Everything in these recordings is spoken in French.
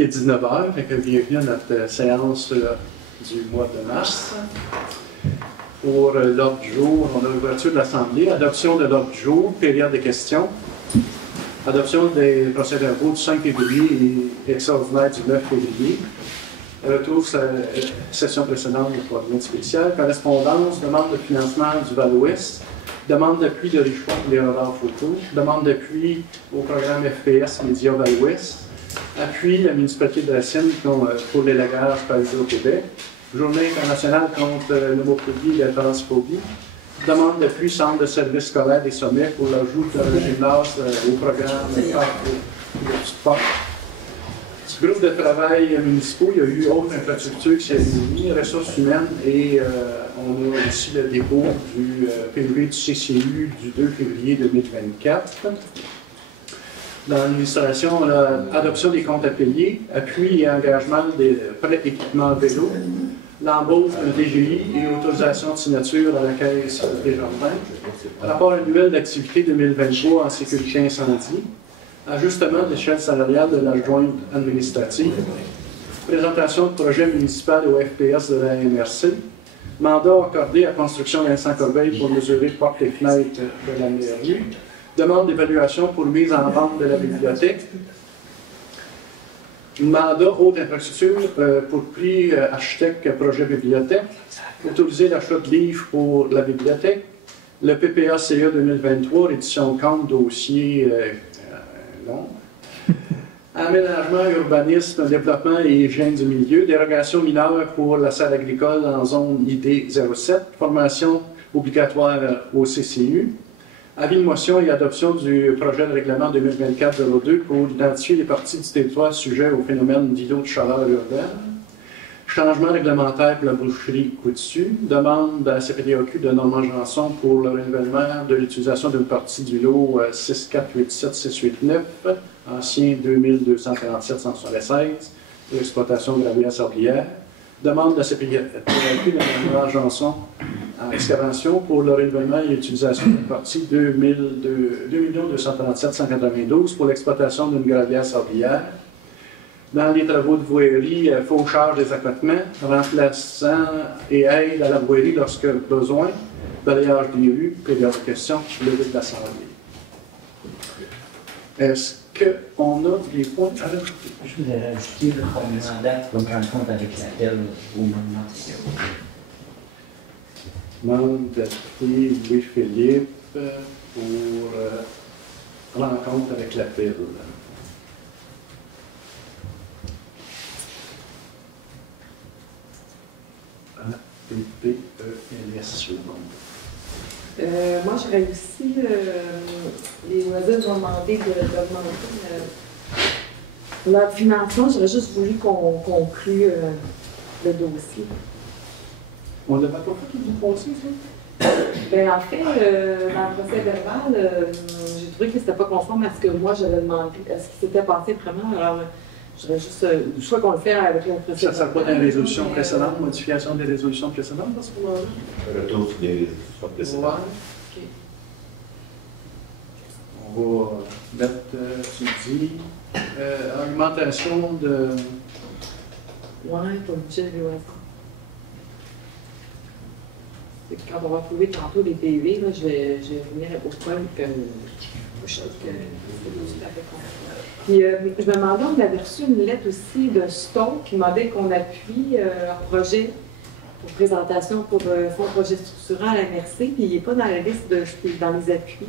il est 19 h, fait que bienvenue à notre séance du mois de mars. Pour l'ordre du jour, on a l'ouverture de l'Assemblée, adoption de l'ordre du jour, période de questions, adoption des procès-verbaux du 5 février et extraordinaire du 9 février. Retour sur la session précédente de programme spécial, correspondance, demande de financement du Val-Ouest, demande d'appui de Richemont pour les radars photo, demande d'appui au programme FPS Média Val-Ouest, appui la municipalité de la Seine pour l'élagage par au Québec, journée internationale contre l'homophobie et la transphobie, demande d'appui centre de services scolaires des sommets pour l'ajout d'un gymnase au programme sport. Groupe de travail municipaux, il y a eu autre infrastructure qui s'est réunie, ressources humaines, et on a aussi le dépôt du PV du CCU du 2 février 2024. Dans l'administration, on a adoption des comptes à payer, appui et engagement des prêts équipements vélo, l'embauche d'un DGI et autorisation de signature à la Caisse des Jardins, rapport annuel d'activité 2023 en sécurité incendie, ajustement de l'échelle salariale de l'adjointe administrative, présentation de projet municipal au FPS de la MRC, mandat accordé à Construction Vincent Corbeil pour mesurer portes et fenêtres de la mairie, demande d'évaluation pour mise en vente de la bibliothèque, mandat haute infrastructure pour prix architecte projet bibliothèque, autoriser l'achat de livres pour la bibliothèque, le PPA-CA 2023, rédition compte, dossier long. Aménagement, urbanisme, développement et hygiène du milieu, dérogation mineure pour la salle agricole en zone ID 07, formation obligatoire au CCU, avis de motion et adoption du projet de règlement 2024-02 pour identifier les parties du territoire sujet au phénomène d'îlot de chaleur urbaine, changement réglementaire pour la boucherie Coutu, demande à la CPDAQ de Normand-Janson pour le renouvellement de l'utilisation d'une partie du lot 6487689, ancien 2247-176, de l'exploitation de la Gravière Sablière, demande de la CPDAQ de Normand-Janson en excavation pour le renouvellement et l'utilisation d'une partie 2 237-192 pour l'exploitation d'une gravière sablière. Dans les travaux de voirie, faux charge des accotements, remplaçant et aide à la voirie lorsque besoin, balayage des rues, période de questions, levée de l'Assemblée. Est-ce qu'on a des points à rajouter? Je voudrais rajouter le mandat pour me rendre compte avec l'appel au moment. Demande d'appui Louis-Philippe pour rencontre avec l'appel. A-P-P-E-L-S. Moi, j'aurais aussi, les voisins ont demandé d'augmenter leur financement. J'aurais juste voulu qu'on conclue le dossier. On n'avait pas fait qu'il vous passait, ça? Bien, en fait, dans le procès verbal, j'ai trouvé que c'était pas conforme à ce que moi j'avais demandé, à ce qui s'était passé vraiment. Alors, j'aurais juste, je crois qu'on le fait avec le procès verbal. Ça ne sert pas d'une résolution précédente, modification des résolutions précédentes à ce moment-là? Retour sur les résolutions précédentes. Okay. On va mettre, tu dis, augmentation de... Ouais, pour le budget de l'OAS. Quand on va trouver tantôt les PV, là, je vais venir au point que c'est tout à fait complet. Puis, je me demandais, on avait reçu une lettre aussi de Stoke qui demandait qu'on appuie leur projet pour présentation pour fonds projet structurant à la MRC, puis il n'est pas dans la liste dans les appuis.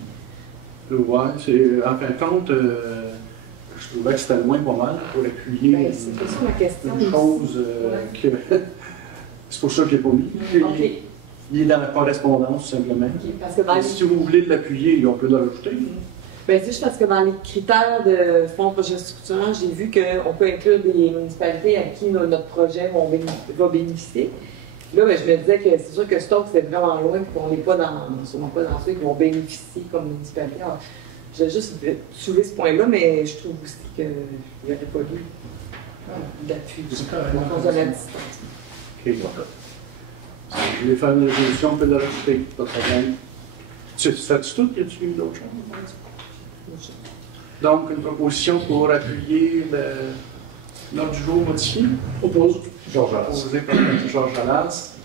Oui, en fin de compte, je trouvais que c'était le moins pas mal pour appuyer c'est pas ça ma question. Une chose que... C'est pour ça que je ne l'ai pas mis. Okay. Il est dans la correspondance, tout simplement. Okay, parce que si vous voulez l'appuyer, on peut le rajouter. Bien, c'est juste parce que dans les critères de fonds projet structurant, j'ai vu qu'on peut inclure des municipalités à qui notre projet va bénéficier. Là, ben, je me disais que c'est sûr que Stoke, c'est vraiment loin, qu'on n'est pas sûrement pas dans ceux qui vont bénéficier comme municipalité. Alors, j'ai juste soulevé ce point-là, mais je trouve aussi qu'il n'y aurait pas lieu d'appui. On a la distance. OK, d'accord. Si je voulais faire une résolution, on peut le rajouter, pas de problème. Fais-tu tout? Y a-t-il d'autres choses? Donc, une proposition pour appuyer L'ordre du jour modifié? Propose. Georges Alas. Proposé par Georges Alas.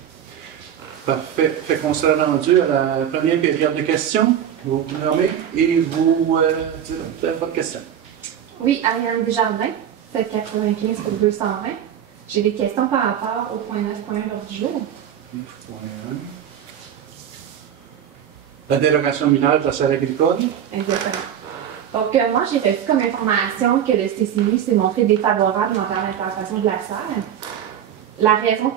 Parfait. Fait qu'on sera rendu à la première période de questions. Vous vous nommez et vous dites votre question. Oui, Ariane Desjardins, 795 pour 220. J'ai des questions par rapport au point 9.1 l'ordre du jour. 9.1. La dérogation mineure de la serre agricole. Exactement. Donc, moi, j'ai reçu comme information que le CCI s'est montré défavorable envers l'implantation de la serre. La raison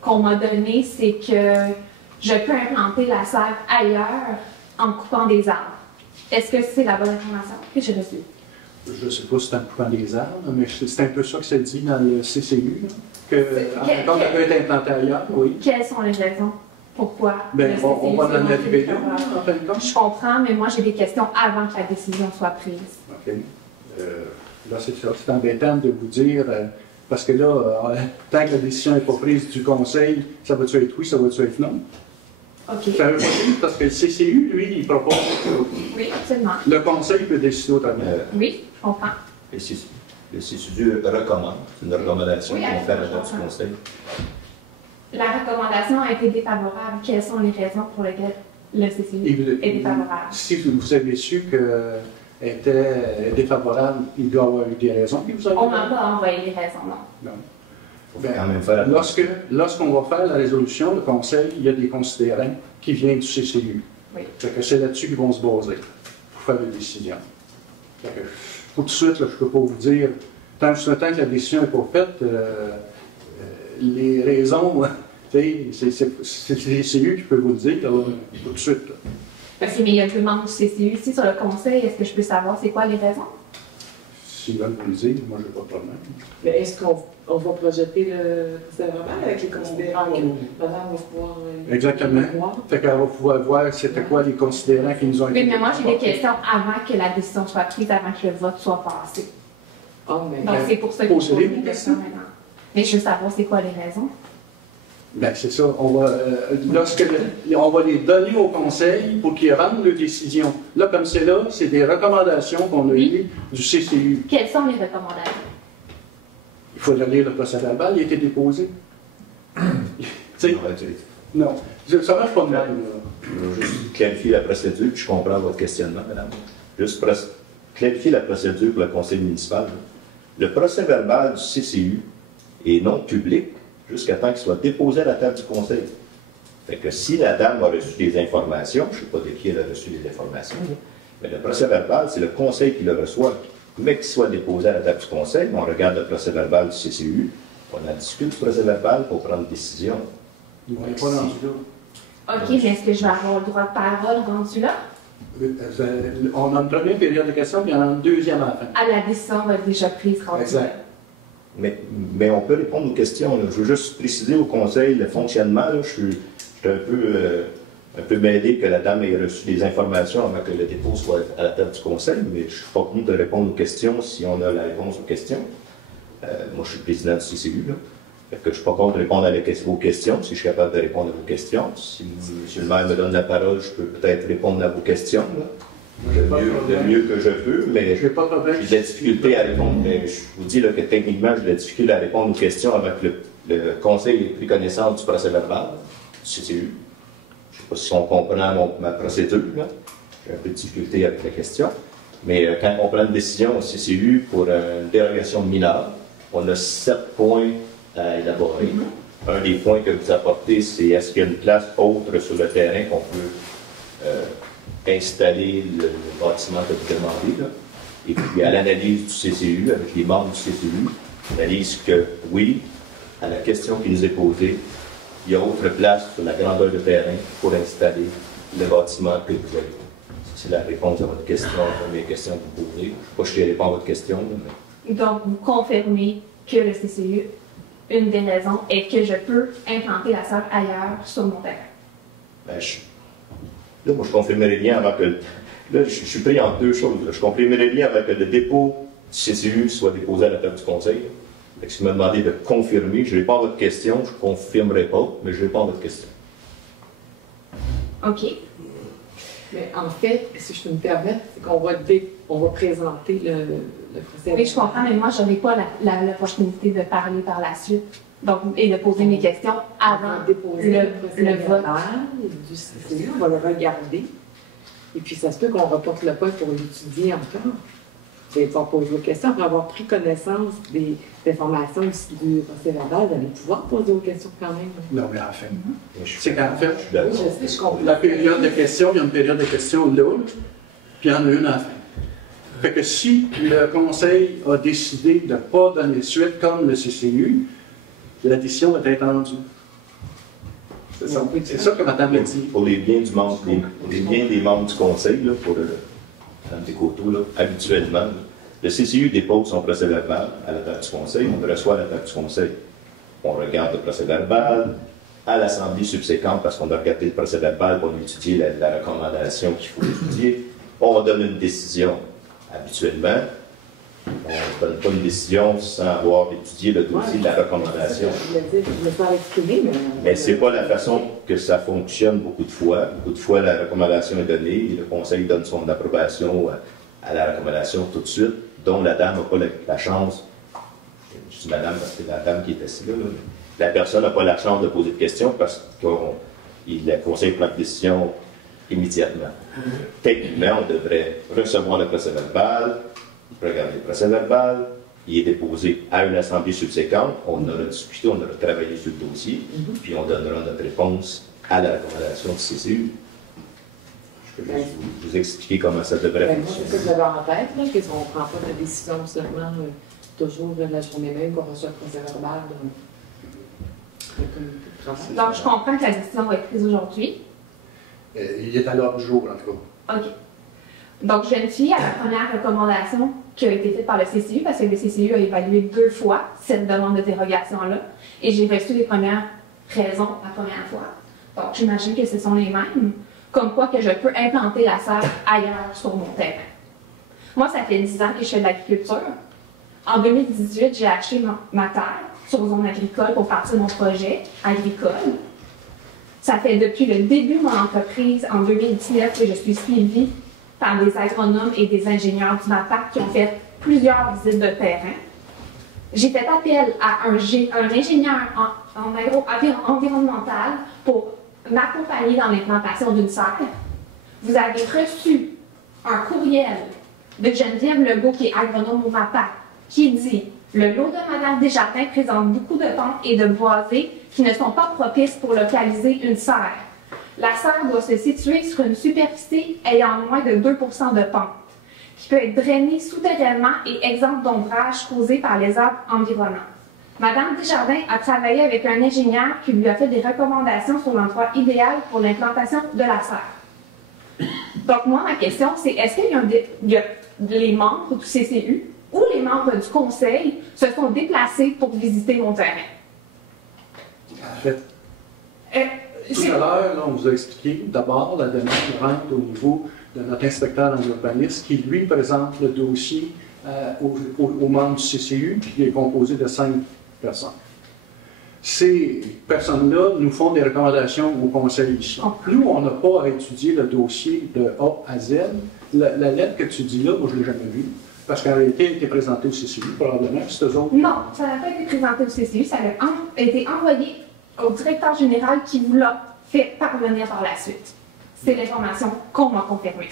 qu'on m'a donnée, c'est que je peux implanter la serre ailleurs en coupant des arbres. Est-ce que c'est la bonne information que j'ai reçue? Je ne sais pas si c'est en coupant des arbres, mais c'est un peu ça que c'est dit dans le CCU, là, que elle peut être implantée ailleurs, oui. Quelles sont les raisons? Pourquoi? Bien, le on CCI va s'est en montré arriver là, défavorable? en fin de compte. Je comprends, mais moi, j'ai des questions avant que la décision soit prise. OK. Là, c'est ça. C'est embêtant de vous dire, parce que là, tant que la décision n'est pas prise du conseil, ça va-tu être oui, ça va-tu être non? OK. Ça veut pas dire, parce que le CCU, lui, il propose. Oui, absolument. Le conseil peut décider autrement. Oui, je comprends. Le CCU recommande, c'est une recommandation Oui, qu'on fait à la absolument. tête du conseil. La recommandation a été défavorable. Quelles sont les raisons pour lesquelles le CCI est défavorable? Si vous avez su qu'elle était défavorable, il doit y avoir eu des raisons. Puis vous avez On n'a pas envoyé les raisons, non. Non. Il faut quand même faire Lorsqu'on va faire la résolution, le conseil, il y a des considérants qui viennent du CCU. Oui. Fait que c'est là-dessus qu'ils vont se baser pour faire des décisions. Fait que, pour tout de suite, là, je ne peux pas vous dire, tant que la décision n'est pas faite, les raisons, c'est le CCU qui peut vous le dire là, tout de suite. Là. OK, mais il y a deux membres du CCU ici sur le conseil. Est-ce que je peux savoir c'est quoi les raisons? S'ils veulent vous le dire, moi, je n'ai pas de problème. Mais est-ce qu'on va projeter le procès verbal avec les considérants que madame va pouvoir Exactement. voir? Fait qu'elle va pouvoir voir c'était quoi les considérants qui nous ont été Oui, mais moi, j'ai des apportés. questions avant que la décision soit prise, avant que le vote soit passé. Ah, mais Donc, c'est pour ça que je pose posez-les des des questions questions. maintenant. Mais je veux savoir c'est quoi les raisons. Ben, c'est ça. On va, on va les donner au conseil pour qu'ils rendent leurs décisions. Là, comme c'est là, c'est des recommandations qu'on a eues du CCU. Quelles sont les recommandations? Il faut lire le procès verbal, il a été déposé. Tu sais, non. Ça marche pas de même, là. Je veux juste clarifier la procédure, puis je comprends votre questionnement, madame. Juste clarifier la procédure pour le conseil municipal. Le procès verbal du CCU est non public jusqu'à temps qu'il soit déposé à la table du conseil. Fait que si la dame a reçu des informations, je ne sais pas de qui elle a reçu des informations, mais le procès verbal, c'est le conseil qui le reçoit. Mais qu'il soit déposé à la table du conseil, on regarde le procès verbal du CCU, on en discute du procès verbal pour prendre une décision. On n'est pas rendu là. OK, mais est-ce que je vais avoir le droit de parole rendu là? On a une première période de questions, puis il y en a une deuxième à la fin. À la décision va être déjà prise rendu là. Exact. Mais on peut répondre aux questions. Là. Je veux juste préciser au conseil le fonctionnement. Là. Je suis un peu mêlé que la dame ait reçu des informations avant que le dépôt soit à la table du conseil, mais je ne suis pas contre de répondre aux questions si on a la réponse aux questions. Moi, je suis le président du CCU. Là. Fait que je ne suis pas contre de répondre aux questions, si je suis capable de répondre à vos questions. Si M. le maire me donne la parole, je peux peut-être répondre à vos questions. Là. Le mieux que je peux, mais Je n'ai pas de problème. j'ai de la difficulté à répondre. Mais je vous dis là, que techniquement, j'ai de la difficulté à répondre aux questions avant que le conseil ait pris connaissance du procès verbal du CCU. Je ne sais pas si on comprend ma procédure. là. J'ai un peu de difficulté avec la question. Mais quand on prend une décision au CCU pour une dérogation mineure, on a 7 points à élaborer. Un des points que vous apportez, c'est est-ce qu'il y a une place autre sur le terrain qu'on peut installer le bâtiment que vous demandez. Là. Et puis, à l'analyse du CCU, avec les membres du CCU, on analyse que oui, à la question qui nous est posée, il y a autre place sur la grandeur de terrain pour installer le bâtiment que vous avez. C'est la réponse à votre question, la première question que vous posez. Je ne sais pas si je réponds à votre question. Mais... Donc, vous confirmez que le CCU, une des raisons est que je peux implanter la salle ailleurs sur mon terrain. Ben, là, moi, je confirmerai rien avant que... Là, je suis pris en deux choses. Là. Je confirmerai rien avant que le dépôt du CCU soit déposé à la table du conseil. Fait que si vous me demandez de confirmer, je réponds à votre question, je ne confirmerai pas, mais je réponds à votre question. OK. Mais en fait, si je peux me permettre, c'est qu'on va, on va présenter le procès. Oui, je comprends, mais moi, je n'aurai pas l'opportunité de parler par la suite donc, et de poser mes questions avant de déposer le vote. Du CCU, on va le regarder. Et puis, ça se peut qu'on reporte le point pour l'étudier encore. Et pour poser vos questions, après avoir pris connaissance des informations du procès verbal, vous allez pouvoir poser vos questions quand même. Non, mais en fait, c'est qu'en fait, Oui, je sais, je comprends. la période de questions, il y a une période de questions là, puis il y en a une à la fin. Fait que si le Conseil a décidé de ne pas donner suite comme le CCU, la décision va être rendue. C'est ça, que Mme a dit. Pour les biens, des membres du Conseil, là, pour Mme Descoteaux, là, habituellement, le CCU dépose son procès verbal à la table du Conseil, on le reçoit à la table du Conseil. On regarde le procès verbal à l'Assemblée subséquente parce qu'on a regardé le procès verbal pour étudier la recommandation qu'il faut étudier. On donne une décision. Habituellement, on ne donne pas une décision sans avoir étudié le dossier de la recommandation. Je ne vais pas l'exprimer, mais ce n'est pas la façon que ça fonctionne beaucoup de fois. Beaucoup de fois, la recommandation est donnée et le Conseil donne son approbation à la recommandation tout de suite, dont la dame n'a pas la chance, je dis madame parce que c'est la dame qui est assise là, la personne n'a pas la chance de poser de questions parce que le Conseil prend une décision immédiatement. Techniquement, on devrait recevoir le procès verbal, regarder le procès verbal, il est déposé à une assemblée subséquente, on aura discuté, on aura travaillé sur le dossier, puis on donnera notre réponse à la recommandation du CCU. Je peux juste vous expliquer comment ça devrait fonctionner. C'est ça que j'avais en tête, qu'on ne prend pas de décision seulement toujours la journée même qu'on reçoit le procès verbal. Donc, je comprends que la décision va être prise aujourd'hui. Il est à l'ordre du jour, en tout cas. OK. Donc, je me suis à la première recommandation qui a été faite par le CCU, parce que le CCU a évalué 2 fois cette demande de dérogation-là, et j'ai reçu les premières raisons la première fois. Donc, j'imagine que ce sont les mêmes, comme quoi que je peux implanter la serre ailleurs sur mon terrain. Moi, ça fait 10 ans que je fais de l'agriculture. En 2018, j'ai acheté ma terre sur zone agricole pour partir de mon projet agricole. Ça fait depuis le début de mon entreprise, en 2019, que je suis suivie par des agronomes et des ingénieurs du MAPAC qui ont fait plusieurs visites de terrain. J'ai fait appel à un ingénieur en environnemental pour m'accompagner dans l'implantation d'une serre. Vous avez reçu un courriel de Geneviève Legault, qui est agronome au MAPAC, qui dit « Le lot de Mme Desjardins présente beaucoup de pentes et de boisés qui ne sont pas propices pour localiser une serre. La serre doit se situer sur une superficie ayant moins de 2 % de pente, qui peut être drainée souterrainement et exempte d'ombrage causé par les arbres environnants. Mme Desjardins a travaillé avec un ingénieur qui lui a fait des recommandations sur l'endroit idéal pour l'implantation de la serre. » Donc, moi, ma question, c'est est-ce qu'il y a les membres du CCU ou les membres du conseil se sont déplacés pour visiter mon terrain? En fait, tout à l'heure, on vous a expliqué d'abord la demande rentre au niveau de notre inspecteur en urbanisme qui, lui, présente le dossier aux membres du CCU, qui est composé de 5 personnes. Ces personnes-là nous font des recommandations au conseil ici. Nous, on n'a pas à étudier le dossier de A à Z. La lettre que tu dis là, moi, je ne l'ai jamais vue. Parce qu'en réalité, elle a été présentée au CCU, probablement, puis c'est eux autres. Non, ça n'a pas été présenté au CCU, ça a été envoyé au directeur général qui vous l'a fait parvenir par la suite. C'est l'information qu'on m'a confirmée.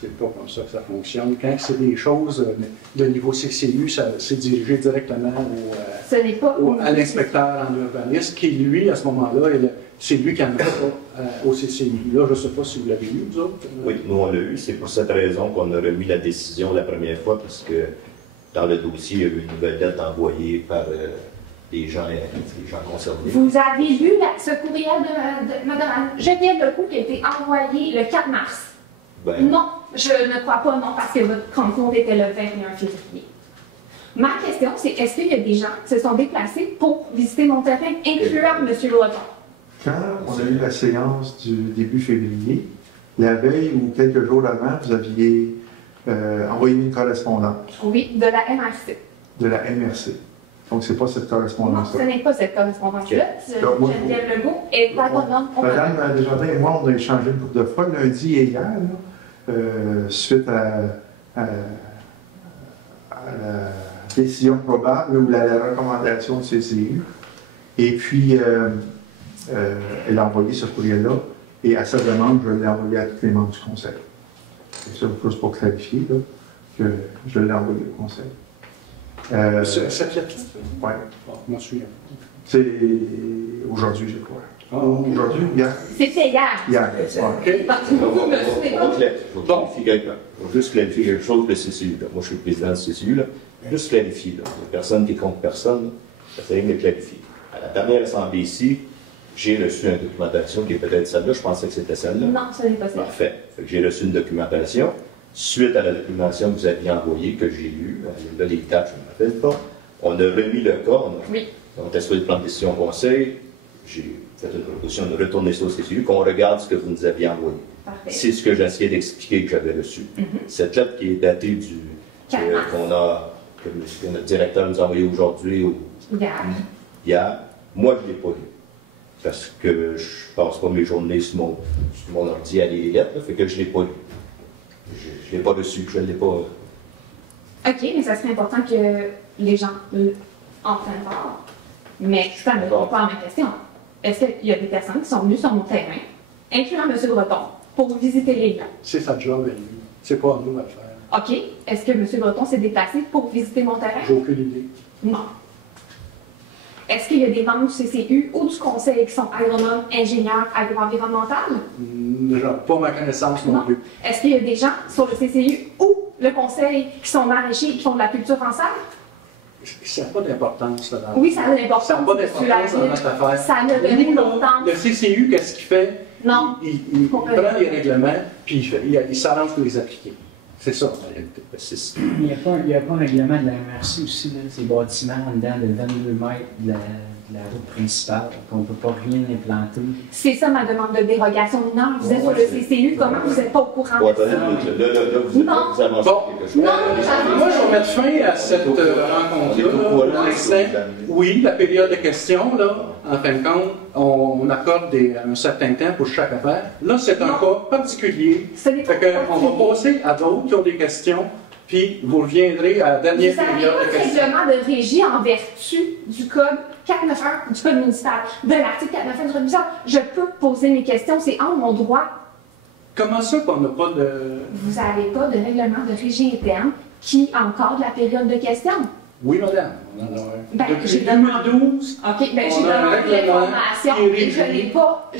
C'est pas comme ça que ça fonctionne. Quand c'est des choses de niveau CCU, c'est dirigé directement à l'inspecteur en urbanisme, qui, lui, à ce moment-là, c'est lui qui en a ça au CCU. Là, je ne sais pas si vous l'avez eu, vous autres. Oui, nous, on l'a eu. C'est pour cette raison qu'on a remis la décision la première fois, parce que dans le dossier, il y a eu une nouvelle lettre envoyée par les gens concernés. Vous avez lu ce courriel de Mme Geneviève Legault qui a été envoyé le 4 mars? Ben, non, je ne crois pas, non, parce que votre rencontre était le 21 février. Ma question, c'est est-ce qu'il y a des gens qui se sont déplacés pour visiter mon terrain, incluant M. Loiton? Quand on a eu la séance du début février, la veille ou quelques jours avant, vous aviez envoyé une correspondance. Oui, de la MRC. De la MRC. Donc, ce n'est pas cette Non, correspondance-là. ce n'est pas cette correspondance-là. Donc, moi, Geneviève Legault est agronome. Madame Desjardins et moi, on a échangé une couple de fois, lundi et hier, là, suite à la décision probable ou la recommandation du CCU. Et puis, elle a envoyé ce courriel-là, et à sa demande, je l'ai envoyé à tous les membres du Conseil. C'est ça, juste pour clarifier, là, que je l'ai envoyé au Conseil. Cette lettre-là? Oui. Moi, je suis. C'est aujourd'hui, je crois. Ah, Aujourd'hui, hier. C'était hier. Hier. Ouais. On va juste clarifier quelque chose, le CCU. Là. Moi, je suis le président du CCU. Là. Juste clarifier. Là. Il n'y a personne qui est contre personne. Ça fait rien de clarifier. À la dernière assemblée ici, j'ai reçu une documentation qui est peut-être celle-là. Je pensais que c'était celle-là. Non, ce n'est pas ça. Parfait. Fait que j'ai reçu une documentation. Suite à la documentation que vous aviez envoyée, que j'ai lue, là, les dates, je ne me rappelle pas, on a remis le cas. Oui. On a fait le plan de décision au Conseil. J'ai fait une proposition de retourner ça au CCU, qu'on regarde ce que vous nous aviez envoyé. Parfait. C'est ce que j'ai essayé d'expliquer que j'avais reçu. Cette lettre qui est datée du que notre directeur nous a envoyé aujourd'hui ou hier, moi je ne l'ai pas lu. Parce que je ne passe pas mes journées sur mon ordi à lire les lettres, fait que je ne l'ai pas lu. Je ne l'ai pas reçu, je ne l'ai pas. OK, mais ça serait important que les gens en prennent part. Mais ça ne répond pas à ma question. Est-ce qu'il y a des personnes qui sont venues sur mon terrain, incluant M. Breton, pour visiter les lieux? C'est sa job, elle. C'est pas à nous à le faire. OK. Est-ce que M. Breton s'est déplacé pour visiter mon terrain? J'ai aucune idée. Non. Est-ce qu'il y a des membres du CCU ou du Conseil qui sont agronomes, ingénieurs, agro-environnementaux? Pas ma connaissance non plus. Est-ce qu'il y a des gens sur le CCU ou le Conseil qui sont maraîchers et qui font de la culture en salle? Ça n'a pas d'importance, là. Oui, ça a de l'importance. Ça n'a pas d'importance dans notre affaire. Ça a de l'importance. Le CCU, qu'est-ce qu'il fait? Non. Il prend les règlements, puis il s'arrange pour les appliquer. C'est ça, en réalité. Il n'y a pas un règlement de la MRC aussi, là, ces bâtiments en dedans de 22 mètres de la route principale, qu'on ne peut pas rien implanter. C'est ça ma demande de dérogation mineure. Vous êtes sur le CCU, comment vous n'êtes pas au courant Bon, de ça? là, vous avancez quelque chose. Moi, je vais mettre fin à cette rencontre-là. Pour l'instant, oui, la période de questions, là, en fin de compte, on accorde un certain temps pour chaque affaire. Là, c'est un cas particulier. Ce n'est pas Fait qu'on va passer à d'autres qui ont des questions, puis vous reviendrez à la dernière Vous n'avez période pas de de questions. règlement de régie en vertu du code 491 du code municipal, de l'article 491 du code municipal. Je peux poser mes questions, c'est en mon droit. Comment ça qu'on n'a pas de... Vous n'avez pas de règlement de régie interne qui encadre la période de questions. Oui, madame. On en a un. Ben, Depuis j'ai 2012, OK, bien, j'ai On a un demandé règlement l'information qui est et je n'ai pas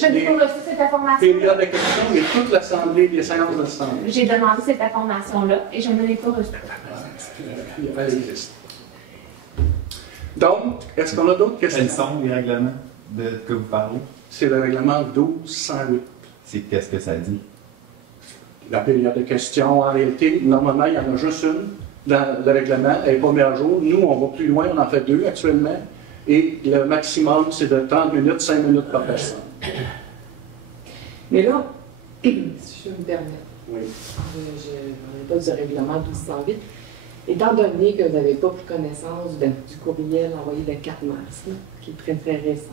reçu cette information. période de questions, et toute l'Assemblée, les séances de l'Assemblée. J'ai demandé cette information-là et je ne l'ai pas reçue. Elle existe. Donc, est-ce qu'on a d'autres questions? Quels sont les règlements que vous parlez? C'est le règlement 1208. Qu'est-ce que ça dit? La période de questions, en réalité, normalement, il y en a juste une dans le règlement. Elle n'est pas mise à jour. Nous, on va plus loin, on en fait 2 actuellement. Et le maximum, c'est de 30 minutes, 5 minutes par personne. Mais là, si je me permets, Oui. je n'ai pas du règlement 1208. Étant donné que vous n'avez pas pris connaissance du courriel envoyé le 4 mars, là, qui est très très récent,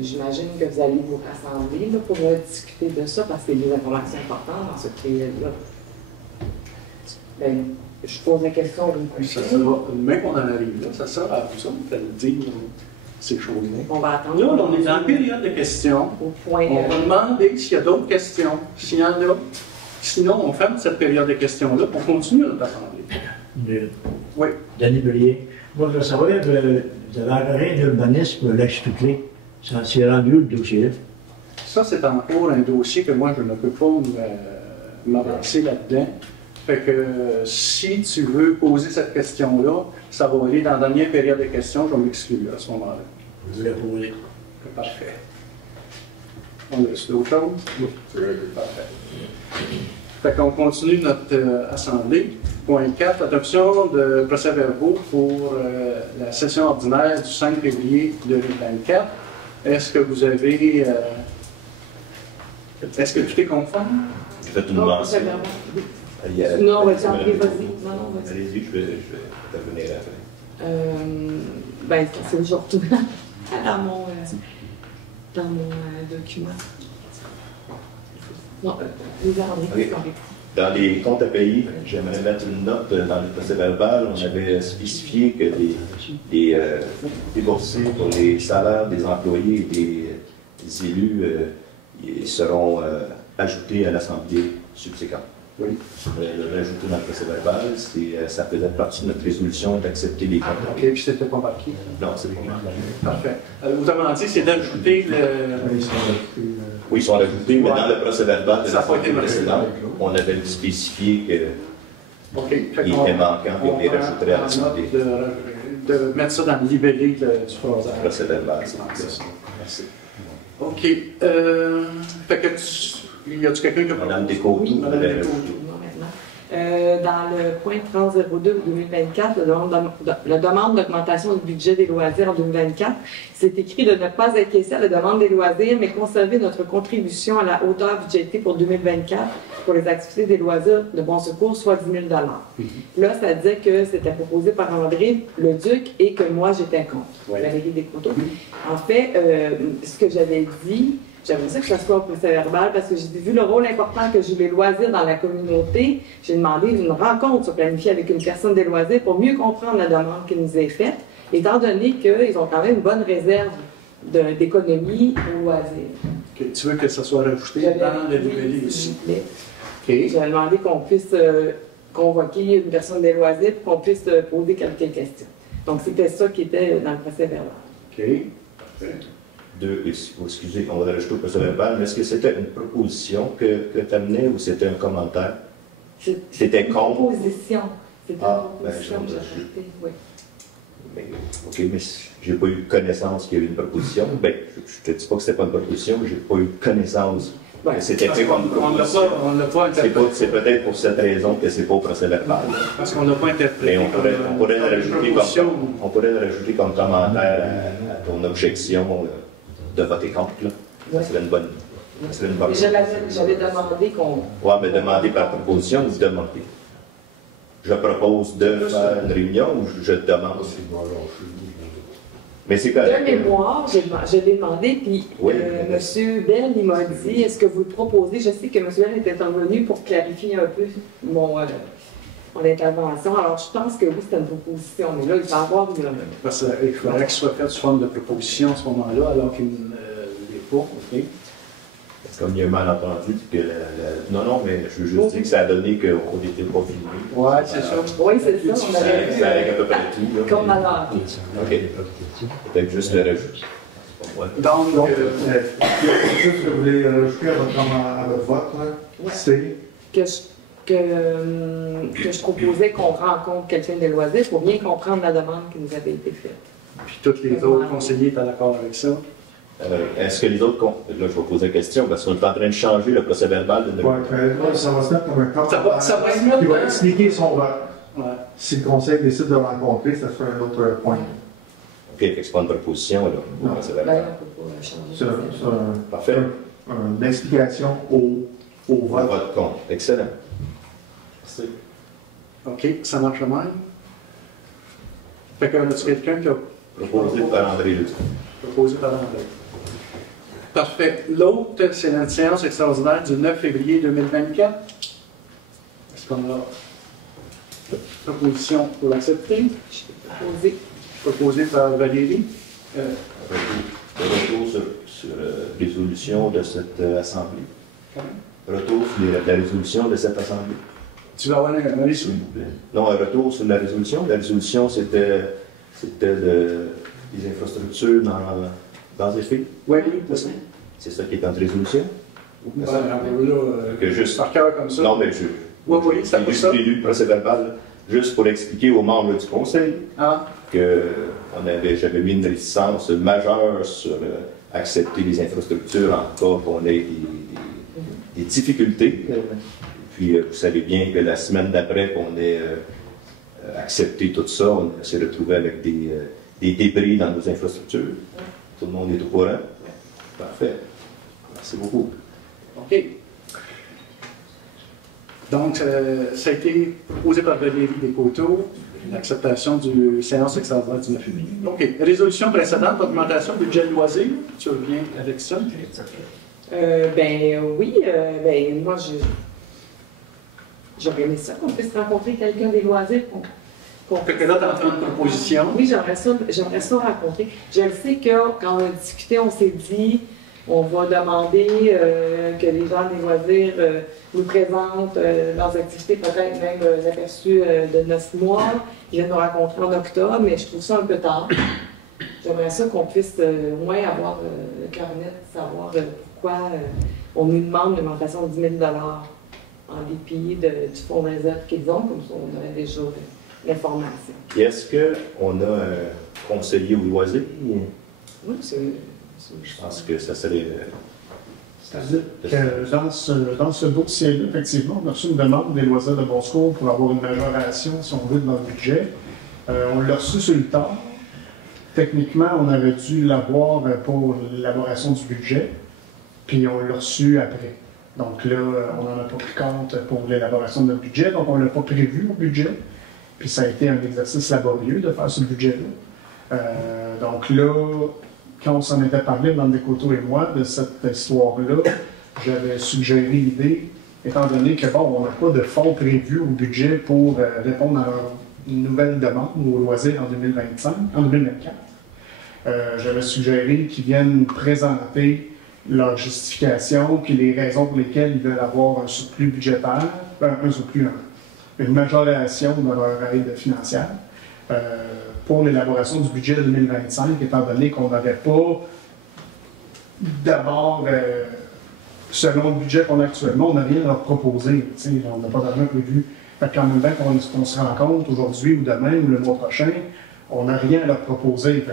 j'imagine que vous allez vous rassembler là, pour discuter de ça parce qu'il y a des informations importantes dans ce courriel-là. Ben, je pose la question au Ça prochain. sera, même qu'on en arrive là, ça sert à vous autres de le dire, ces choses-là. On va attendre. Là, on est en période de questions. Au point. On va demander s'il y a d'autres questions. S'il y en a, sinon, on ferme cette période de questions-là pour continuer notre assemblée. Oui. Denis Brier. Moi, je veux savoir, vous avez rien d'urbanisme pour l'expliquer. Ça s'est rendu où, le dossier? Ça, c'est en cours un dossier que moi, je ne peux pas m'avancer là-dedans. Fait que si tu veux poser cette question-là, ça va aller dans la dernière période de questions, je vais m'exclure à ce moment-là. Je voulais poser. Parfait. On a d'autres choses? Oui. Parfait. Fait qu'on continue notre assemblée. Point 4, adoption de procès-verbaux pour la session ordinaire du 5 février 2024. Est-ce que vous avez... est-ce que tout est conforme? Faites une Non, mention. non, on va dire, vas-y. Non, non, vas-y. Allez-y, je vais intervenir après. Ben, c'est aujourd'hui dans mon document. Non, les André. Dans les comptes à payer, j'aimerais mettre une note dans le procès-verbal. On avait spécifié que les boursiers pour les salaires des employés et des élus ils seront ajoutés à l'Assemblée subséquente. Oui. Le rajouter dans le procès-verbal, ça faisait partie de notre résolution d'accepter les comptes. OK, puis c'était pas marqué. Non, c'est pas marqué. Parfait. Autrement dit, c'est d'ajouter le. Oui, ils sont ajoutés, mais dans le procès-verbal de Ça a pas été l'Assemblée précédente, on avait spécifié qu'il OK. était manquant et on les rajouterait à l'Assemblée. De mettre ça dans le libellé du procès. Procès-verbal, c'est ça. Merci. OK. Fait que y a-tu quelqu'un qui a Madame Descoteaux, Oui, vous avez rajouté. Dans le point 3002 2024, la demande d'augmentation du budget des loisirs en 2024, c'est écrit de ne pas acquiescer à la demande des loisirs, mais conserver notre contribution à la hauteur budgétée pour 2024 pour les activités des loisirs de bon secours, soit 10 000 Là, ça disait que c'était proposé par André Leduc et que moi, j'étais contre, Valérie Descoteaux. En fait, ce que j'avais dit, j'aimerais ça que ça soit au procès-verbal parce que j'ai vu le rôle important que jouent les loisirs dans la communauté. J'ai demandé une rencontre sur planifiée avec une personne des loisirs pour mieux comprendre la demande qui nous est faite, étant donné qu'ils ont quand même une bonne réserve d'économie aux loisirs. Okay. Tu veux que ça soit rajouté dans le libellé ici? Okay. J'avais demandé qu'on puisse convoquer une personne des loisirs pour qu'on puisse poser quelques questions. Donc, c'était ça qui était dans le procès-verbal. OK. Parfait. Excusez, on va le rajouter au procès-verbal, mais est-ce que c'était une proposition que tu amenais ou c'était un commentaire? C'était contre? Une proposition. C'était une proposition ben, que j'ai ajoutée, oui. Mais, OK, mais j'ai pas eu connaissance qu'il y a eu une proposition. Ben, je te dis pas que c'était pas une proposition, j'ai pas eu connaissance que c'était fait comme proposition. On l'a pas interprété. C'est peut-être pour cette raison que c'est pas au procès-verbal. Parce qu'on l'a pas interprété. Mais on pourrait le rajouter comme commentaire à ton objection de voter contre. Ça serait une bonne. J'avais demandé qu'on. Oui, mais demander par proposition ou demander. Je propose de faire une réunion ou je demande. Mais c'est correct. De mémoire, je l'ai demandé, puis M. Bell, il m'a dit, est-ce que vous le proposez? Je sais que M. Bell était revenu pour clarifier un peu mon intervention. Alors, je pense que oui, c'était une proposition, mais là, il va y avoir une... Parce qu'il faudrait qu'il soit fait sous forme de proposition à ce moment-là, alors qu'il ne l'est pas. OK. Comme il y a un malentendu, que non, mais je veux juste dire que ça a donné qu'on n'était pas filmé. Oui, c'est ça. Oui, c'est ça. On avait vu, ça règle à peu près tout. Là, comme alors. OK. Peut-être juste le rajout. Ouais. Donc, il y a quelque chose que vous voulez rajouter à votre vote, là? Ouais. C'est que je proposais qu'on rencontre quelqu'un des loisirs pour bien comprendre la demande qui nous avait été faite. Puis tous les autres conseillers étaient d'accord avec ça. Est-ce que les autres... Là, je vais poser la question, parce qu'on est en train de changer le procès-verbal de... Oui, ça va se mettre comme un commentaire ça va se mettre qui va expliquer son vote. Ouais. Si le conseil décide de le rencontrer, ça sera un autre point. OK, fait que c'est pas une proposition, là, le Ben, procès-verbal. on peut pas changer. C'est Parfait. une explication au vote. Vote contre. Excellent. Merci. OK, ça marche de même. Fait que, as-tu quelqu'un qui a Proposé par André Leduc. proposé par André? Parfait. L'autre, c'est la séance extraordinaire du 9 février 2024. Est-ce qu'on a proposition pour l'accepter? Proposé par Valérie. Retour sur résolution de cette assemblée. Retour sur la résolution de cette assemblée. Tu vas avoir un avis S'il vous plaît. Non, un retour sur la résolution. La résolution, c'était les infrastructures dans les filles. Oui, C'est ça qui est en résolution. que juste par cœur comme ça. Non, mais oui, c'est pour ça. J'ai lu le procès-verbal juste pour expliquer aux membres du Conseil que j'avais mis une réticence majeure sur accepter les infrastructures en cas qu'on ait des difficultés. Puis vous savez bien que la semaine d'après qu'on ait accepté tout ça, on s'est retrouvé avec des débris dans nos infrastructures. Tout le monde est au courant. Parfait. Merci beaucoup. OK. Donc, ça a été proposé par Valérie Descoteaux l'acceptation du séance extraordinaire du 9 février. OK. Résolution précédente, augmentation du budget de loisirs. Tu reviens avec ça? Oui, moi, j'aurais aimé ça qu'on puisse rencontrer quelqu'un des loisirs. Fait que là, tu as fait une proposition. Oui, j'aimerais ça rencontrer. Je le sais que quand on a discuté, on s'est dit, on va demander que les gens des loisirs nous présentent leurs activités, peut-être même l'aperçu de 9 mois. Ils viennent nous rencontrer en octobre, mais je trouve ça un peu tard. J'aimerais ça qu'on puisse au moins avoir le carnet, savoir pourquoi on nous demande une augmentation de 10 000 en dépit du fonds de réserve qu'ils ont, comme ça on aurait déjà l'information. Et est-ce qu'on a un conseiller au loisir? Oui, Je pense que ça serait... C'est-à-dire que dans ce dossier-là, effectivement, on a reçu une demande des loisirs de Bon-Secours pour avoir une majoration, si on veut, dans le budget. On l'a reçu sur le tard. Techniquement, on avait dû l'avoir pour l'élaboration du budget, puis on l'a reçu après. Donc là, on n'en a pas pris compte pour l'élaboration de notre budget, donc on ne l'a pas prévu au budget. Puis ça a été un exercice laborieux de faire ce budget-là. Donc là, quand on s'en était parlé, Mme Descoteaux et moi, de cette histoire-là, j'avais suggéré l'idée, étant donné que, bon, on n'a pas de fonds prévus au budget pour répondre à une nouvelle demande au loisir en 2024. J'avais suggéré qu'ils viennent nous présenter leur justification, puis les raisons pour lesquelles ils veulent avoir un surplus budgétaire, une majoration de leur aide financière pour l'élaboration du budget 2025, étant donné qu'on n'avait pas d'abord, selon le budget qu'on a actuellement, on n'a rien à leur proposer. On n'a pas d'argent prévu. Quand même bien qu'on se rencontre aujourd'hui ou demain ou le mois prochain, on n'a rien à leur proposer.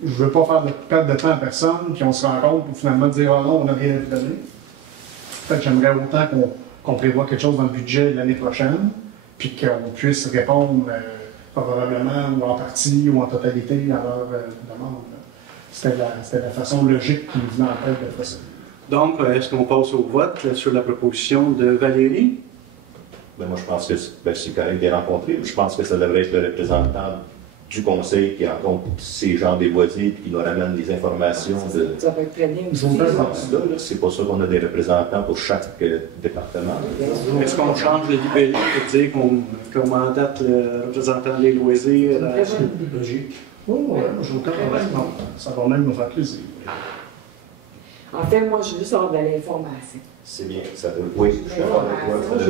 Je ne veux pas faire de perte de temps à personne, puis on se rencontre pour finalement dire « Ah non, on n'a rien à vous donner ». J'aimerais autant qu'on prévoit quelque chose dans le budget de l'année prochaine, puis qu'on puisse répondre favorablement ou en partie ou en totalité à leur demande. C'était la façon logique qui me venait en tête de faire ça. Donc, est-ce qu'on passe au vote sur la proposition de Valérie? Moi, je pense que c'est quand même bien rencontré. Je pense que ça devrait être le représentant du conseil qui rencontre ces gens des loisirs et qui nous ramène des informations. Ça peut être très bien aussi. C'est pas ça qu'on a des représentants pour chaque département. Est-ce qu'on change de libellé pour dire qu'on mandate le représentant des loisirs? Logique. Oui, j'ai aucun problème. Ça va même me faire plaisir. En fait, moi, je veux juste avoir de l'information. C'est bien. Oui, je suis d'accord avec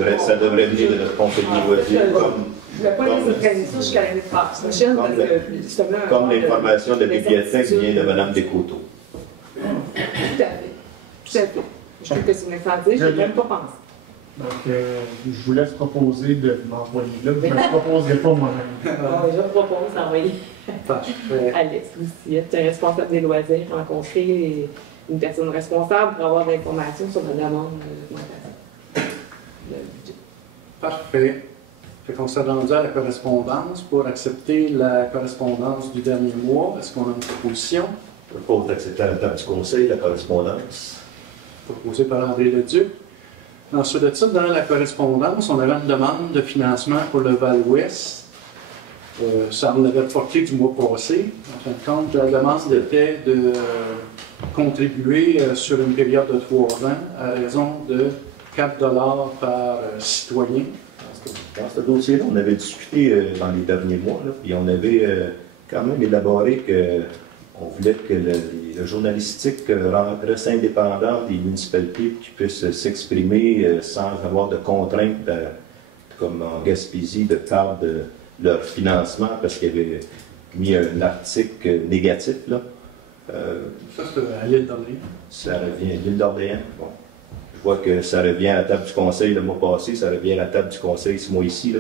toi. Ça devrait venir de notre conseil des loisirs je ne vais pas laisser traîner ça jusqu'à l'année prochaine parce que justement... Comme l'information de la bibliothèque vient de Mme Descoteaux. Tout à fait. Tout à fait. Je trouve que c'est une excellente idée, je n'ai même pas pensé. Donc, je vous laisse proposer de m'envoyer là. Je ne me proposerai pas moi-même. Je propose d'envoyer Alex aussi, tu es responsable des loisirs, rencontrer une personne responsable pour avoir de l'information sur la demande d'augmentation. Parfait. Fait qu'on s'est rendu à la correspondance. Pour accepter la correspondance du dernier mois, est-ce qu'on a une proposition? Je propose d'accepter à la table du conseil la correspondance. Proposée par André Leduc. Ensuite de ça, dans la correspondance, on avait une demande de financement pour le Val-Ouest. Ça on l'avait porté du mois passé. En fin de compte, la demande était de contribuer sur une période de 3 ans à raison de 4 $ par citoyen. Dans ce dossier-là, on avait discuté dans les derniers mois, puis on avait quand même élaboré qu'on voulait que le journalistique reste indépendant des municipalités qui puissent s'exprimer sans avoir de contraintes, comme en Gaspésie, de perdre leur financement parce qu'il y avait mis un article négatif. Là. Ça, c'est à l'île d'Orléans. Ça revient à l'île d'Orléans. Bon. Je vois que ça revient à la table du conseil le mois passé, ça revient à la table du conseil ce mois-ci.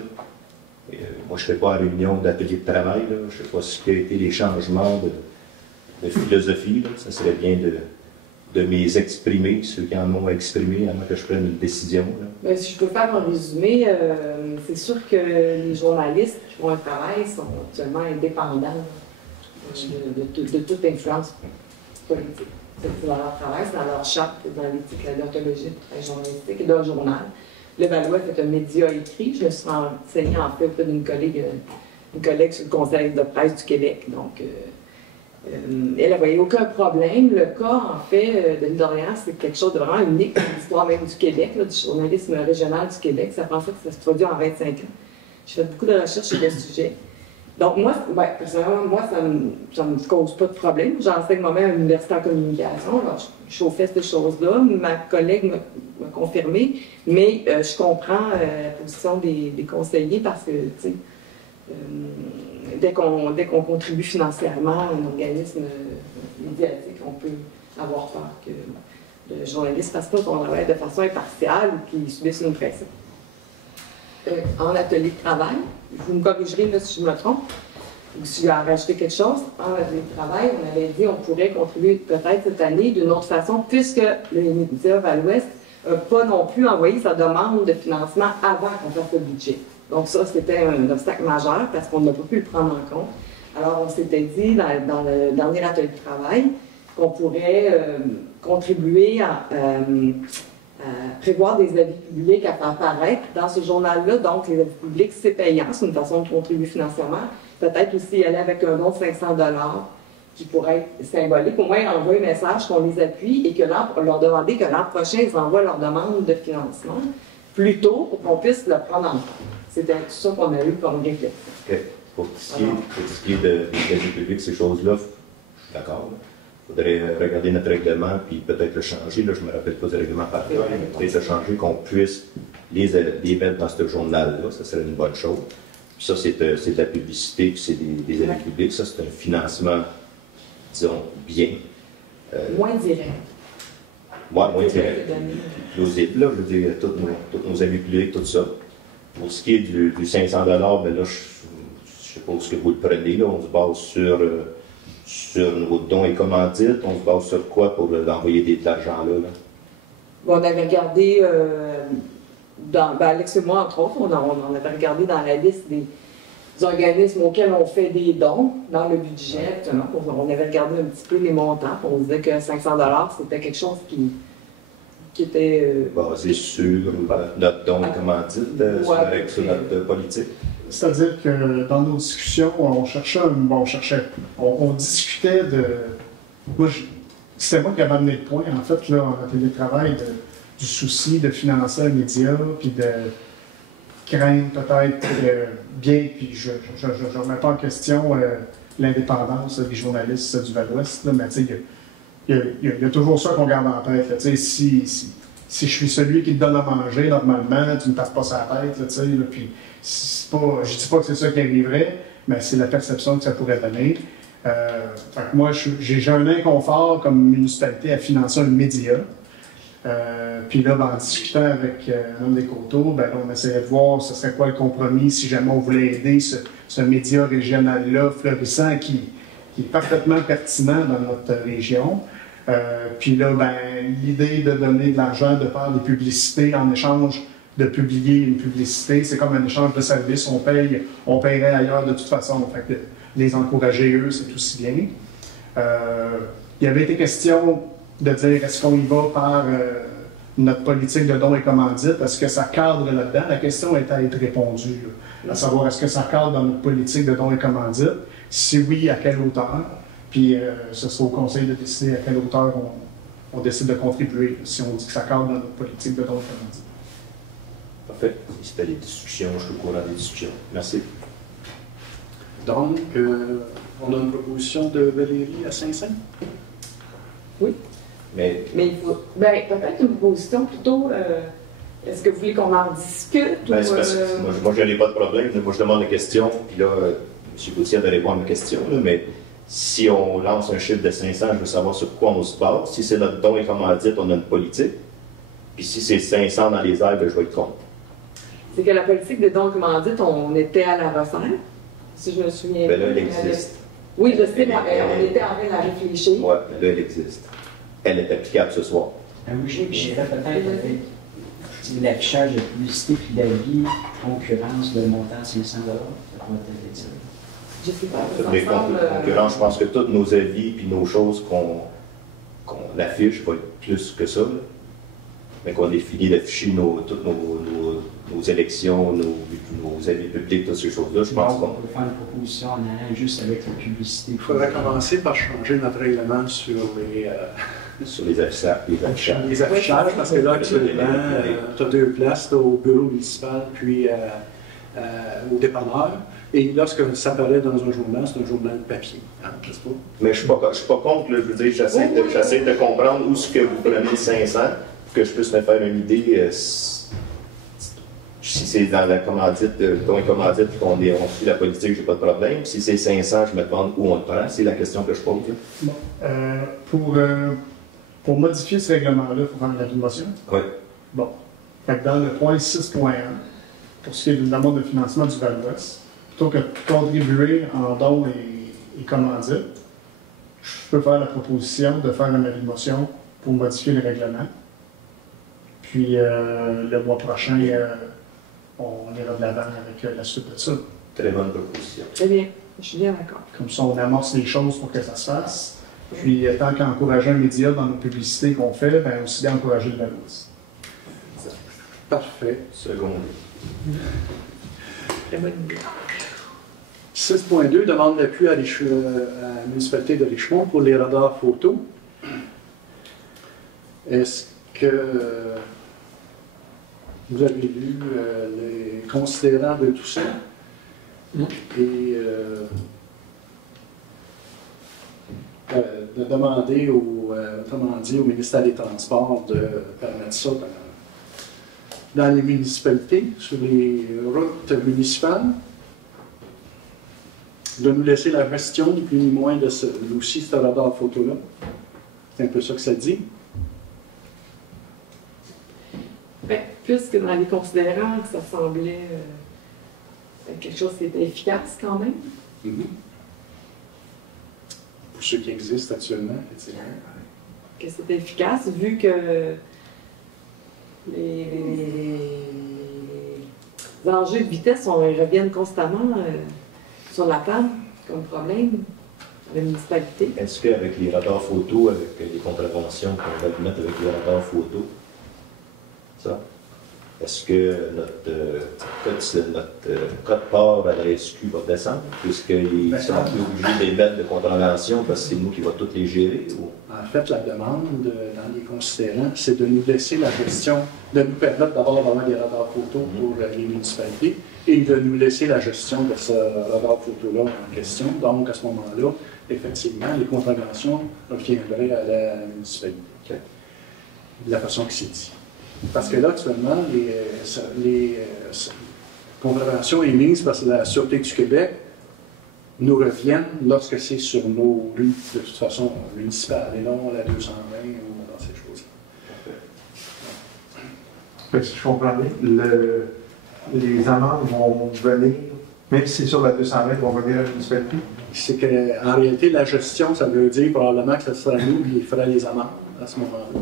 Moi, je ne fais pas en réunion d'atelier de travail. Là. Je ne sais pas ce qui a été les changements de philosophie. Là. Ça serait bien de m'exprimer, ceux qui en ont exprimé, avant que je prenne une décision. Bien, si je peux faire un résumé, c'est sûr que les journalistes qui font un travail sont actuellement indépendants de toute influence politique. C'est dans leur travail, c'est dans leur charte, dans l'éthique, la déontologie journalistique et d'un journal. Le Val-Ouest est un média écrit. Je me suis renseignée en fait auprès d'une collègue une collègue sur le Conseil de presse du Québec. Donc, elle ne voyait aucun problème. Le cas, en fait, de l'île d'Orléans, c'est quelque chose de vraiment unique dans l'histoire même du Québec, là, du journalisme régional du Québec. Ça prend ça que ça se produit en 25 ans. J'ai fait beaucoup de recherches sur le sujet. Donc, moi, personnellement, ça ne me cause pas de problème. J'enseigne moi-même à l'université en communication. Alors, je chauffais ces choses-là. Ma collègue m'a confirmé, mais je comprends la position des conseillers parce que, tu sais, dès qu'on contribue financièrement à un organisme médiatique, on peut avoir peur que le journaliste ne fasse pas son travail de façon impartiale ou qu'il subisse une pression. En atelier de travail, vous me corrigerez là, si je me trompe, ou si j'ai rajouté quelque chose. En atelier de travail, on avait dit qu'on pourrait contribuer peut-être cette année d'une autre façon, puisque le média Val-Ouest n'a pas non plus envoyé sa demande de financement avant qu'on fasse le budget. Donc ça, c'était un obstacle majeur parce qu'on n'a pas pu le prendre en compte. Alors on s'était dit dans le dernier atelier de travail qu'on pourrait contribuer à prévoir des avis publics à faire apparaître dans ce journal-là. Donc, les avis publics, c'est payant, c'est une façon de contribuer financièrement. Peut-être aussi aller avec un don de 500 $ qui pourrait être symbolique. Au moins, envoyer un message qu'on les appuie et que leur demander que l'an prochain, ils envoient leur demande de financement plus tôt pour qu'on puisse le prendre en compte. C'était tout ça qu'on a eu comme réflexion. Okay. Pour ce qui est des avis publics, ces choses-là, je suis d'accord. Il faudrait regarder notre règlement puis peut-être le changer. Là, je ne me rappelle pas du règlement par cœur, mais peut-être le changer, qu'on puisse les mettre dans ce journal-là. Ça serait une bonne chose. Puis ça, c'est de la publicité, puis c'est des avis publics. Ça, c'est un financement, disons, bien. Moins direct. Moins direct. Plausible, là, je veux dire, tous nos avis publics, tout ça. Pour ce qui est du 500 $, ben là, je suppose que vous le prenez, là, on se base sur nos dons et commandites, on se base sur quoi pour envoyer de l'argent là? Bon, on avait regardé, Alex et moi, entre autres, on avait regardé dans la liste des organismes auxquels on fait des dons dans le budget. On avait regardé un petit peu les montants, on disait que 500 $, c'était quelque chose qui était... basé sur notre don et commandite, sur notre politique. C'est-à-dire que dans nos discussions, on discutait de... C'était moi qui avais amené le point, en fait, là, en atelier de travail, du souci de financer un média, puis de craindre peut-être bien, puis je ne remets pas en question l'indépendance des journalistes du Val-Ouest, mais tu sais, il y a toujours ça qu'on garde en tête. Là, si je suis celui qui te donne à manger, normalement, tu ne me passes pas sa tête, là, puis je ne dis pas que c'est ça qui arriverait, mais c'est la perception que ça pourrait donner. Fait que moi, j'ai un inconfort comme municipalité à financer un média. Puis là, en discutant avec Mme Descoteaux, on essayait de voir ce serait quoi le compromis si jamais on voulait aider ce média régional-là florissant qui est parfaitement pertinent dans notre région. Puis là, l'idée de donner de l'argent, de faire des publicités en échange de publier une publicité, c'est comme un échange de services. On paierait ailleurs de toute façon. Fait que les encourager, eux, c'est aussi bien. Il y avait été question de dire est-ce qu'on y va par notre politique de dons et commandites, est-ce que ça cadre là-dedans? La question est à être répondue, là, à savoir est-ce que ça cadre dans notre politique de dons et commandites? Si oui, à quelle hauteur? Puis ce sera au conseil de décider à quelle hauteur on décide de contribuer, si on dit que ça cadre dans notre politique de dons et commandites. Parfait. C'était les discussions, je suis au courant des discussions. Merci. Donc, on a une proposition de Valérie à Saint-Saëns? Oui. Mais il faut. Peut-être une proposition plutôt. Est-ce que vous voulez qu'on en discute? Moi, je n'ai pas de problème. Moi, je demande des questions, puis là, M. Gauthier de répondre à mes questions, là, mais si on lance un chiffre de 500, je veux savoir sur quoi on se base. Si c'est notre don et commandite, on a une politique. Puis si c'est 500 dans les airs, je vais être contre. C'est que la politique de dons et commandites, on était à la refaire, si je me souviens bien. Là, elle existe. Oui, je sais, mais on était en train de la réfléchir. Oui, mais là, elle existe. Elle est applicable ce soir. Oui, j'irais peut-être avec l'affichage de publicité puis d'avis, concurrence de montant 500 $, ça pourrait être utile. Je sais pas. Concurrence, je pense que tous nos avis puis nos choses qu'on affiche va être plus que ça. Mais qu'on est fini d'afficher tous nos nos élections, nos avis publics, toutes ces choses-là, je pense On qu'on peut faire une proposition en allant juste avec la publicité. Il faudrait commencer par changer notre règlement sur les affichages. les affichages, parce que là, actuellement, tu as deux places, au bureau municipal, puis au dépanneur. Et lorsque ça apparaît dans un journal, c'est un journal papier. Hein, n'est-ce pas? Mais je ne suis pas contre, là, je veux dire, j'essaie de comprendre où est-ce que vous prenez 500 pour que je puisse me faire une idée si c'est dans la commandite, ton commandite, qu'on suit la politique, j'ai pas de problème. Si c'est 500, je me demande où on le prend. C'est la question que je pose. Bon. Pour modifier ce règlement-là, il faut faire une motion. Oui. Bon. Fait que dans le point 6.1, pour ce qui est de la demande de financement du Val-d'Ouest, plutôt que de contribuer en dons et commandites, je peux faire la proposition de faire une avis de motion pour modifier le règlement. Puis le mois prochain, on ira de l'avant avec la suite de ça. Très bonne proposition. Très bien, je suis bien d'accord. Comme ça, on amorce les choses pour que ça se fasse. Puis, tant qu'encourager un média dans nos publicités qu'on fait, bien aussi bien encourager le Val-d'Ouest. Parfait. Seconde. Très bonne idée. 6.2, demande d'appui à la municipalité de Richemont pour les radars photo. Est-ce que vous avez lu les considérants de tout ça? Et de demander autrement dit, au ministère des Transports de permettre ça dans les municipalités, sur les routes municipales, de nous laisser la gestion, ni plus ni moins, de aussi ce radar photo-là. C'est un peu ça que ça dit. Bien, puisque dans les considérants, ça semblait quelque chose qui était efficace quand même. Pour ceux qui existent actuellement, effectivement. Que c'était efficace, vu que les enjeux de vitesse reviennent constamment sur la table comme problème de la municipalité. Est-ce qu'avec les radars photo, avec les contraventions qu'on va mettre avec les radars photo, ça, est-ce que notre code-part à la SQ va descendre, puisqu'ils sont plus obligés de les mettre de contravention parce que c'est nous qui va toutes les gérer? Ou? En fait, la demande dans les considérants, c'est de nous laisser la gestion, de nous permettre d'avoir vraiment des radars photo pour les municipalités et de nous laisser la gestion de ce radar photo-là en question. Donc, à ce moment-là, effectivement, les contraventions reviendraient à la municipalité. Okay. De la façon que c'est dit. Parce que là, actuellement, les contraventions émises par la Sûreté du Québec nous reviennent lorsque c'est sur nos rues, de toute façon, municipales, et non la 220 ou dans ces choses-là. Si je comprends bien, les amendes vont venir, même si c'est sur la 220, vont venir à la municipalité? C'est qu'en réalité, la gestion, ça veut dire probablement que ce sera nous qui fera les amendes à ce moment-là.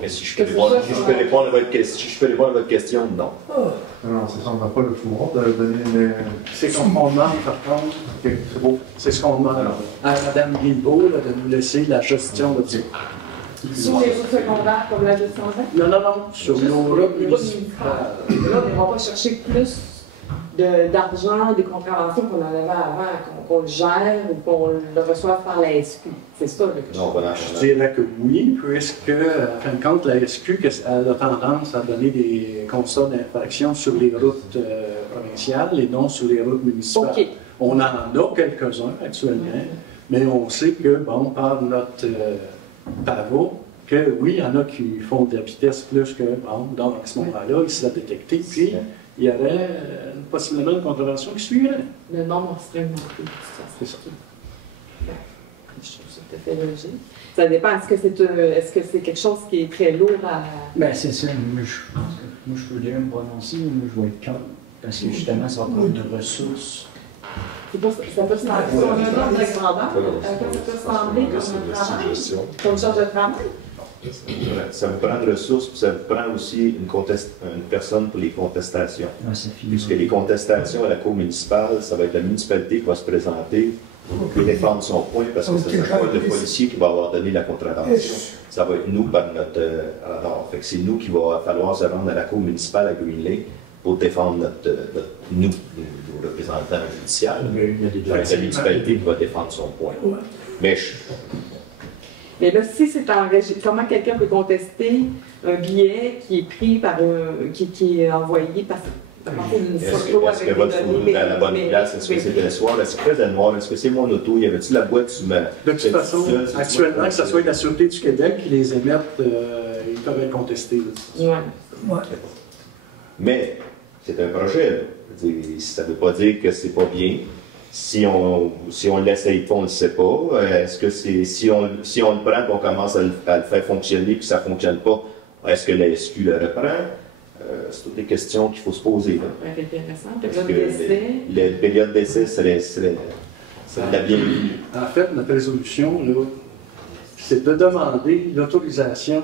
Mais si je peux répondre à votre question, non. Non, c'est ça, on n'a pas le pouvoir de donner une... C'est ce qu'on demande, par contre. Okay, c'est beau. C'est ce qu'on demande à Mme Guilbeault, de nous laisser la gestion de ça. Sur les routes secondaires comme la 220? Non, sur nos routes municipales. Là, on va pas chercher plus d'argent, des contraventions qu'on en avait avant, qu'on le gère ou qu'on le reçoive par la SQ. C'est ça, là, que non, je dirais que oui, puisque, en fin de compte, la SQ elle a tendance à donner des constats d'infraction sur les routes provinciales et non sur les routes municipales. Okay. On en a quelques-uns actuellement, mais on sait que, bon, par notre PAVO, que oui, il y en a qui font de la vitesse plus que, bon, donc à ce moment-là, ils seraient détectés, puis il y aurait possiblement une contravention qui suivrait. Le nombre serait augmenté. C'est ça. Je trouve ça tout à fait logique. Ça dépend, est-ce que c'est quelque chose qui est très lourd à... Bien, c'est ça. Moi, je peux déjà me prononcer, moi, je vais être calme. Parce que justement, ça va prendre de ressources. Ça peut sembler comme un ordre de grandeur. Ça peut sembler comme un travail. Comme une charge de travail. Ça vous prend de ressources, puis ça vous prend aussi une personne pour les contestations. Ah, ça finit. Puisque les contestations à la Cour municipale, ça va être la municipalité qui va se présenter pour défendre son point, parce que ce ne sera pas le policier qui va avoir donné la contravention. Ça va être nous par notre radar. Fait que c'est nous qui va falloir se rendre à la Cour municipale à Green Lake pour défendre nos représentants judiciaires. C'est la municipalité qui va défendre son point. Mais là, si c'est enregistré, comment quelqu'un peut contester un billet qui est pris par qui est envoyé par une photo Est-ce avec que votre photo est à la bonne place? Est-ce que c'était le soir? Est-ce que c'est très noir? Est-ce que c'est mon auto? Y avait-tu la boîte sur ma... De toute façon, actuellement, que ce soit la Sûreté du Québec qui les émette, ils peuvent être contestés. Ouais. Mais c'est un projet. Là. Ça ne veut pas dire que c'est pas bien. Si on l'essaye pas, on ne le sait pas. Est-ce que si on le prend et on commence à le faire fonctionner puis ça ne fonctionne pas, est-ce que la SQ le reprend? C'est toutes des questions qu'il faut se poser. C'est intéressant. Parce que la période d'essai serait la bienvenue. En fait, notre résolution, là, c'est de demander l'autorisation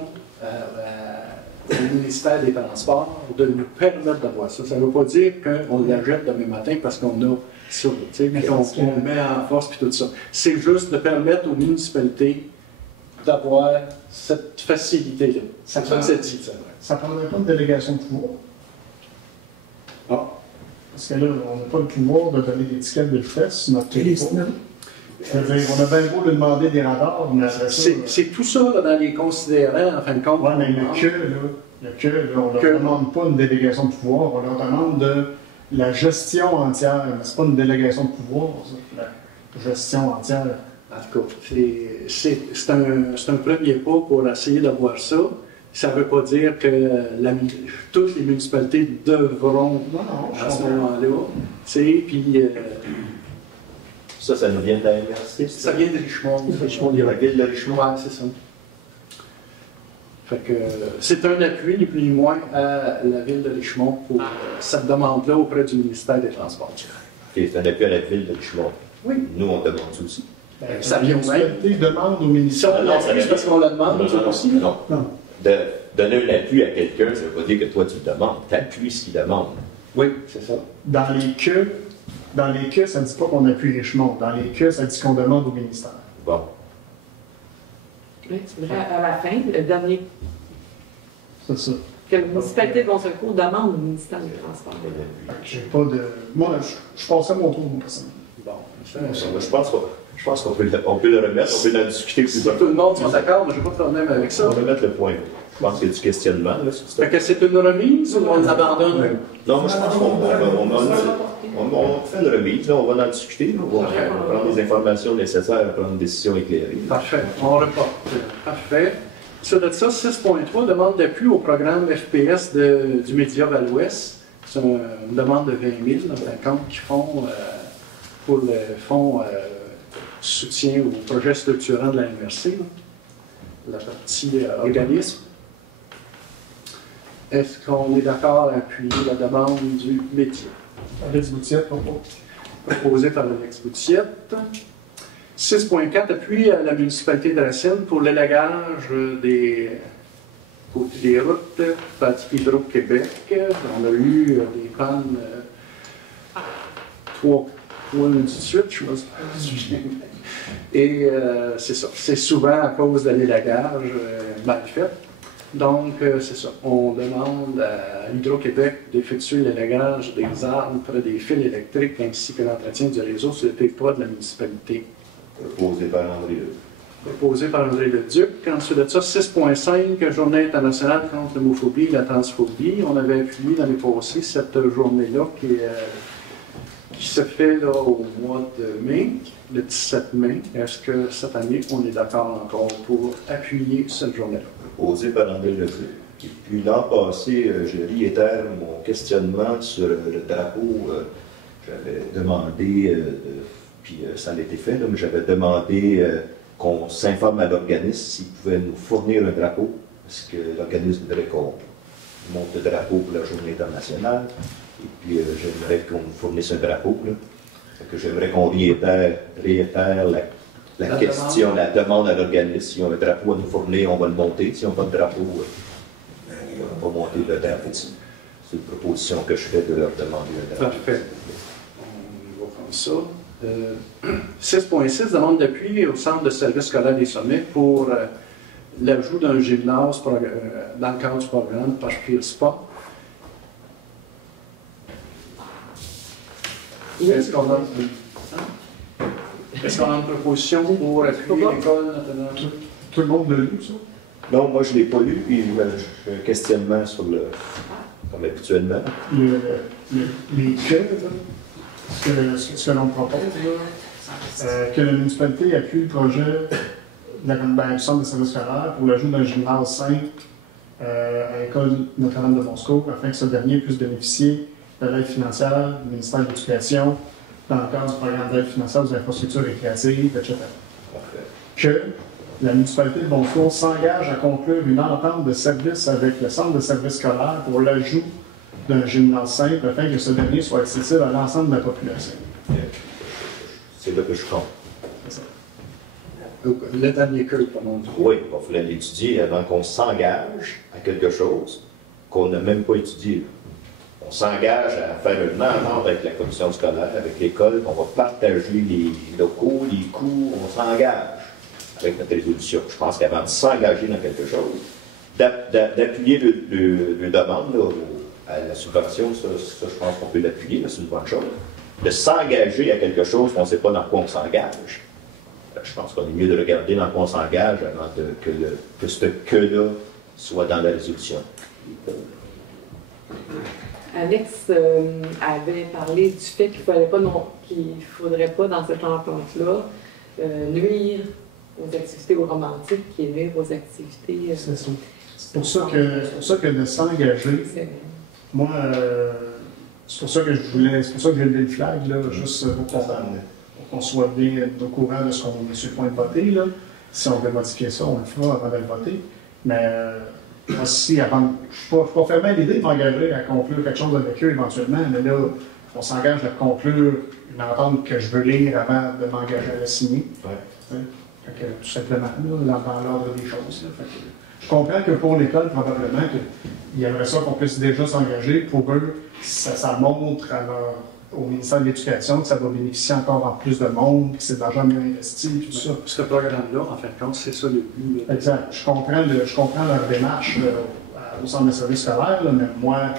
au ministère des Transports de nous permettre d'avoir ça. Ça ne veut pas dire qu'on la jette demain matin parce qu'on a ça, puis on met en force puis tout ça. C'est juste de permettre aux municipalités d'avoir cette facilité-là. C'est ça que c'est dit. Ça ne prendrait pas de délégation de pouvoir. Ah. Parce que là, on n'a pas le pouvoir de donner des tickets de vitesse sur notre téléphone. Je veux dire, on a bien beau de demander des radars, mais c'est tout ça là, dans les considérants, en fin de compte. Oui, mais on ne leur demande pas une délégation de pouvoir, on leur demande de la gestion entière. Mais ce n'est pas une délégation de pouvoir, ça. La gestion entière. En tout cas, c'est un premier pas pour essayer d'avoir ça. Ça ne veut pas dire que toutes les municipalités devront à ce moment-là. Puis ça nous vient de la MRC? Ça vient de Richemont. La ville de Richemont. Oui, c'est ça. Fait que c'est un appui, ni plus ni moins, à la ville de Richemont pour cette demande-là auprès du ministère des Transports. Okay, c'est un appui à la ville de Richemont. Oui. Nous, on demande ça aussi. Ça vient au même. Les demande au ministère. Non, c'est parce qu'on la demande aussi. Non. De donner un appui à quelqu'un, ça ne veut pas dire que toi, tu le demandes. Tu appuies ce qu'il demande. Oui, c'est ça. Dans les queues, ça ne dit pas qu'on appuie Richemont. Dans les queues, ça dit qu'on demande au ministère. Bon. Oui, c'est vrai, à la fin, le dernier. C'est ça. Que la municipalité de Bon-Secours demande au ministère des Transports. J'ai pas de. Moi, je passerai mon tour, moi, personne. Bon, Je pense qu'on peut le remettre, on peut en discuter plus si tout le monde est d'accord, mais je n'ai pas de problème avec ça. On va remettre le point. Je pense qu'il y a du questionnement. Là, fait que c'est une remise ou on l'abandonne? Non, moi je pense qu'on fait une remise, là, on va en discuter, on va prendre les informations nécessaires pour prendre une décision éclairée. Parfait, on reporte. Parfait. Sur de ça, 6.3, demande d'appui au programme FPS du Média Val-Ouest. C'est une demande de 20 000, dans un compte qu'ils font pour le fonds soutien au projet structurant de la MRC, la partie organisme. Est-ce qu'on est d'accord à appuyer la demande du métier? Alex Boutiette, proposé par Alex Boutiette. 6.4, appui à la municipalité de Racine pour l'élagage des routes par Hydro-Québec. On a eu des pannes 3 de suite, je pense. Et c'est ça. C'est souvent à cause de l'élagage mal fait. Donc, c'est ça. On demande à Hydro-Québec d'effectuer l'élagage des arbres près des fils électriques ainsi que l'entretien du réseau sur le territoire de la municipalité. Proposé par André Leduc. Proposé par André Leduc. Ensuite de ça, 6.5, Journée internationale contre l'homophobie et la transphobie. On avait appuyé dans les passés cette journée-là qui se fait là, au mois de mai, le 17 mai. Est-ce que cette année, on est d'accord encore pour appuyer cette journée-là? Proposé par André Leduc. Et puis l'an passé, je réitère mon questionnement sur le drapeau. J'avais demandé, puis ça a été fait, là, mais j'avais demandé qu'on s'informe à l'organisme s'il pouvait nous fournir un drapeau, parce que l'organisme voudrait qu'on monte le drapeau pour la journée internationale. Et puis j'aimerais qu'on nous fournisse un drapeau. Là. Que j'aimerais qu'on réitère La question, la demande à l'organisme. S'ils ont un drapeau à nous fournir, on va le monter. S'ils n'ont pas de drapeau, on va monter le drapeau. C'est une proposition que je fais de leur demander un drapeau. Parfait. On va prendre ça. 6.6, demande d'appui au Centre de service scolaire des Sommets pour l'ajout d'un gymnase dans le cadre du programme Page Spa. Est-ce qu'on a une proposition pour appuyer l'école Notre-Dame? Tout le monde l'a lu, ça? Non, moi je ne l'ai pas lu, puis j'ai un questionnement sur le. Comme habituellement. Les faits, ce que l'on propose, que la municipalité appuie le projet du centre de service scolaire pour l'ajout d'un gymnase simple à l'école Notre-Dame de Bosco, afin que ce dernier puisse bénéficier de l'aide financière du ministère de l'Éducation dans le cadre du programme d'aide financière aux infrastructures récréatives, etc. Que la municipalité de Bosco s'engage à conclure une entente de service avec le centre de service scolaire pour l'ajout d'un gymnase simple afin que ce dernier soit accessible à l'ensemble de la population. C'est là que je compte. C'est ça. Donc, le dernier cœur, comme on dit. Oui, il va falloir l'étudier avant qu'on s'engage à quelque chose qu'on n'a même pas étudié. On s'engage à faire une entente avec la commission scolaire, avec l'école, on va partager les locaux, les coûts, on s'engage avec notre résolution. Je pense qu'avant de s'engager dans quelque chose, d'appuyer le demande là, à la subvention, ça je pense qu'on peut l'appuyer, c'est une bonne chose. De s'engager à quelque chose qu'on ne sait pas dans quoi on s'engage, je pense qu'on est mieux de regarder dans quoi on s'engage avant que ce que-là soit dans la résolution. Alex avait parlé du fait qu'il ne faudrait pas, dans cette entente-là, nuire aux activités romantiques et nuire aux activités... C'est ça. C'est pour ça que de s'engager, moi, c'est pour ça que j'ai levé le flag, là, juste pour qu'on soit bien au courant de ce qu'on est sur le point de voter. Là. Si on veut modifier ça, on le fera avant de le voter. Mais aussi, je ne suis pas fermé à l'idée de m'engager à conclure quelque chose avec eux éventuellement, mais là, on s'engage à conclure une entente que je veux lire avant de m'engager à la signer. Ouais. Fait que, tout simplement, là, dans l'ordre des choses. Là, fait que, je comprends que pour l'école, probablement, qu'il aimerait ça qu'on puisse déjà s'engager. Pour eux, ça montre au ministère de l'Éducation que ça va bénéficier encore en plus de monde, que c'est de l'argent bien investi, tout ça. Ce programme-là, en fin de compte, c'est ça le but. Exact. Je comprends leur démarche au centre de service scolaire, là, mais moi,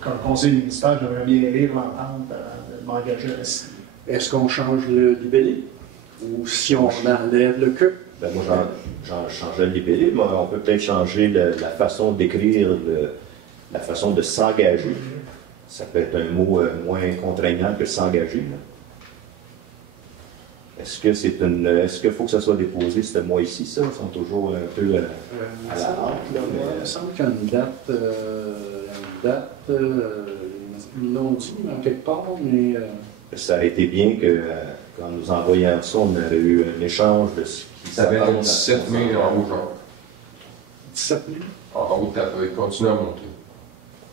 comme conseiller du ministère, j'aimerais bien lire l'entente de m'engager à la signer. Est-ce qu'on change le libellé? Ou si on enlève le que? Ben moi, j'en changerais le libellé, mais on peut peut-être changer la façon d'écrire, la façon de s'engager. Ça peut être un mot moins contraignant que s'engager. Est-ce qu'il faut que ça soit déposé ce mois ici, ça? Ils sont toujours un peu à la hâte. Il me semble qu'il y a une date, ils l'ont dit en quelque part, mais... Ça aurait été bien que, quand nous envoyons ça, on aurait eu un échange de ce qui ça avait été 17 mai en haut, genre. 17 mai? En haut, tu avais continué à monter.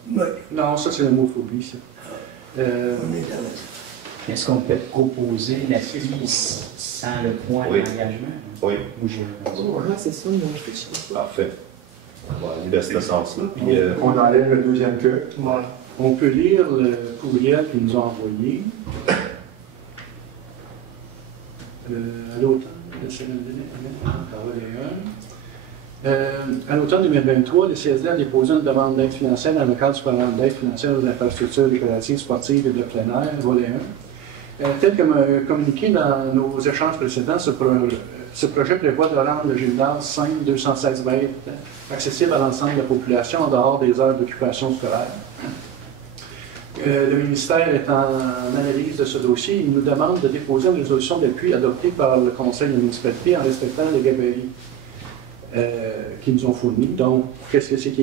Oui. Non, ça, c'est l'homophobie, ça. Est-ce qu'on peut proposer l'appui sans le point d'engagement? Oui. Oui, c'est ça, moi je sais pas. Parfait. On va aller dans ce sens-là. On enlève le deuxième que. Ouais. On peut lire le courriel qu'ils nous ont envoyé. À l'automne, à l'automne 2023, le CSD a déposé une demande d'aide financière dans le cadre du programme d'aide financière aux infrastructures récréatives, sportives et de plein air, volet 1. Tel que communiqué dans nos échanges précédents, ce projet prévoit de rendre le gymnase 5 216 mètres accessible à l'ensemble de la population en dehors des heures d'occupation scolaire. Le ministère est en analyse de ce dossier. Il nous demande de déposer une résolution d'appui adoptée par le conseil de municipalité en respectant les gabarits qu'ils nous ont fournis. Donc, qu'est-ce que c'est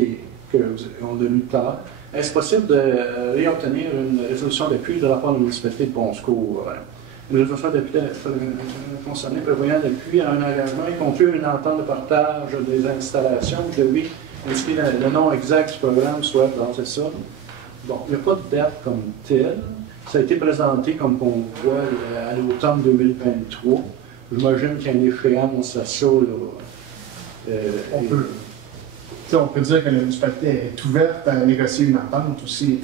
qu'on a lu tout à l'heure? Est-ce possible de réobtenir une résolution d'appui de la part de la municipalité de Bon-Secours? Une résolution d'appui concernée prévoyant l'appui à un engagement y conclut une entente de partage des installations. Je vais indiquer le nom exact du programme, soit dans ça. Bon, il n'y a pas de date comme telle. Ça a été présenté, comme on voit, à l'automne 2023. j'imagine qu'il y a une échéance à ça, là. On peut dire que la municipalité est ouverte à négocier une entente aussi,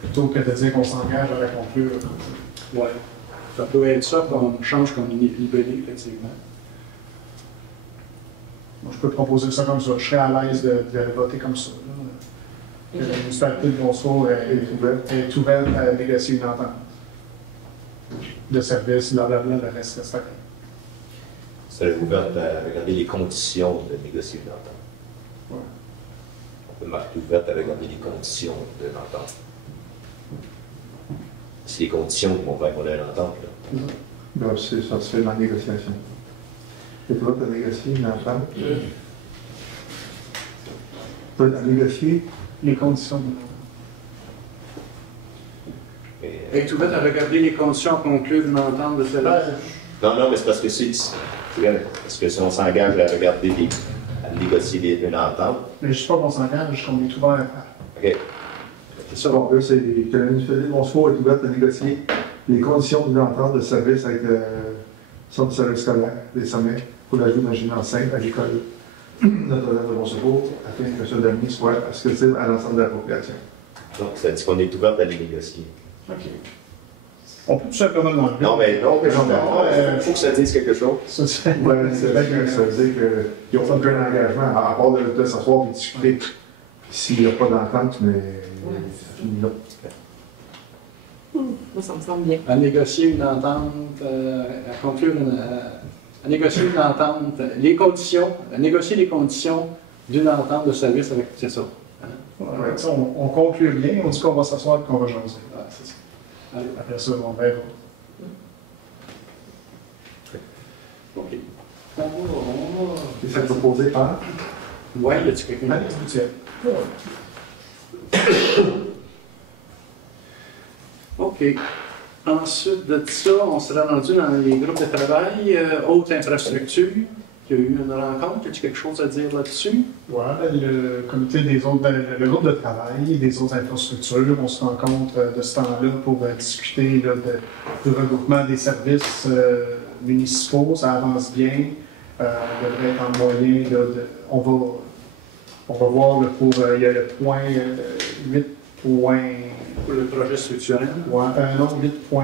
plutôt que de dire qu'on s'engage à la conclure. Oui, ça peut être ça qu'on change comme libellé, effectivement. Moi, je peux proposer ça comme ça. Je serais à l'aise de voter comme ça. Là. Que la municipalité de Beauceau est ouverte à négocier une entente de service, blablabla, le reste reste pareil. Serait ouverte à regarder les conditions de négocier une entente. Ouais. On peut marquer ouverte à regarder les conditions de l'entente. C'est les conditions qui vont faire qu'on ait l'entente. Ben, ça se fait dans la négociation. Tu es prêt à négocier une entente? Prêt à négocier les conditions de l'entente. Es-tu ouvert à regarder les conditions à conclure une entente de celle-là? Non, mais c'est parce que parce que si on s'engage à regarder à négocier une entente. Mais je ne sais pas qu'on s'engage, qu'on est ouvert à. OK. C'est ça, bon, là, c'est que la municipalité de Beauceau est ouverte à négocier les conditions d'une entente de service avec le centre de service scolaire, les sommets, pour l'ajout d'un gymnase simple agricole Notre-Dame de Bon-Secours, afin que ce dernier soit accessible à l'ensemble de la population. Donc, ça dit qu'on est ouvert à les négocier. OK. On peut tout simplement l'enlever. Non, mais il faut que ça dise quelque chose. Oui, c'est vrai que ça veut dire qu'ils n'ont pas de engagement, à part de s'asseoir et discuter. S'il n'y a pas d'entente, mais c'est fini là. Moi, ça me semble bien. À négocier une entente, à conclure à négocier une entente, à négocier les conditions d'une entente de service avec, c'est ça. Hein? Ouais, on conclut bien, on dit qu'on va s'asseoir et qu'on va jaser. Ah, c'est ça. Allez. Après ça, on verra. OK. Et ça proposé par? Oui, y a-t-il quelqu'un? Alex Boutier. OK. Ensuite de ça, on sera rendu dans les groupes de travail, haute infrastructure. Il y a eu une rencontre. As-tu quelque chose à dire là-dessus? Oui, le comité des autres, le groupe de travail des autres infrastructures, on se rencontre de ce temps-là pour discuter là, du regroupement des services municipaux. Ça avance bien. On devrait être en moyen. Là, on va voir là, il y a le point 8. Pour le projet structurel? Ouais, non, 8.9.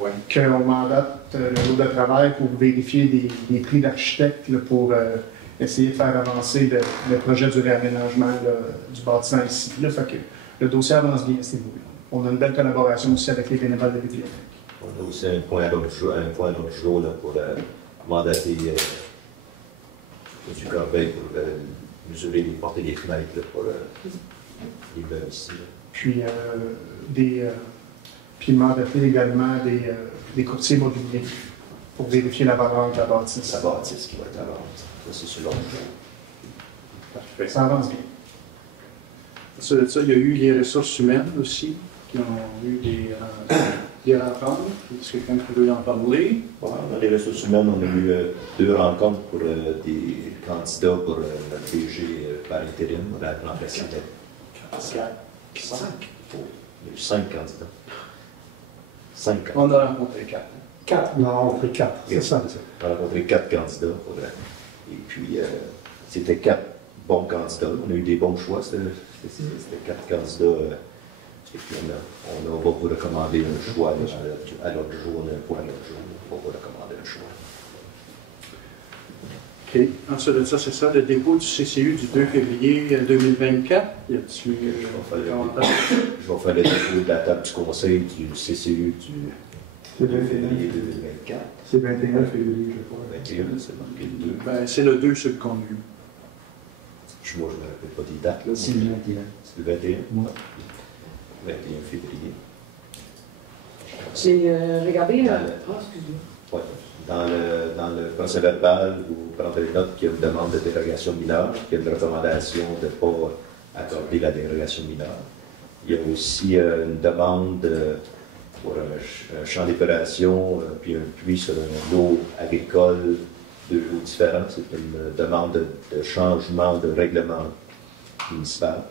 Ouais. Qu'on mandate le groupe de travail pour vérifier des prix d'architectes pour essayer de faire avancer le projet du réaménagement du bâtiment ici. Là, fait que le dossier avance bien à ce niveau-là. On a une belle collaboration aussi avec les bénévoles de bibliothèque. On a aussi un point à l'autre jour là, pour mandater M. Corbeil pour mesurer les portes et les fenêtres là, pour les meubles ici. Là. Puis mandater également des courtiers immobiliers pour vérifier la valeur de la bâtisse. La bâtisse qui va être à vente. Ça, c'est sur l'autre jour. Parfait. Ça avance bien. Ensuite de ça, il y a eu les ressources humaines aussi, qui ont eu des rencontres. Est-ce que quelqu'un veut en parler? Bon, dans les ressources humaines, on a eu 2 rencontres pour des candidats pour notre PG par intérim, on a remplacé 5. Il y a eu 5 candidats. 5 candidats. On a rencontré 4. 4, non, on fait 4, c'est ça. On a rencontré 4 candidats. Et puis, c'était 4 bons candidats. On a eu des bons choix. C'était 4 candidats. Et puis, on va vous recommander un choix à l'autre jour. On a un point à l'autre jour. On va vous recommander un choix. OK. Ensuite de ça, c'est ça, le dépôt du CCU du 2 février 2024. Y a-t-il Je vais faire le dépôt de la table du conseil du CCU du février 2024. C'est 21 février, je crois. 21, c'est marqué le 2. Ben, c'est le 2 sur le connu. Moi, je ne me rappelle pas des dates. C'est le 21. C'est le 21? Oui. 21 février. J'ai regardé. excuse-moi. Ouais. Dans le procès verbal, vous prendrez note qu'il y a une demande de dérogation mineure, qu'il y a une recommandation de ne pas accorder la dérogation mineure. Il y a aussi une demande pour un champ d'épuration, puis un puits sur un lot agricole, 2 lots différents. C'est une demande de changement de règlement municipal.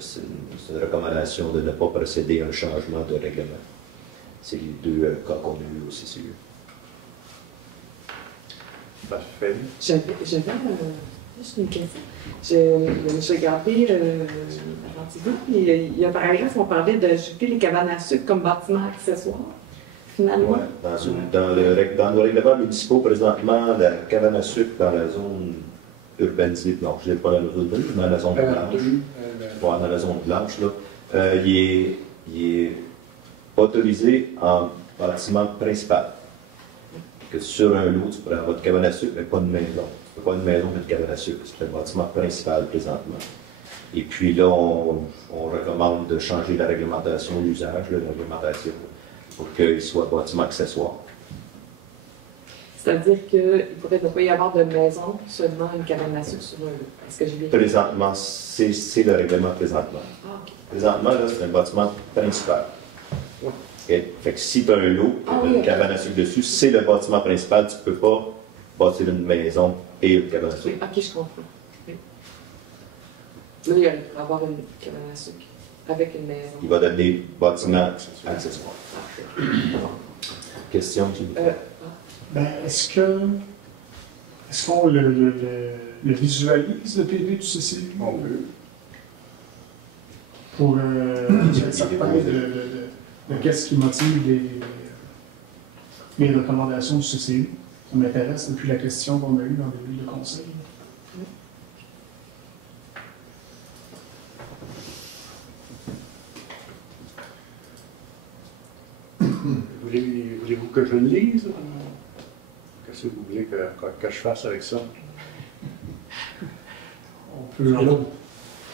C'est une recommandation de ne pas procéder à un changement de règlement. C'est les 2 cas qu'on a eu au CCU. Parfait. J'avais juste une question. J'ai regardé l'antigo, puis il y a un paragraphe où on parlait d'ajouter les cabanes à sucre comme bâtiments accessoires. Finalement. Ouais, dans nos règlements municipaux, présentement, la cabane à sucre dans la zone urbanisée, non, je ne dis pas dans la zone urbanisée, mais dans la zone blanche. Ouais, dans la zone blanche, là, il est autorisé en bâtiment principal. Que sur un lot, tu pourrais avoir une cabane à sucre, mais pas de maison. Tu ne peux pas une maison, mais une cabane à sucre. C'est le bâtiment principal présentement. Et puis là, on recommande de changer la réglementation d'usage, la réglementation, pour qu'il soit bâtiment accessoire. C'est-à-dire qu'il pourrait ne pas y avoir de maison, seulement une cabane à sucre sur un lot. Est-ce que j'ai bien... Présentement, c'est le règlement présentement. Ah, OK. Présentement, là, c'est un bâtiment principal. Okay? Fait que si tu as un lot, une cabane à sucre dessus, c'est le bâtiment principal, tu ne peux pas bâtir une maison et une cabane à sucre. OK, je comprends. Oui. Là, il va avoir une cabane à sucre avec une maison. Il va devenir bâtiment accessoire. Question, s'il vous plaît. Ben, est-ce qu'on le visualise, le PV du CCU? On peut. Pour être certain de qu'est-ce qui motive les recommandations du CCU. Ça m'intéresse depuis la question qu'on a eue dans le début de conseil. Voulez-vous que je le lise? Qu'est-ce que vous voulez que je fasse avec ça? On peut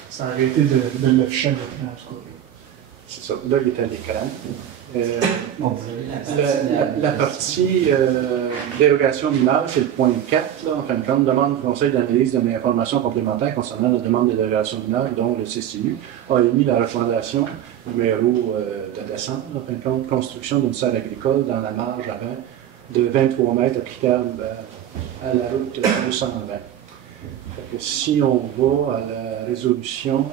s'arrêter de l'afficher à l'écran, en tout cas. C'est ça. Là, il est à l'écran. La partie dérogation mineure, c'est le point 4. Là, en fin de compte, demande du Conseil d'analyse de l'information complémentaire concernant la demande de dérogation mineure, dont le CCU a émis la recommandation numéro de décembre, en fin de compte, construction d'une serre agricole dans la marge avant de 23 mètres applicable à la route 220. Fait que si on va à la résolution,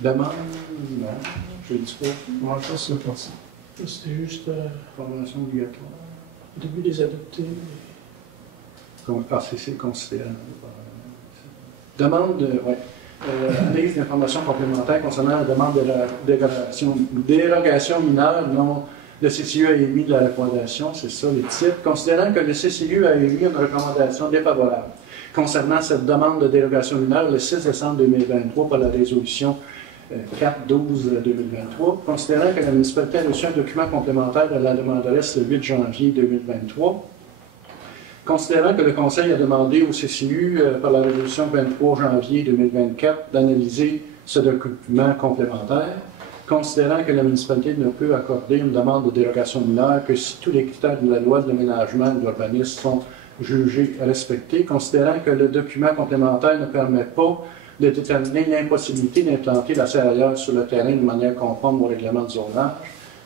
demande, non, je ne dis pas. On va faire ça pour ça. C'était juste formation obligatoire. Au début des adoptés. C'est considérable. Demande, oui. Analyse d'informations complémentaires concernant la demande de dérogation mineure dont le CCU a émis de la recommandation, c'est ça le titre. Considérant que le CCU a émis une recommandation défavorable concernant cette demande de dérogation mineure le 6 décembre 2023 par la résolution 4-12-2023, considérant que la municipalité a reçu un document complémentaire de la demanderesse le 8 janvier 2023, considérant que le Conseil a demandé au CCU par la résolution 23 janvier 2024 d'analyser ce document complémentaire, considérant que la municipalité ne peut accorder une demande de dérogation mineure que si tous les critères de la loi de l'aménagement et de l'urbanisme sont jugés respectés, considérant que le document complémentaire ne permet pas de déterminer l'impossibilité d'implanter la serre ailleurs sur le terrain de manière conforme au règlement de zonage,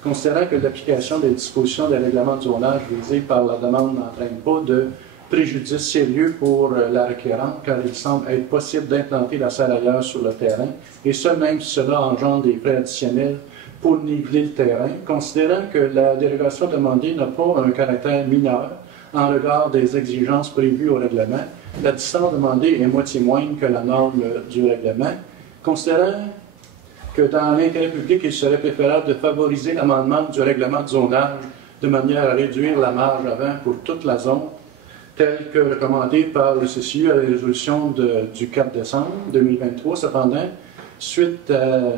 considérant que l'application des dispositions des règlements de zonage visés par la demande n'entraîne pas de préjudice sérieux pour la requérante, car il semble être possible d'implanter la serre ailleurs sur le terrain, et ce même si cela engendre des frais additionnels pour niveler le terrain, considérant que la dérogation demandée n'a pas un caractère mineur en regard des exigences prévues au règlement, la distance demandée est moitié moindre que la norme du règlement, considérant que dans l'intérêt public, il serait préférable de favoriser l'amendement du règlement de zonage de manière à réduire la marge avant pour toute la zone, telle que recommandée par le CCU à la résolution du 4 décembre 2023. Cependant, suite à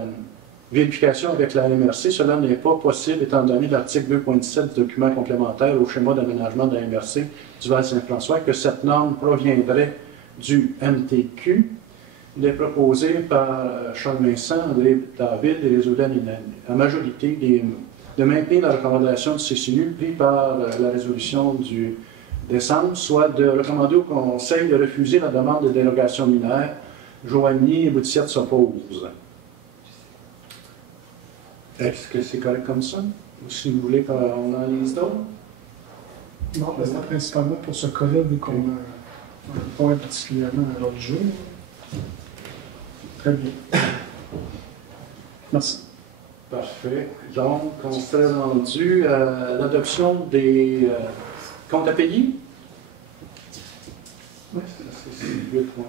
vérification avec la MRC, cela n'est pas possible étant donné l'article 2.17 du document complémentaire au schéma d'aménagement de la MRC du Val-Saint-François que cette norme proviendrait du MTQ. Il est proposé par Charles Vincent, André David et les autres à majorité de maintenir la recommandation du CCU prise par la résolution du décembre, soit de recommander au Conseil de refuser la demande de dérogation mineure. Joigny et Boutissette s'opposent. Est-ce que c'est correct comme ça? Ou si vous voulez qu'on en lise d'autres? Non, mais c'est principalement pour ce cas-là, vu qu'on a un point particulièrement à l'autre jour. Très bien. Merci. Parfait. Donc, on serait rendu à l'adoption des comptes à payer. Oui, c'est 8 points.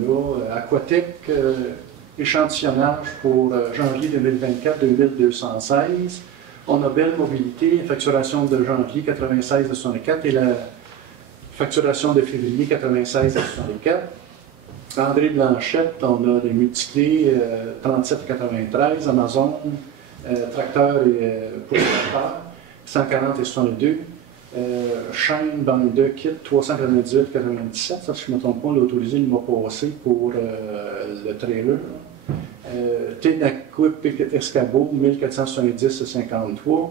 On a Aquatec, échantillonnage pour janvier 2024, 2216. On a Belle Mobilité, facturation de janvier 96,64 et la facturation de février 96,64. André Blanchette, on a des multiclés 37,93. Amazon, tracteur et pour le tracteur, 140,62. Chaîne Banque de Kit 398,97. Ça, si je ne me trompe pas, on l'a autorisé le mois passé pour le trailer. Ténaquip Escabeau 1470,53.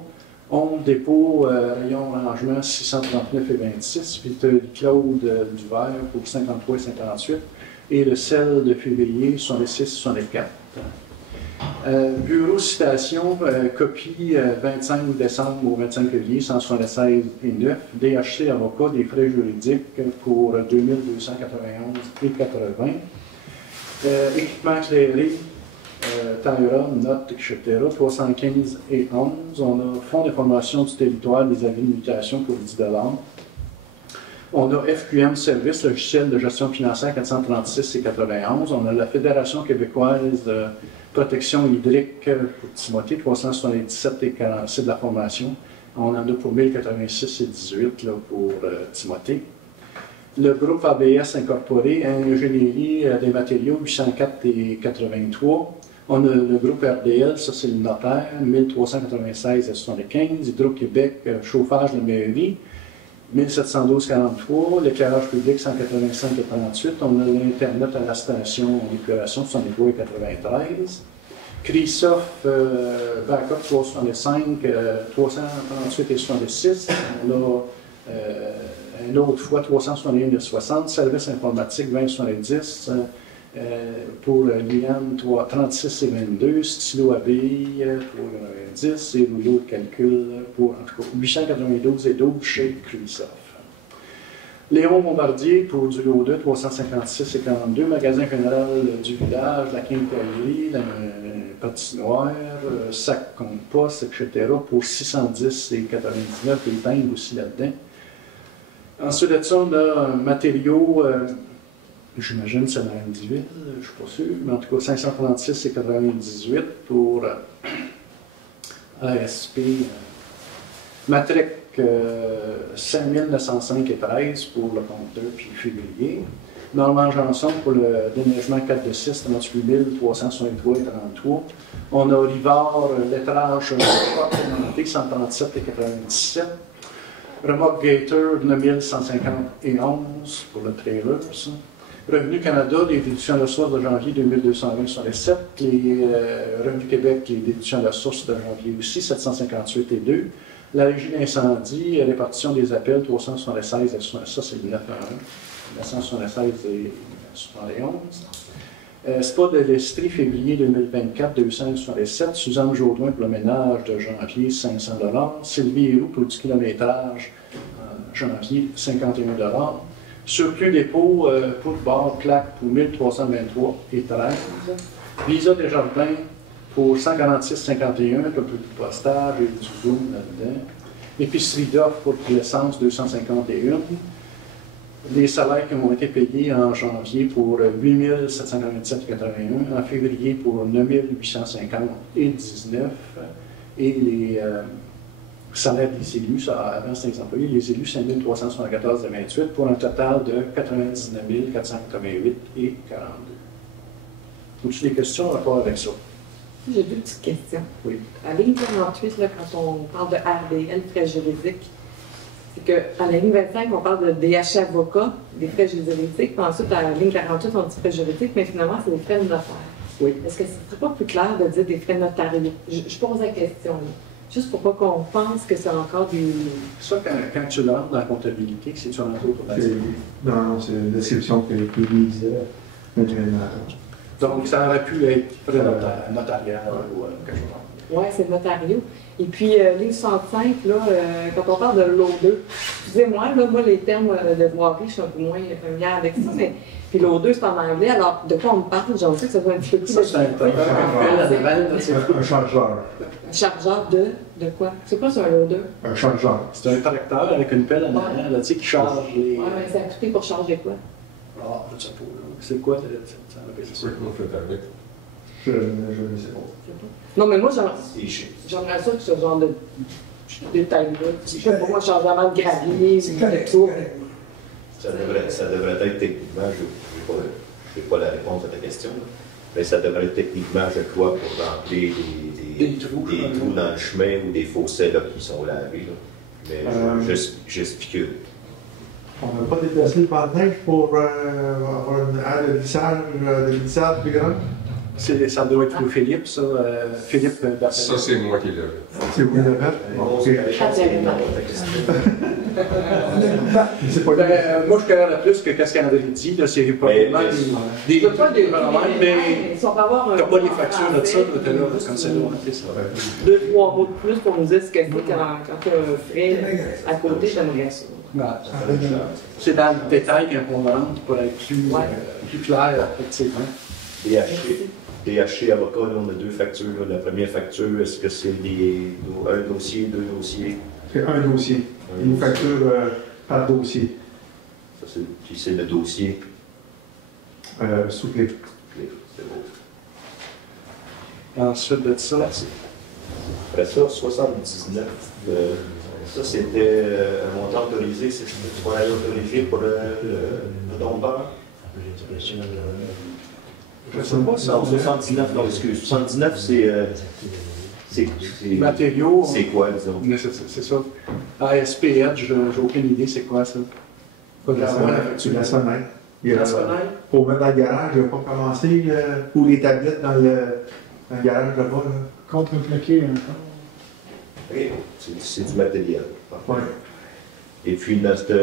Home Dépôt, rayon rangement 639,26. Puis Claude Duvert pour 53,58. Et le sel de février 66,64. Bureau citation, copie 25 décembre au 25 février, 176,9. DHC avocat, des frais juridiques pour 2291,80. Équipement éclairé, Tyron, notes, etc. 315,11. On a fonds d'information du territoire, des avis de mutation pour 10 $. On a FQM Service, logiciel de gestion financière 436,91. On a la Fédération québécoise de protection hydrique pour Timothée 377,40. C'est de la formation. On en a pour 1086,18 pour Timothée. Le groupe ABS Incorporé, ingénierie des matériaux 804,83. On a le groupe RDL, ça c'est le notaire, 1396,75. Hydro-Québec, chauffage de mairie, 1712,43. L'éclairage public, 185,38. On a l'Internet à la station en épuration, 63,93. Crisoft, backup 365, 338,66. On a une autre fois 361,60. Service informatique 20,70. Pour l'IAM 36,22. Stylo à billes 3,90. Et rouleau de calcul pour en tout cas 892,12 chez Crisoft. Léon Bombardier pour du lot 2, 356,42. Magasin général du village, la quincaillerie, la patinoire, sac compost, etc. pour 610,99. Les timbres aussi là-dedans. Ensuite de ça, on a matériaux, j'imagine que c'est dans Indiville, je ne suis pas sûr, mais en tout cas 536,98 pour ASP. Matrec 5905,13 pour le compteur puis février. Normand Janson pour le déneigement 4 de 6, 38 363,33. On a Rivard, lettrage augmenté 137,97. Remorque Gator 9150,11 pour le trailer. Ça. Revenu Canada, les déductions de source de janvier 2220 sur les 7. Les Revenu Québec, les déductions de source de janvier aussi, 758,2. La régie d'incendie, répartition des appels, 376, ça c'est le 9 à 1, 976 et 71. Spa de l'Estrie, février 2024, 267. Suzanne Jaudoin pour le ménage de janvier, 500 $. Sylvie Héroux pour du kilométrage, janvier, 51 $. Surplus dépôt, pour barre, plaque pour 1323,13. Visa Desjardins pour 146,51, un peu plus de postage et du zoom là-dedans. Épicerie d'offre pour l'essence, 251. Les salaires qui ont été payés en janvier pour 8 797,81, en février pour 9 850,19. Et les salaires des élus, ça, avant c'était les employés, les élus 5 374,28 pour un total de 99 488,42. As-tu des questions en rapport avec ça? J'ai deux petites questions. Oui. À la ligne 48, là, quand on parle de RDL, frais juridiques, c'est qu'à la ligne 25, on parle de DH avocat, des frais juridiques, puis ensuite à la ligne 48, on dit frais juridiques, mais finalement, c'est des frais de notaire. Oui. Est-ce que ce ne serait pas plus clair de dire des frais notariaux? Je pose la question, là. Juste pour pas qu'on pense que c'est encore du... Ça, quand tu l'as dans la comptabilité, c'est tu en as autour de la Non, c'est une description que les lisent. Donc, ça aurait pu être près notarial ou quelque chose. Oui, c'est notariaux. Et puis, ligne 65, là, quand on parle de l'O2, excusez-moi, là, moi, les termes de voirie, je suis un peu moins familière avec ça, mais puis l'O2, c'est en anglais, alors de quoi on me parle? J'en sais que ça doit un petit peu plus... Ça, c'est Un chargeur. Un chargeur de quoi? C'est quoi, c'est un L2? Un chargeur. C'est un tracteur avec une pelle en arrière, là, tu sais, qui charge les... Oui, mais ça a coûté pour charger quoi? Ah, je sais pas. C'est quoi? Ça C'est quoi qu'on fait avec? Je ne sais pas. Non, mais moi, j'aimerais ça que ce genre de détail-là. Je sais pas, moi, changement de gravier, de tout. Ça devrait être techniquement, je n'ai pas la réponse à ta question, là, mais ça devrait être techniquement, je crois, pour remplir des trous dans le chemin ou des fossés là, qui sont lavés. Là. Mais je spécule. On n'a pas déplacé le banc de neige pour avoir une aire de glissade plus grande? Ça doit être pour Philippe, ça. Philippe Bertrand. Ça, c'est moi qui l'ai fait. C'est vous qui l'avez fait? Moi, je connais plus que ce qu'elle avait dit. C'est probablement des phénomènes, mais si on peut avoir tu n'as pas les factures de ça, tu es là, comme c'est là. 2-3 mots de plus pour nous dire ce qu'elle fait quand tu as un frais à côté, j'aimerais ça. C'est dans le détail qu'on rentre pour être plus clair, effectivement. DHC avocat, là, on a 2 factures. Là. La première facture, est-ce que c'est un dossier, 2 dossiers? C'est un dossier. Une facture par dossier. Puis c'est le dossier. Soufflé. C'est beau. Ensuite de ça. Après ça, 79. Ça, c'était un montant autorisé. C'est ce qu'on avait autorisé pour le dompteur. Je ne sais pas ça. Non, 79, non, excuse. 79, c'est matériaux. C'est quoi, disons? C'est ça. ASP Edge, j'ai aucune idée, c'est quoi ça? La sonnette. Pour mettre dans le garage, il n'a pas commencé pour les tablettes dans le garage là-bas. Contre-plaqué OK. C'est du matériel. Ouais. Et puis notre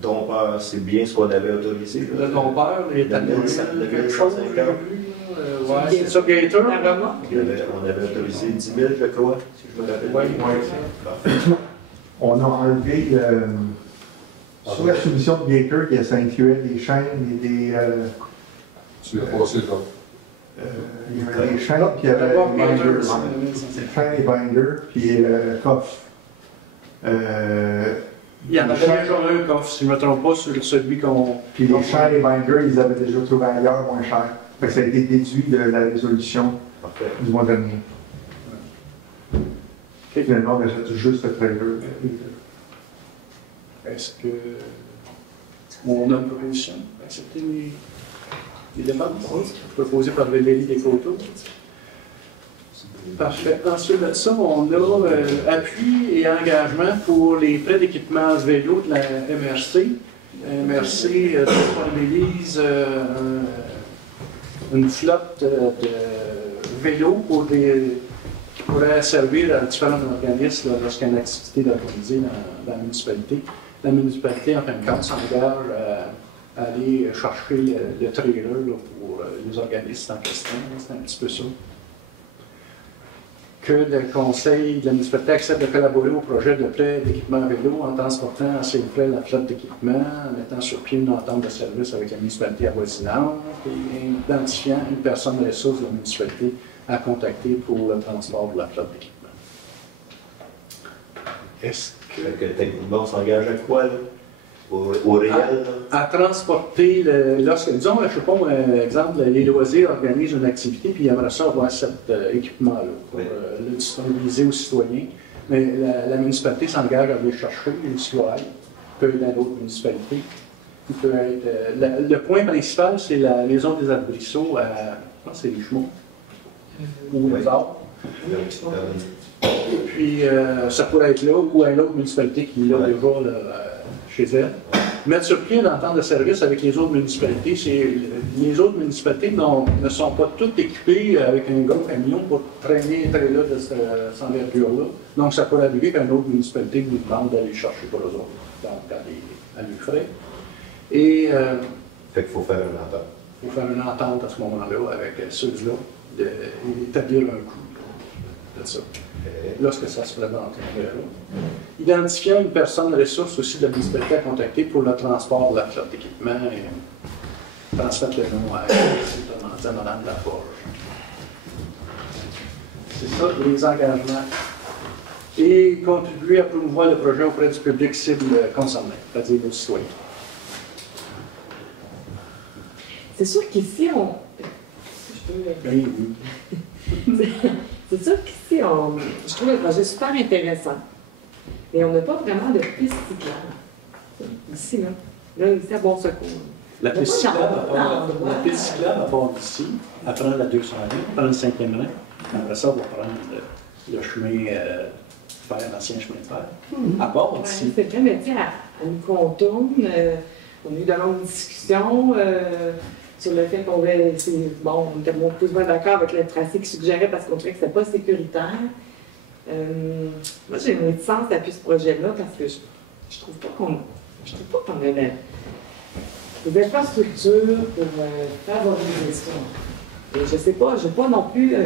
dompeur, c'est bien ce qu'on avait autorisé. Le dompeur, les tablettes, quelque chose. C'est ça, Gator? On avait autorisé 10 000, je crois, si je me rappelle. Oui. On a enlevé sur la soumission de Gator, ça incluait des chaînes et des. Tu l'as passé, toi? Il y avait des chaînes, puis il y avait des binders. Chaînes et binders, puis coffre. Il y en avait déjà un coffre, si je ne me trompe pas, sur celui qu'on. Puis les chaînes et binders, ils avaient déjà trouvé ailleurs moins cher. Fait que ça a été déduit de la résolution du mois dernier. Finalement, on a fait juste le trailer. Est-ce que on a une proposition d'accepter les demandes proposées par Valérie Descoteaux? Parfait. Ensuite de ça, on a appui et engagement pour les prêts d'équipement vélo de la MRC. MRC disponibilise une flotte de vélos qui pourrait servir à différents organismes lorsqu'il y a une activité d'organiser dans la municipalité. La municipalité, en fin de compte, s'engage à aller chercher le trailer pour les organismes en question. C'est un petit peu ça. Que le conseil de la municipalité accepte de collaborer au projet de prêt d'équipement vélo en transportant à ses frais la flotte d'équipement, en mettant sur pied une entente de service avec la municipalité avoisinante et identifiant une personne ressource de la municipalité à contacter pour le transport de la flotte d'équipement. Est-ce que techniquement, on s'engage à quoi, là? Au réel? À transporter, lorsque, disons, je ne sais pas, moi, exemple, les loisirs organisent une activité, puis ils aimeraient ça avoir cet équipement-là pour le disponibiliser aux citoyens. Mais la municipalité s'engage à aller chercher les citoyens, peut être dans d'autres municipalités. Il peut être, le point principal, c'est les zones des arbrisseaux, je pense que c'est les Chemaux, ou les arbres. Et puis, ça pourrait être là, ou à une autre municipalité qui l'a déjà chez elle. Mettre sur pied une entente de service avec les autres municipalités. Les autres municipalités ne sont pas toutes équipées avec un gros camion pour traîner un trailer de cette envergure-là. Donc, ça pourrait arriver qu'une autre municipalité nous demande d'aller chercher pour eux autres, à leurs frais. Et Fait qu'il faut faire une entente. Il faut faire une entente à ce moment-là avec ceux-là, d'établir un coût de ça. Lorsque ça se présente. Identifiant une personne ressource aussi de la municipalité à contacter pour le transport de la flotte d'équipement et transmettre le nom à Mme Laforge. C'est ça, les engagements. Et contribuer à promouvoir le projet auprès du public cible concerné, c'est-à-dire nos citoyens. C'est sûr qu'ici, on... Oui. C'est sûr qu'ici, je trouve le projet super intéressant. Et on n'a pas vraiment de piste cyclable. Ici, là. Là, ici, à Bon Secours. La piste cyclable à part d'ici, elle prend la 200 ligne, on prend le 5e rang. Après ça, on va prendre le chemin vers l'ancien chemin de fer. À bord d'ici. C'est vrai, mais tu sais, elle nous contourne. On a eu de longues discussions sur le fait qu'on voulait. Bon, on était plus ou moins d'accord avec le tracé qui suggérait parce qu'on trouvait que c'était pas sécuritaire. Moi, j'ai une réticence d'appuyer ce projet-là parce que je trouve pas qu'on a des infrastructures pour favoriser ça. Et je sais pas, je ne veux pas non plus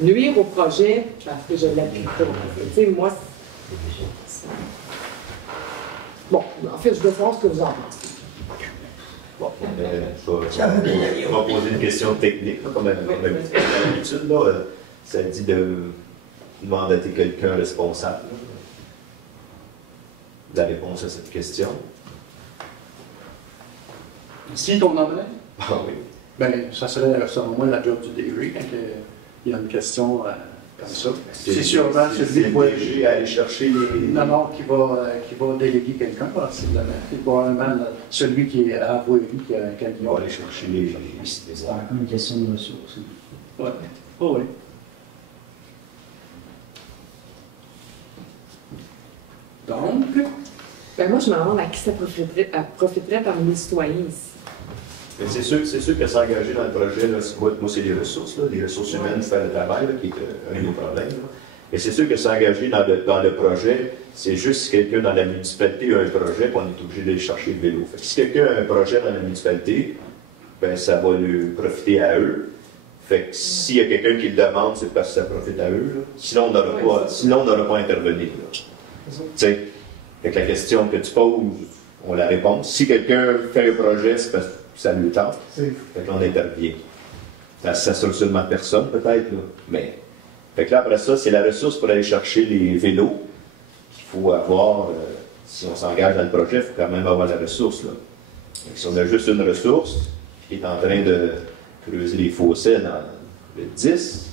nuire au projet parce que je l'appuie pas. Tu sais, moi, bon, en fait, je veux savoir ce que vous en pensez. Bon, on va poser une question technique, là, comme d'habitude. Ça dit de mandater quelqu'un responsable. La réponse à cette question? Si ton emblème? Ah oui. Bien, ça serait selon moi la job du DG quand il y a une question comme ça. C'est sûrement celui qui va aller chercher les... Non, qui va déléguer quelqu'un, possiblement. C'est probablement celui qui est avoué, qui a un camion. Il va aller chercher les... C'est encore une question de ressources. Oui. Oh, oui. Donc, ben moi, je me demande à qui ça profiterait parmi les citoyens ici. C'est sûr que s'engager dans le projet, là, moi, c'est les ressources humaines, faire le travail, là, qui est un de nos problèmes. Là. Et c'est sûr que s'engager dans le projet, c'est juste si quelqu'un dans la municipalité a un projet, qu'on est obligé d'aller chercher le vélo. Fait que si quelqu'un a un projet dans la municipalité, ben ça va lui profiter à eux. Fait que s'il y a quelqu'un qui le demande, c'est parce que ça profite à eux. Là. Sinon, on n'aura pas intervenu. Fait que la question que tu poses, on la répond. Si quelqu'un fait un projet, c'est parce que ça lui tente. Fait qu'on intervient. Ça ne solutionne personne, peut-être, là. Mais. Fait que là, après ça, c'est la ressource pour aller chercher les vélos qu'il faut avoir. Si on s'engage dans le projet, il faut quand même avoir la ressource, là. Donc, si on a juste une ressource qui est en train de creuser les fossés dans le 10,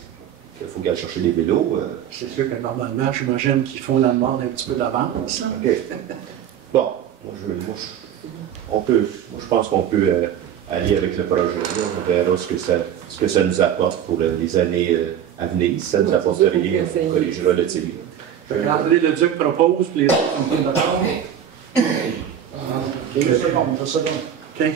il faut qu'elle chercher les vélos. C'est sûr que normalement, j'imagine qu'ils font la demande un petit peu d'avance. OK. Bon, moi, je pense qu'on peut aller avec le projet. On verra ce que ça nous apporte pour les années à venir. Si ça ne nous apporte rien, on corrigera le tir. André Leduc propose, puis les autres sont bien d'accord. OK.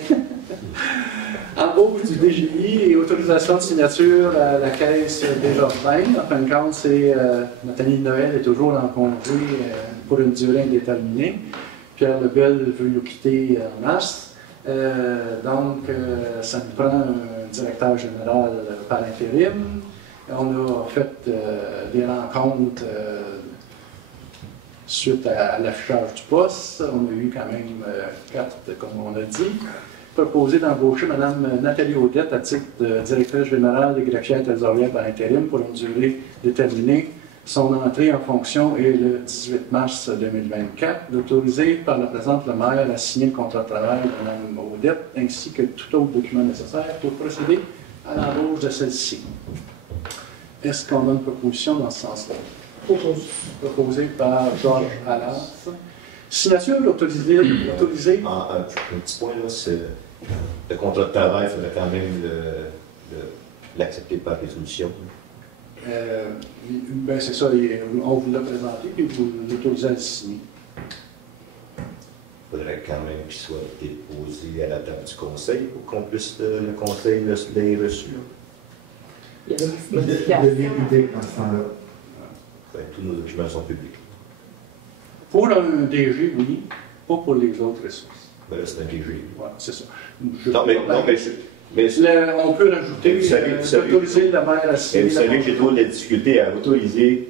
Embauche du DGI et autorisation de signature à la Caisse Desjardins. En fin de compte, c'est Nathalie Noël est toujours en congé pour une durée indéterminée. Pierre Lebel veut nous quitter en mars. Donc, ça nous prend un directeur général par intérim. On a fait des rencontres suite à l'affichage du poste. On a eu quand même 4, comme on a dit. Proposé d'embaucher Mme Nathalie Audette à titre de directrice générale des greffières trésorières par intérim pour une durée déterminée. Son entrée en fonction est le 18 mars 2024. D'autoriser par la présente le maire à signer le contrat de travail de Mme Audette ainsi que tout autre document nécessaire pour procéder à l'embauche de celle-ci. Est-ce qu'on a une proposition dans ce sens-là? Proposée par Georges Allas. Signature autorisée. Un petit point, là, c'est le contrat de travail, il faudrait quand même l'accepter par résolution. Ben c'est ça, on vous l'a présenté, puis vous l'autorisez à le signer. Il faudrait quand même qu'il soit déposé à la table du conseil pour qu'on puisse, le conseil l'ait reçu. Il y a une public dans ce temps-là. Ben, tous nos documents sont publics. Pour un DG, oui, pas pour les autres ressources. Ben là, c'est un PG. Ouais, c'est ça. Non, mais On peut rajouter, vous savez, autoriser la maire à mais signer. vous savez que j'ai toujours de la difficulté à autoriser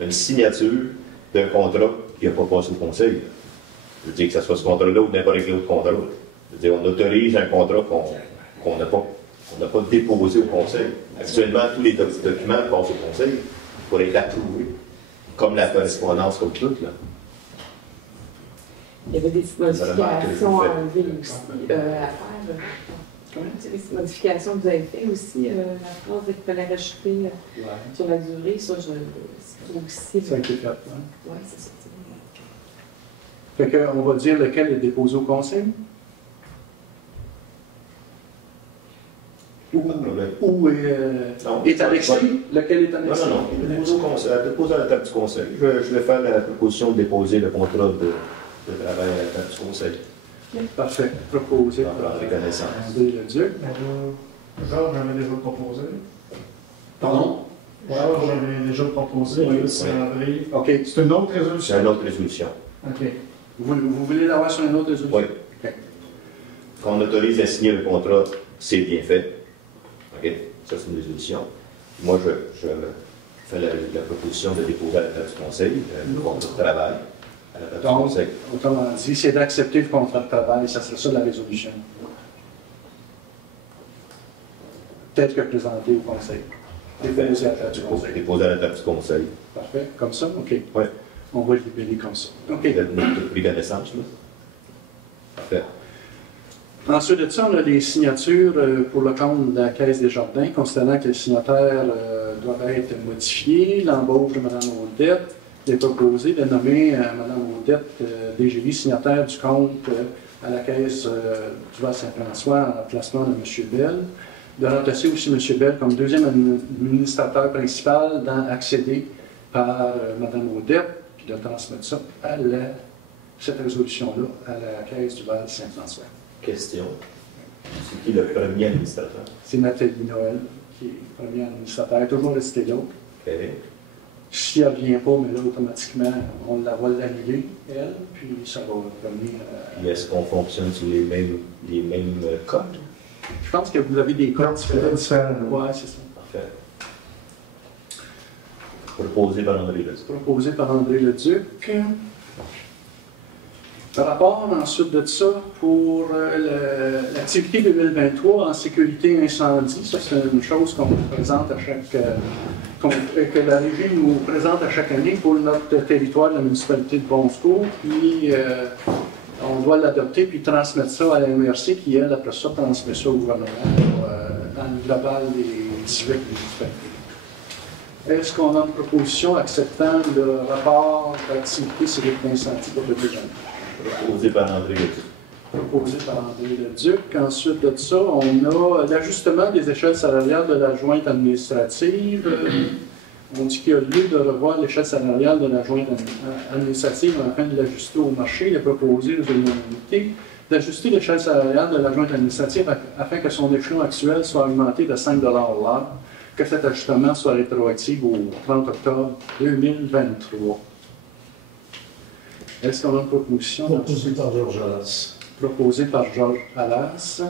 une signature d'un contrat qui n'a pas passé au conseil. Je veux dire que ce soit ce contrat-là ou n'importe quel autre contrat. Je veux dire, on autorise un contrat qu'on n'a pas déposé au conseil. Actuellement, tous les documents passent au conseil pour être approuvés, comme la correspondance, comme tout. Là. Il y avait des modifications à enlever aussi, à faire. Comment? Des modifications que vous avez faites aussi, la phrase qu'il fallait rajouter sur la durée, ça, c'est aussi. Ça a été fait. Hein? Oui, c'est ça. Fait qu'on va dire lequel est déposé au conseil? Ou est annexé? Lequel est annexé? Non, il est déposé au conseil, déposé à la table du conseil. Je vais faire la proposition de déposer le contrat de travail à la table du conseil. Parfait. Proposé par reconnaissance. André Leduc. Georges avait déjà proposé. Pardon? Georges avait déjà proposé. Oui. C'est André. OK. C'est une autre résolution. C'est une autre résolution. OK. Vous voulez l'avoir sur une autre résolution? Oui. OK. Qu'on autorise à signer le contrat, c'est bien fait. OK? Ça, c'est une résolution. Moi, je fais la proposition de déposer à la table du conseil le contrat de travail. Donc, autrement dit, c'est d'accepter le contrat de travail, ça serait ça la résolution. Peut-être que présenté au conseil. Déposé à la table du conseil. Déposé à la table du conseil. Parfait. Comme ça? OK. Oui. On va le libérer comme ça. OK. Vous avez pris connaissance, là? Parfait. Ensuite de ça, on a les signatures pour le compte de la Caisse des Jardins, considérant que les signataires doivent être modifiés. L'embauche de Mme Audette. Il est proposé de nommer Mme Audette DGV signataire du compte à la Caisse du Val-Saint-François en remplacement de M. Bell. De remplacer aussi M. Bell comme deuxième administrateur principal dans accédé par Mme Audette, puis de transmettre ça à cette résolution-là à la Caisse du Val-Saint-François. Question. C'est qui le premier administrateur? C'est Nathalie Noël qui est le premier administrateur. Elle est toujours restée là. OK. Si elle ne revient pas, mais là, automatiquement, on va l'annuler, elle, puis ça va revenir. Puis est-ce qu'on fonctionne sur les mêmes codes? Je pense que vous avez des codes différents. Oui, c'est ça. Parfait. Proposé par André Leduc. Proposé par André Leduc. Par rapport ensuite de ça, pour l'activité 2023 en sécurité incendie, ça c'est une chose qu'on présente à chaque, que la Régie nous présente à chaque année pour notre territoire, la municipalité de Bon-Secours, puis on doit l'adopter puis transmettre ça à la MRC qui, elle, après ça, transmet ça au gouvernement dans le global des 18 municipalités. Est-ce qu'on a une proposition acceptant le rapport d'activité sécurité incendie pour le deuxième? Proposé par André Leduc. Proposé par André Leduc. Ensuite de ça, on a l'ajustement des échelles salariales de la jointe administrative. On dit qu'il y a lieu de revoir l'échelle salariale de la jointe administrative afin de l'ajuster au marché. Il est proposé aux unanimités d'ajuster l'échelle salariale de la jointe administrative afin que son échelon actuel soit augmenté de 5 $ l'heure, que cet ajustement soit rétroactif au 30 octobre 2023. Est-ce qu'on a une proposition? Proposé par Georges Allas. Proposé par Georges Allas.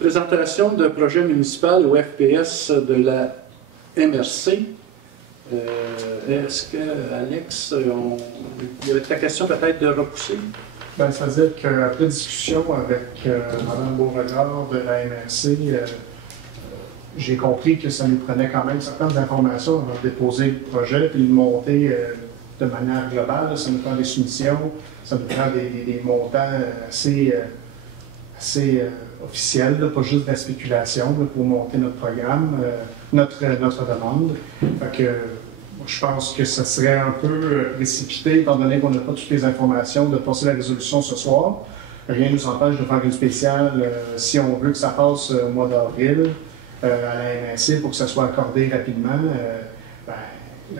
Présentation de projet municipal au FPS de la MRC. Est-ce que, Alex, il y avait ta question peut-être de repousser? Ben, ça veut dire qu'après discussion avec Mme Beauregard de la MRC, j'ai compris que ça nous prenait quand même certaines informations avant de déposer le projet puis le monter de manière globale. Ça nous prend des soumissions, ça nous prend des montants assez officiels, là, pas juste de la spéculation là, pour monter notre programme, notre demande. Fait que, je pense que ce serait un peu précipité, étant donné qu'on n'a pas toutes les informations, de passer la résolution ce soir. Rien ne nous empêche de faire une spéciale si on veut que ça passe au mois d'avril à la MRC pour que ça soit accordé rapidement.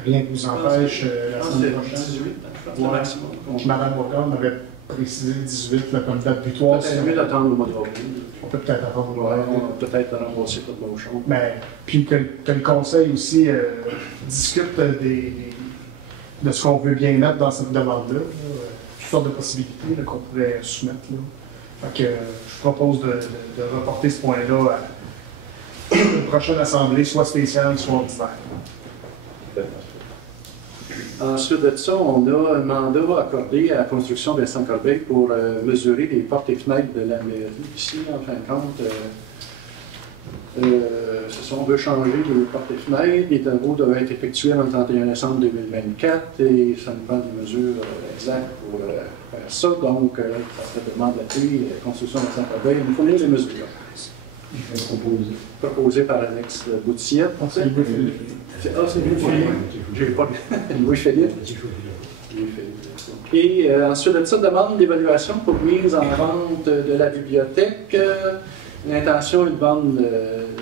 Rien ne nous empêche la semaine prochaine. 18, Mme Beauregard m'avait précisé 18 là, comme date butoir. C'est mieux d'attendre le mois d'avril. On peut peut-être attendre le mois d'avril. On va peut-être rembourser tout le champ. Mais puis que le conseil aussi discute de ce qu'on veut bien mettre dans cette demande-là. Toutes sortes de possibilités qu'on pourrait soumettre. Là. Fait que je propose de reporter ce point-là à une prochaine assemblée, soit spéciale, soit ordinaire. Ensuite de ça, on a un mandat accordé à la construction Vincent Corbeil pour mesurer les portes et fenêtres de la mairie. Ici, en fin de compte, on veut changer les portes et fenêtres. Les travaux doivent être effectués avant le 31 décembre 2024 et ça nous prend des mesures exactes pour faire ça. Donc, ça serait de mandater la construction Vincent Corbeil. Il nous fournir les mesures. Je vais proposer. Proposé par Alex Boutillette. C'est Louis Philippe. Ah, c'est Louis Philippe. J'ai pas Louis Philippe. Et ensuite de ça, demande d'évaluation pour mise en vente de la bibliothèque. L'intention est de vendre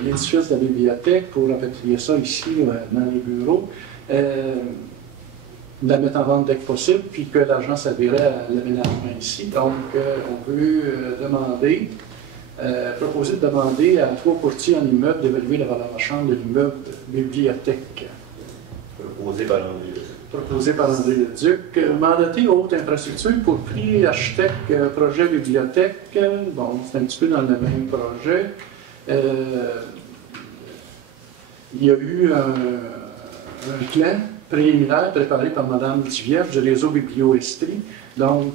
l'édifice de la bibliothèque pour rapatrier ça ici dans les bureaux, de la mettre en vente dès que possible, puis que l'argent servirait à l'aménagement ici. Donc, on peut proposer de demander à 3 courtiers en immeuble d'évaluer la valeur marchande de l'immeuble bibliothèque. Proposé par André Leduc. Mandaté haute infrastructure pour prix architecte projet bibliothèque. Bon, c'est un petit peu dans le même projet. Il y a eu un plan préliminaire préparé par Mme Tivierge du réseau Biblio-Estrie. Donc,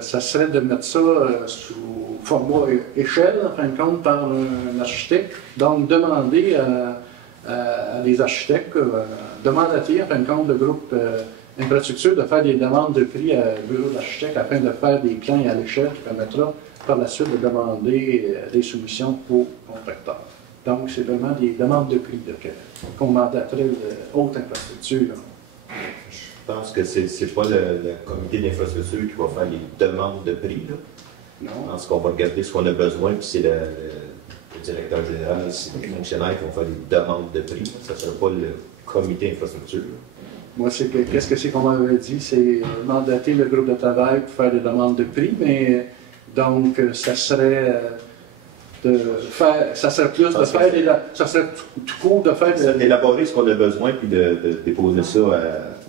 ça serait de mettre ça sous format échelle, en fin de compte, par un architecte. Donc, demander à des architectes, mandater, en fin de compte, le groupe infrastructure de faire des demandes de prix à bureau d'architecte afin de faire des plans à l'échelle qui permettra par la suite de demander des soumissions aux contracteurs. Donc, c'est vraiment des demandes de prix qu'on mandaterait haute infrastructure. Je pense que ce n'est pas le comité d'infrastructure qui va faire les demandes de prix. Là. Non. Je pense qu'on va regarder ce qu'on a besoin, puis c'est le directeur général, c'est les fonctionnaires qui vont faire les demandes de prix. Ça ne sera pas le comité infrastructure. Moi, qu'est-ce que c'est qu'on m'avait dit? C'est mandater le groupe de travail pour faire des demandes de prix, mais donc, ça serait plus de faire ça serait tout court de faire d'élaborer ce qu'on a besoin puis de déposer ça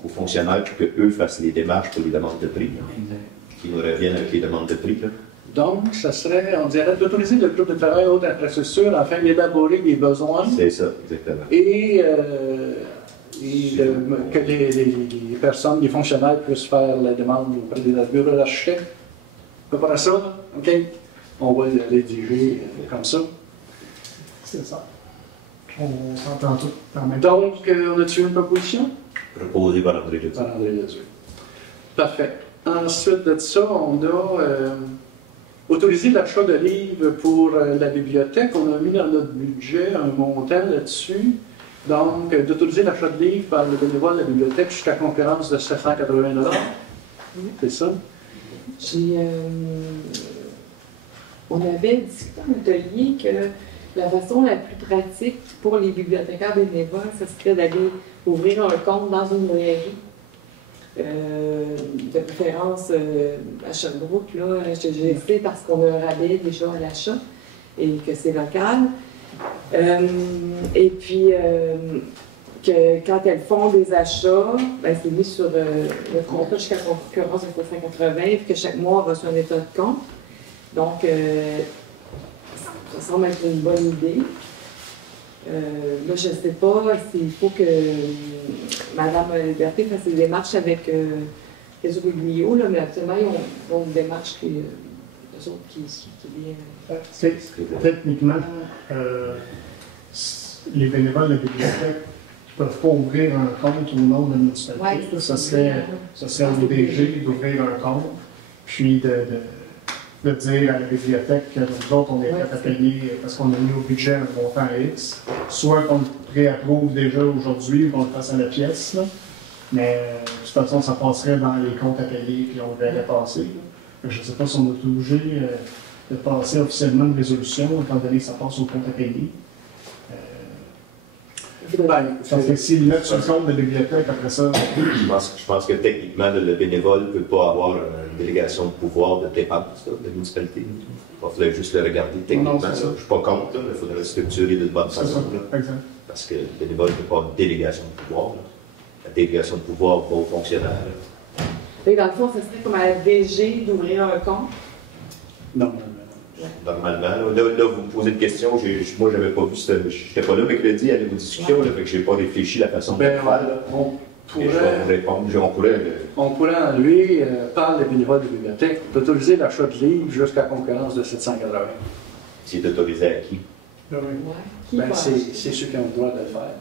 aux fonctionnaires pour qu'eux fassent les démarches pour les demandes de prix. Qui nous reviennent avec les demandes de prix. Là. Donc, ça serait, on dirait, d'autoriser le groupe de travail haute infrastructure afin d'élaborer les besoins. C'est ça, exactement. Et que les personnes, les fonctionnaires puissent faire la demande auprès des bureaux d'architectes. On peut faire ça? OK. On va le rédiger comme ça. C'est ça. On s'entend tout en même temps. Donc, on a-tu une proposition? Proposée par André Leduc. Par André Leduc. Parfait. Ensuite de ça, on a autorisé l'achat de livres pour la bibliothèque. On a mis dans notre budget un montant là-dessus. Donc, d'autoriser l'achat de livres par le bénévole de la bibliothèque jusqu'à concurrence de 780 $. C'est ça? On avait discuté en atelier que la façon la plus pratique pour les bibliothécaires bénévoles, ce serait d'aller ouvrir un compte dans une librairie. De préférence à Sherbrooke, là, je sais parce qu'on a un rabais déjà à l'achat et que c'est local. Et puis, que quand elles font des achats, ben, c'est mis sur le contrat jusqu'à concurrence de 780 et que chaque mois, on reçoit un état de compte. Donc, ça semble être une bonne idée. Là, je ne sais pas s'il faut que Mme Liberté fasse des démarches avec Réseau Biblio, là, mais actuellement, ils ont une démarche qui vient. Techniquement, les bénévoles de la bibliothèque ne peuvent pas ouvrir un compte au nom de la municipalité. Ouais, ça serait au DG d'ouvrir un compte, puis de dire à la bibliothèque que nous autres, on est prêts à payer parce qu'on a mis au budget un montant X, soit qu'on le préapprouve déjà aujourd'hui ou qu'on le fasse à la pièce, là. Mais de toute façon, ça passerait dans les comptes à payer puis on le verrait passer. Je ne sais pas si on est obligé de passer officiellement une résolution, étant donné que ça passe au compte à payer. Parce que s'il met sur le compte de la bibliothèque, après ça... Je pense que techniquement, le bénévole ne peut pas avoir une délégation de pouvoir de dépense de la municipalité. Il faudrait juste le regarder techniquement. Je ne suis pas contre, il faudrait le structurer de bonne façon. Parce que le bénévole ne peut pas avoir une délégation de pouvoir. Là. La délégation de pouvoir va aux fonctionnaires. Et dans le fond, ce serait comme à la DG d'ouvrir un compte? Non. Normalement. Là, vous me posez une question, moi, j'avais pas vu, j'étais pas là mercredi à vos discussions, là, fait que j'ai pas réfléchi la façon de Ben, faire. Là. on Et je vais vous répondre. On pourrait enlever, par les bénévoles de bibliothèque, d'autoriser l'achat de livres jusqu'à concurrence de 780. C'est autorisé à qui? Ben, c'est ceux qui ont le droit de le faire.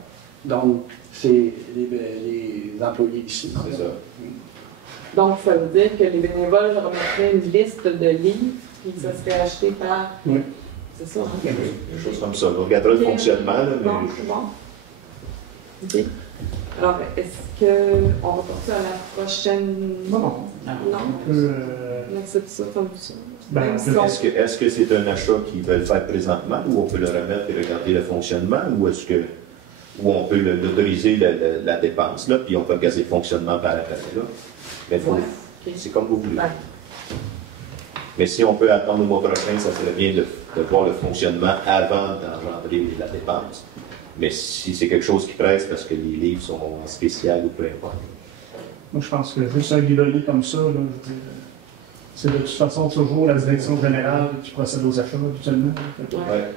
Donc, c'est les employés ici. C'est ça. Donc, ça veut dire que les bénévoles remettraient une liste de livres, puis ça serait acheté par... Oui. C'est ça, hein? Des choses comme ça. On regardera le fonctionnement. Là, mais... Bon, c'est bon. OK. Alors, est-ce qu'on va passer à la prochaine... Non. Non? On accepte ça comme ça. Ben, Même si on- Est-ce que c'est un achat qu'ils veulent faire présentement, ou on peut le remettre et regarder le fonctionnement, ou on peut l'autoriser la dépense, là, puis on peut regarder le fonctionnement par après, là. Mais Ouais. OK. c'est comme vous voulez. Ouais. Mais si on peut attendre le mois prochain, ça serait bien de voir le fonctionnement avant d'engendrer la dépense. Mais si c'est quelque chose qui presse parce que les livres sont en spécial ou peu importe. Moi, je pense que juste un guidonnier comme ça, là, je veux dire, c'est de toute façon toujours la direction générale qui procède aux achats habituellement. Ouais.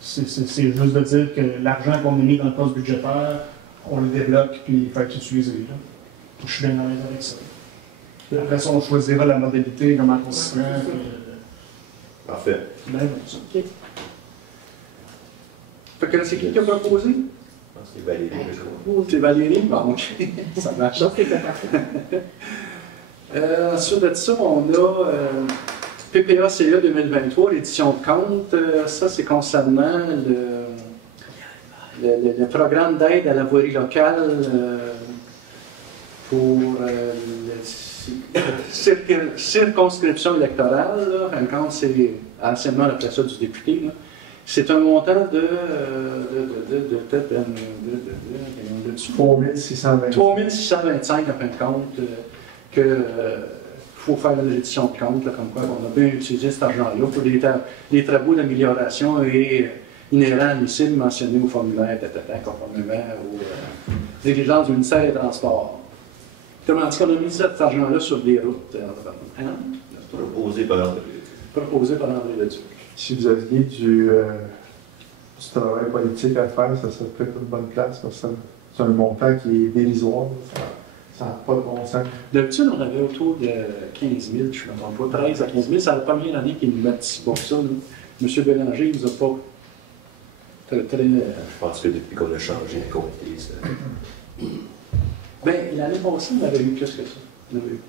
C'est juste de dire que l'argent qu'on a mis dans le poste budgétaire, on le débloque puis il peut être utilisé. Là. Je suis bien à l'aise avec ça. Après ça, on choisira la modalité, comment on s'y prend. Parfait. Bien, bon, ça. OK. Fait que là, c'est qui a proposé? Je pense que c'est Valérie, je crois. C'est Valérie? Bon, OK. Ça marche. Donc, c'est parfait. Ensuite de ça, on a PPA-CA 2023, l'édition de compte. Ça, c'est concernant le programme d'aide à la voirie locale pour la circonscription électorale. Là. En fin de compte, c'est anciennement l'appelait ça du député. Là. C'est un montant de 3620. 3625 en fin de compte que faut faire l'édition de compte, là, comme quoi on a bien utilisé cet argent-là pour les travaux d'amélioration et inhérents à l'ICIL mentionnés au formulaire conformément aux exigences du ministère des Transports. Comment est-ce qu'on a mis cet argent-là sur des routes Proposé par André. Proposé par André Leduc. Si vous aviez du travail politique à faire, ça serait peut-être une bonne place, parce que c'est un montant qui est dérisoire. Ça n'a pas de bon sens. D'habitude, on avait autour de 15 000, je ne me trompe pas, 13 à 15 000. C'est la première année qu'ils nous mettent si bon que ça. Nous. M. Bélanger, il nous a pas très... Je pense que depuis qu'on a changé de comté, ça... Bien, l'année passée, on avait eu plus que ça. On avait eu.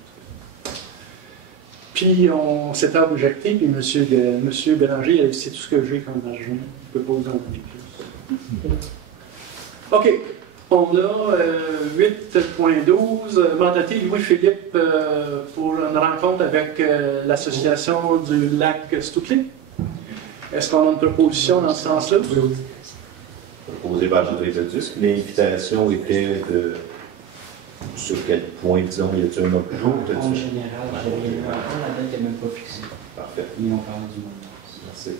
Puis, on s'était objecté, puis M. Bélanger, il a dit, c'est tout ce que j'ai comme argent. Je ne peux pas vous en donner plus. OK. On a 8.12, mandaté Louis-Philippe pour une rencontre avec l'association du lac Stouclé. Est-ce qu'on a une proposition dans ce sens-là? Proposé par André Leduc. L'invitation était de... Sur quel point, disons, y a-t-il un autre jour? En général, j'avais une rencontre, la date n'est même pas fixée. Parfait. Ils m'ont parlé du moment. Merci.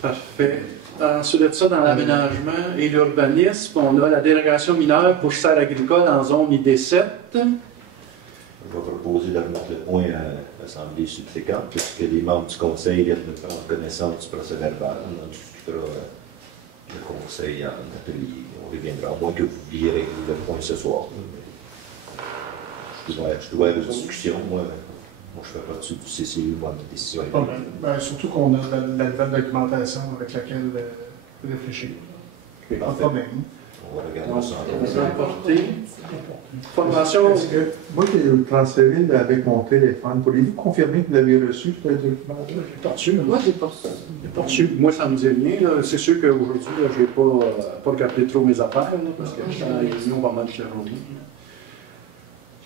Parfait. Ensuite de ça, dans l'aménagement et l'urbanisme, on a la dérogation mineure pour serre agricole en zone ID7. Je vais proposer de remettre le point à l'Assemblée subséquente, puisque les membres du Conseil viennent de prendre connaissance du procès verbal. On en discutera le Conseil en atelier. On reviendra, à moins que vous vouliez régler le point ce soir. Je dois avoir une discussion. Moi, je ne fais pas dessus du CCU, moi, de décision. Ben, surtout qu'on a la nouvelle documentation avec laquelle réfléchir. Pas de problème. On va regarder ça On en va apporter. Formation. Est-ce que, moi, qui ai transféré avec mon téléphone, pourriez-vous confirmer que vous l'avez reçu, ce document-là? J'ai pas reçu. Moi, j'ai pas reçu. J'ai pas reçu. Moi, ça me dit rien. là. C'est sûr qu'aujourd'hui, je n'ai pas regardé trop mes affaires, là, parce que je suis en réunion pas mal de la journée.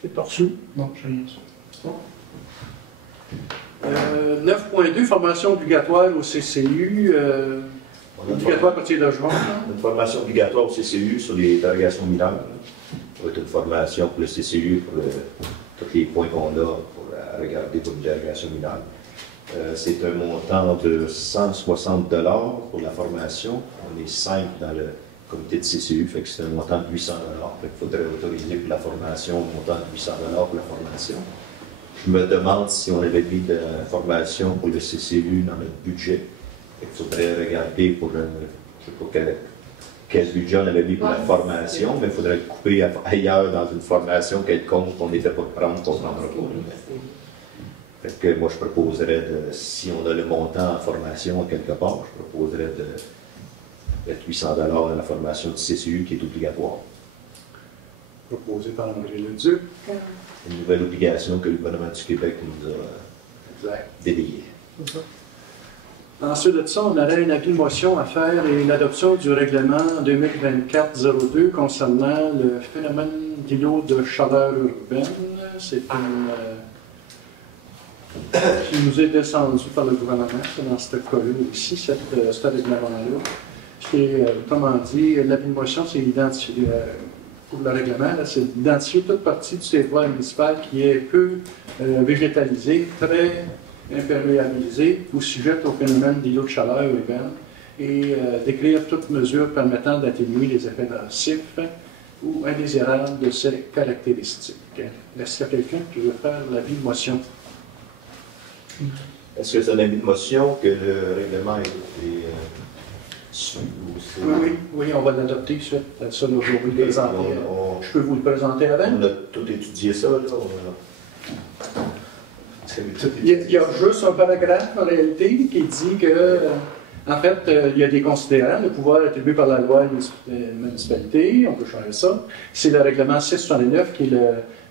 J'ai pas reçu. Non, je n'ai rien reçu. 9.2, formation obligatoire au CCU. Obligatoire à partir de juin. Une formation obligatoire au CCU sur les dérogations mineures. Ça va être une formation pour le CCU, pour tous les points qu'on a pour regarder pour une dérogation mineure. C'est un montant de 160 $ pour la formation. On est 5 dans le comité de CCU, fait que c'est un montant de 800 $. Fait qu'il faudrait autoriser pour la formation un montant de 800 $ pour la formation. Je me demande si on avait mis de la formation pour le CCU dans notre budget. Il faudrait regarder pour, je ne sais pas quel budget on avait mis pour la formation, mais il faudrait le couper ailleurs dans une formation quelconque qu'on n'était pas de prendre, qu'on ne prendra pas. Fait que moi, je proposerais, si on a le montant en formation quelque part, je proposerais de mettre 800 $ dans la formation du CCU qui est obligatoire. Proposé par André Leduc. Une nouvelle obligation que le gouvernement du Québec nous a délayée. Ensuite de ça, on aurait une avis de motion à faire et l'adoption du règlement 2024-02 concernant le phénomène d'îlot de chaleur urbaine. C'est une qui nous est descendu par le gouvernement, c'est dans ce cas-là aussi, ce règlement-là. Autrement dit, l'avis de motion, c'est identifier, pour le règlement, c'est d'identifier toute partie du territoire municipal qui est peu végétalisée, très imperméabilisée ou sujette au phénomène d'îlot de chaleur urbaine et décrire toute mesure permettant d'atténuer les effets nocifs ou indésirables de ces caractéristiques. Est-ce qu'il y a quelqu'un qui veut faire l'avis de motion? Est-ce que c'est un avis de motion que le règlement est oui, on va l'adopter suite à ça. Nous allons vous le présenter. Je peux vous le présenter avant? On a tout étudié ça, là. Il y a juste un paragraphe, en réalité, qui dit que, en fait, il y a des considérants. Le pouvoir attribué par la loi à la municipalité, on peut changer ça. C'est le règlement 669 qui est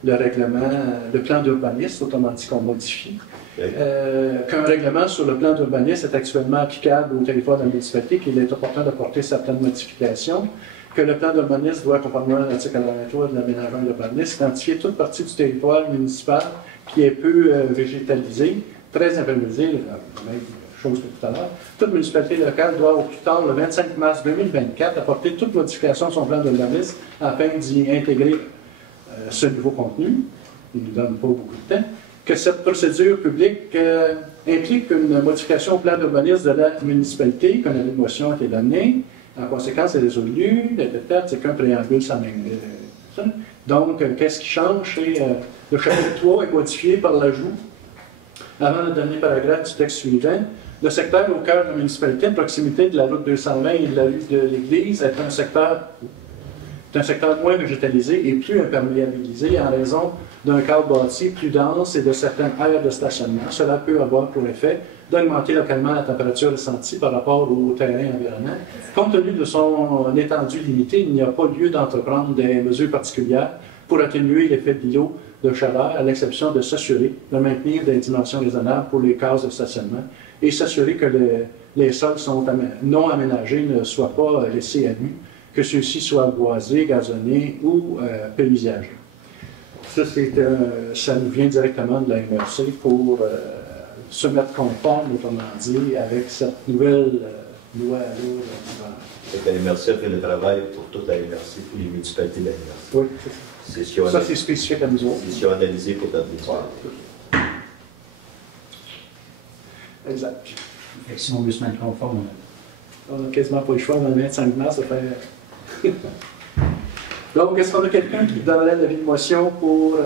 le règlement, le plan d'urbanisme, autrement dit qu'on modifie. Qu'un règlement sur le plan d'urbanisme est actuellement applicable au territoire de la municipalité, qu'il est opportun d'apporter sa pleine modification, que le plan d'urbanisme doit, conformément à l'article 83 de l'aménagement de l'urbanisme, identifier toute partie du territoire municipal qui est peu végétalisée, très imperméabilisée, la même chose que tout à l'heure. Toute municipalité locale doit, au plus tard, le 25 mars 2024, apporter toute modification de son plan d'urbanisme afin d'y intégrer ce nouveau contenu. Il ne nous donne pas beaucoup de temps. Que cette procédure publique implique une modification au plan d'urbanisme de la municipalité, qu'une avis de motion a été donnée. En conséquence, c'est résolu. C'est qu'un préambule sans même. Donc, qu'est-ce qui change? C'est le chapitre 3 est modifié par l'ajout, avant le dernier paragraphe du texte suivant. Le secteur au cœur de la municipalité, de proximité de la route 220 et de la rue de l'Église, est un secteur moins végétalisé et plus imperméabilisé en raison d'un cadre bâti plus dense et de certaines aires de stationnement. Cela peut avoir pour effet d'augmenter localement la température ressentie par rapport au terrain environnant. Compte tenu de son étendue limitée, il n'y a pas lieu d'entreprendre des mesures particulières pour atténuer l'effet d'îlot de chaleur, à l'exception de s'assurer de maintenir des dimensions raisonnables pour les cases de stationnement et s'assurer que les sols non aménagés ne soient pas laissés à nu, que ceux-ci soient boisés, gazonnés ou paysagers. Ça nous vient directement de la MRC pour se mettre conforme, autrement dit, avec cette nouvelle loi-là. La MRC a fait le travail pour toute la MRC, pour les municipalités de la MRC. Oui, c'est ça. Ça, c'est spécifique à nous autres. C'est ce qu'ils ont analysé pour notre municipalité. Exact. Fait que si on veut se mettre conforme, on n'a quasiment pas le choix, on a le 25 mars de faire. Donc, est-ce qu'on a quelqu'un qui donnerait l'avis de motion pour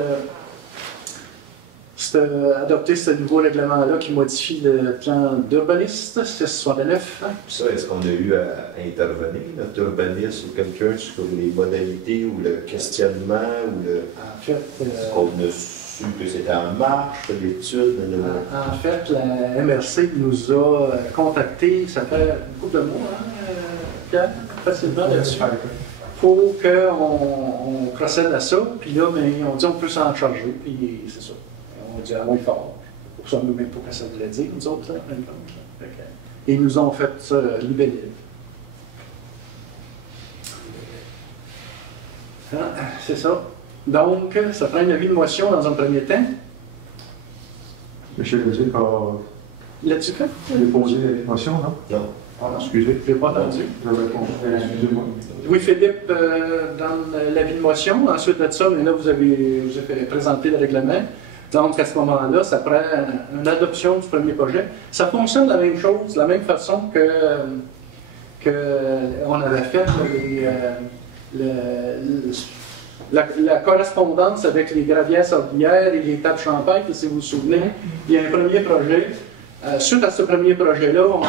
adopter ce nouveau règlement-là qui modifie le plan d'urbanisme 669? Ça, est-ce qu'on a eu à intervenir, notre urbaniste ou quelqu'un sur les modalités ou le questionnement ou le. En fait. Est-ce qu'on a su que c'était en marche, l'étude? En fait, la MRC nous a contactés, ça fait beaucoup de mois, Pierre, facilement là-dessus, pour qu'on procède à ça. Puis là, on dit on peut s'en charger, puis c'est ça. On dit à moins fort. Pour ça, nous, même pas que ça voulait dire, nous autres, ça. Et ils nous ont fait ça libérer. C'est ça. Donc, ça prend un avis de motion dans un premier temps. Monsieur Leduc a L'as-tu fait? déposé la motion, non? Non. Ah, excusez. Je n'ai pas entendu. Excusez-moi. Louis-Philippe dans l'avis de motion. Ensuite de ça, mais là, vous avez présenté le règlement. Donc, à ce moment-là, ça prend une adoption du premier projet. Ça fonctionne de la même chose, de la même façon que on avait fait la correspondance avec les gravières sablières et les tables champêtres, si vous vous souvenez, il y a un premier projet. Suite à ce premier projet-là, on va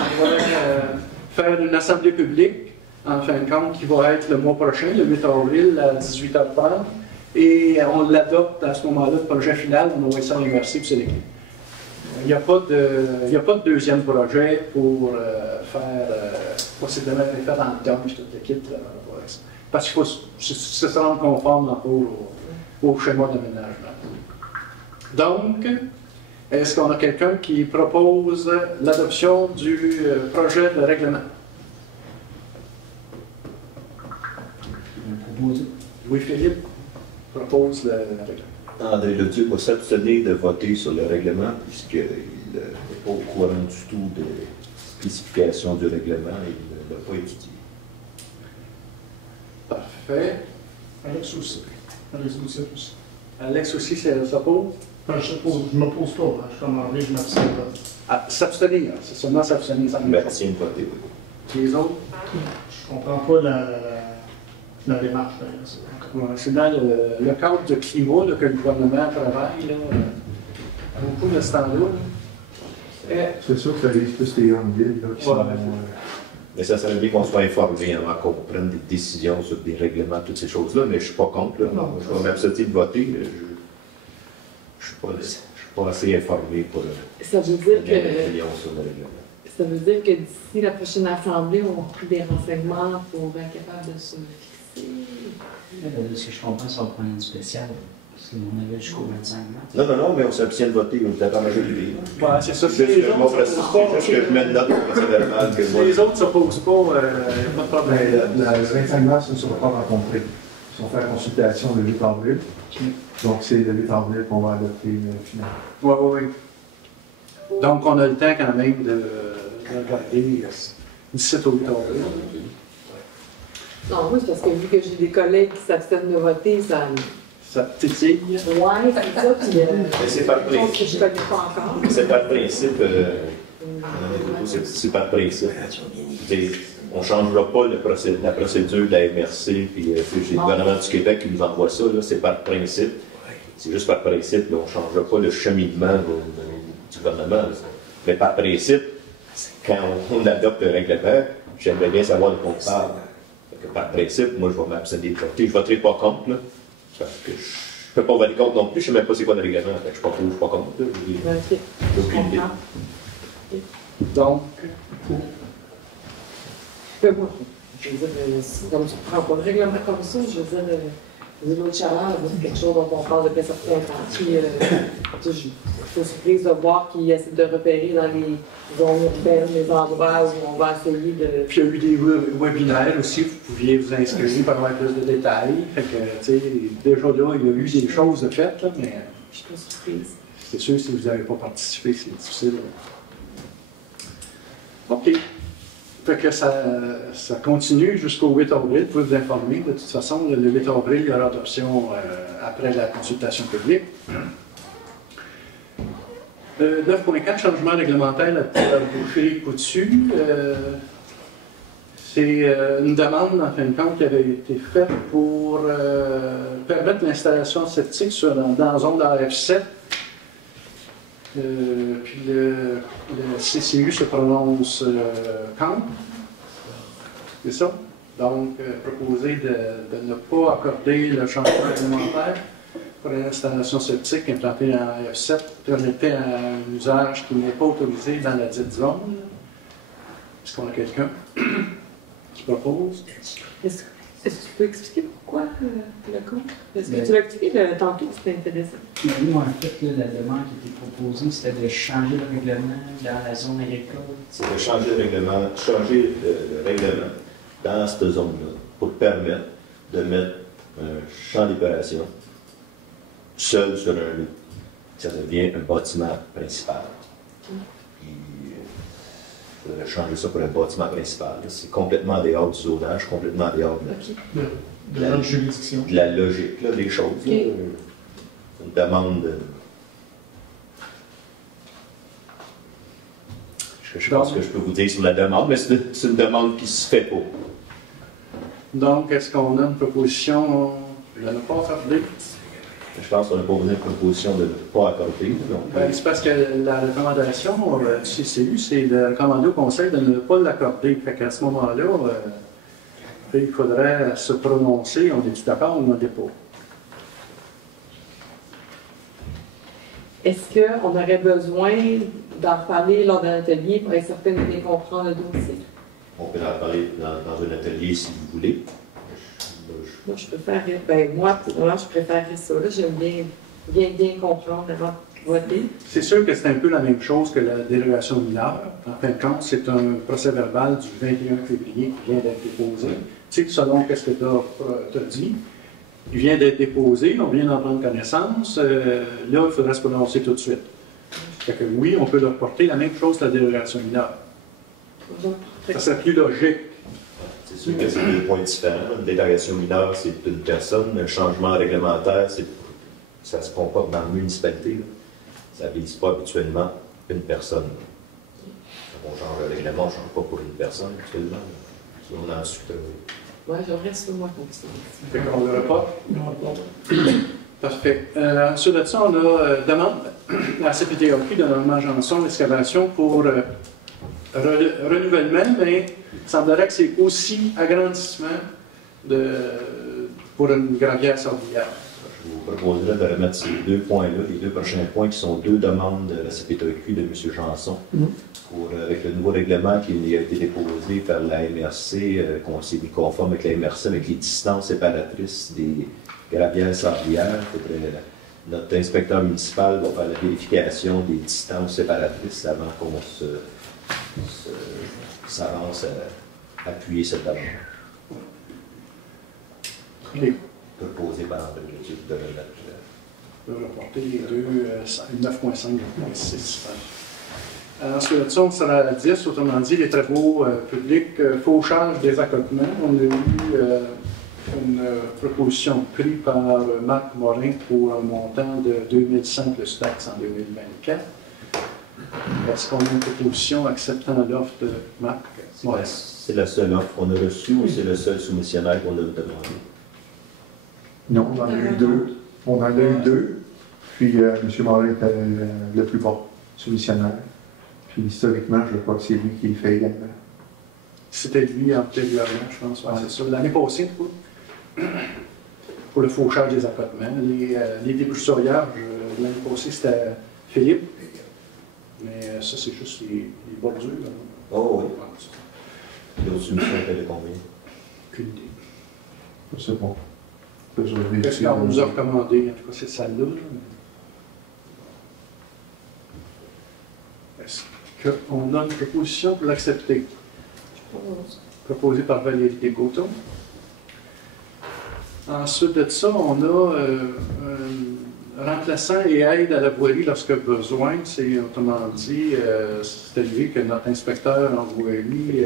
faire une assemblée publique, en fin de compte, qui va être le mois prochain, le 8 avril à 18h30. Et on l'adopte à ce moment-là, le projet final, on envoie ça à l'université, puis c'est réglé. Il n'y a pas de deuxième projet pour faire, possiblement faire dans le temps, puis toute l'équipe. Parce qu'il faut se rendre conforme au schéma d'aménagement. Donc, est-ce qu'on a quelqu'un qui propose l'adoption du projet de règlement? Louis-Philippe propose le règlement. André Leduc va s'abstenir de voter sur le règlement puisqu'il n'est pas au courant du tout des spécifications du règlement et il ne l'a pas étudié. Parfait. Alex aussi. Alex aussi. Alex aussi s'oppose? Je ne m'oppose pas. Je suis comme André, je m'abstiens pas. Ah, s'abstenir, c'est seulement s'abstenir. Il m'abstient de voter. Les autres? Je ne comprends pas la démarche. Ouais, c'est dans le cadre de climat là, que le gouvernement travaille, là, beaucoup de ce temps-là. C'est sûr que ça risque plus les grandes villes. Là, qui sont, Mais ça serait bien qu'on soit informé avant qu'on prenne des décisions sur des règlements, toutes ces choses-là, mais je ne suis pas contre. Là. Je vais m'abstenir de voter. Je ne suis pas assez informé pour ça veut dire donner une opinion sur le règlement. Ça veut dire que d'ici la prochaine assemblée, on a pris des renseignements pour être capable de se fixer. Ce que je comprends, ça va prendre une spéciale. Parce qu'on avait jusqu'au 25 mars. Non, mais on s'abstient de voter, on est à la majorité. Ouais, c'est ça. C'est juste que je mets une note au procès verbal. Si les autres ne s'opposent pas, il n'y a pas de problème. Le 25 mars ne sera pas rencontrés. Ils vont faire consultation le 8 avril. Donc, c'est le 8 avril qu'on va adopter le final. Oui. Donc, on a le temps quand même de regarder 17 au 8 avril. Non, oui, c'est parce que vu que j'ai des collègues qui s'abstiennent de voter, ça pétille. Oui, c'est ça. Puis, mais c'est par principe. Que je ne connais pas encore. C'est par principe. C'est par principe. On ne changera pas la procédure de la MRC, puis j'ai le gouvernement du Québec qui nous envoie ça, c'est par principe. C'est juste par principe, là, on ne changera pas le cheminement du gouvernement. Là. Mais par principe, quand on adopte le règlement, j'aimerais bien savoir de quoi on parle. Par principe, moi, je vais m'abstenir de voter. Je ne voterai pas contre, là, parce que je ne peux pas voter contre non plus. Je ne sais même pas c'est quoi le règlement. Je ne suis pas pour, je ne suis pas contre. OK. Aucune idée. Donc, moi, je veux dire, comme tu ne prends pas le règlement comme ça, je veux dire, l'autre chaleur, c'est quelque chose dont on parle depuis un certain temps. Puis, je suis surprise de voir qu'ils essaient de repérer dans les zones urbaines, les endroits où on va essayer de. Puis il y a eu des webinaires aussi, vous pouviez vous inscrire pour avoir plus de détails. Fait que, tu sais, déjà là, il y a eu des choses de faites, là, mais. Je suis pas surprise. C'est sûr, si vous n'avez pas participé, c'est difficile. OK. Fait que ça continue jusqu'au 8 avril. Vous pouvez vous informer. De toute façon, le 8 avril, il y aura adoption après la consultation publique. 9.4, changement réglementaire à Boucher-Coutu. C'est une demande, en fin de compte, qui avait été faite pour permettre l'installation septique dans la zone de la F7. Puis le CCU se prononce contre. C'est ça? Donc, proposer de ne pas accorder le changement réglementaire pour une installation septique implantée en F7 permettait un usage qui n'est pas autorisé dans la dite zone. Est-ce qu'on a quelqu'un qui propose? Est-ce que tu peux expliquer pourquoi le compte? Est-ce que tu l'as expliqué tantôt? C'était intéressant. Nous, en fait, la demande qui était proposée, c'était de changer le règlement dans la zone agricole. C'est de changer le règlement dans cette zone-là pour permettre de mettre un champ d'opération seul sur un lieu. Ça devient un bâtiment principal. Il faudrait changer ça pour un bâtiment principal. C'est complètement dehors du zonage, complètement dehors de la juridiction. De la logique là, des choses. Là. C'est une demande. Je pense que je peux vous dire sur la demande, mais c'est une demande qui se fait pas. Donc, est-ce qu'on a une proposition Je ne l'ai pas accordé. Je pense qu'on n'a pas besoin de proposition de ne pas accorder. Donc, Ben, c'est parce que la recommandation du CCU, c'est de recommander au Conseil de ne pas l'accorder. Fait qu'à ce moment-là, il faudrait se prononcer, on est d'accord ou on n'est pas. Est-ce qu'on aurait besoin d'en reparler lors d'un atelier pour être certain de bien comprendre le dossier? on peut en parler dans un atelier si vous voulez. Moi, je préférerais, je préférerais ça. J'aime bien comprendre avant de voter. C'est sûr que c'est un peu la même chose que la dérogation mineure. En fin de compte, c'est un procès-verbal du 21 février qui vient d'être déposé. Tu sais, selon ce que tu as dit, il vient d'être déposé, on vient d'en prendre connaissance. Là, il faudrait se prononcer tout de suite. Fait que oui, on peut leur porter la même chose que la dérogation mineure. Ça serait plus logique. C'est sûr que c'est deux points différents. Une dérogation mineure, c'est une personne. Un changement réglementaire, ça ne se comporte dans la municipalité. Là. Ça ne vise pas habituellement une personne. On change le règlement, on ne change pas pour une personne actuellement. Si on a ensuite. Oui, j'aimerais ça, moi, comme ça. Fait qu'on ne le pas. Parfait. Ensuite de ça, on a demande à la CPTAQ de Normand Janson l'excavation pour renouvellement, mais il semblerait que c'est aussi agrandissement pour une gravière sorbière. Je vous proposerai de remettre ces deux points-là, les deux prochains points qui sont deux demandes de la CPTAQ de M. Janson. Avec le nouveau règlement qui a été déposé par la MRC, qu'on s'est mis conforme avec la MRC, avec les distances séparatrices des gravières sablières. Notre inspecteur municipal va faire la vérification des distances séparatrices avant qu'on s'avance à appuyer cette demande. Proposé par l'équipe de On peut reporter les deux, 9,5 et 9,6. Ensuite de ça, on sera à 10, autrement dit, les travaux publics, fauchage des accotements. On a eu une proposition prise par Marc Morin pour un montant de 2005 le STAX en 2024. Est-ce qu'on a une proposition acceptant l'offre de Marc Morin? C'est la seule offre qu'on a reçue ou c'est le seul soumissionnaire qu'on a demandé? Non, on en a eu deux. On en a eu deux. Puis M. Morin était le plus bon soumissionnaire. Puis historiquement, je crois que c'est lui qui le fait également. C'était lui antérieurement, je pense. Ouais, c'est ça. L'année passée, pour le fauchage des accotements. Les débroussaillards, l'année passée, c'était Philippe. Mais ça, c'est juste les bordures. Oh oui. L'autre soumission était de combien? Aucune idée. Je sais pas. Qu'est-ce qu'on nous a recommandé? En tout cas, c'est celle-là. Est-ce qu'on a une proposition pour l'accepter? Proposée par Valérie Descoteaux. Ensuite de ça, on a remplaçant et aide à la voirie lorsque besoin. C'est autrement dit, c'est élevé que notre inspecteur en voirie.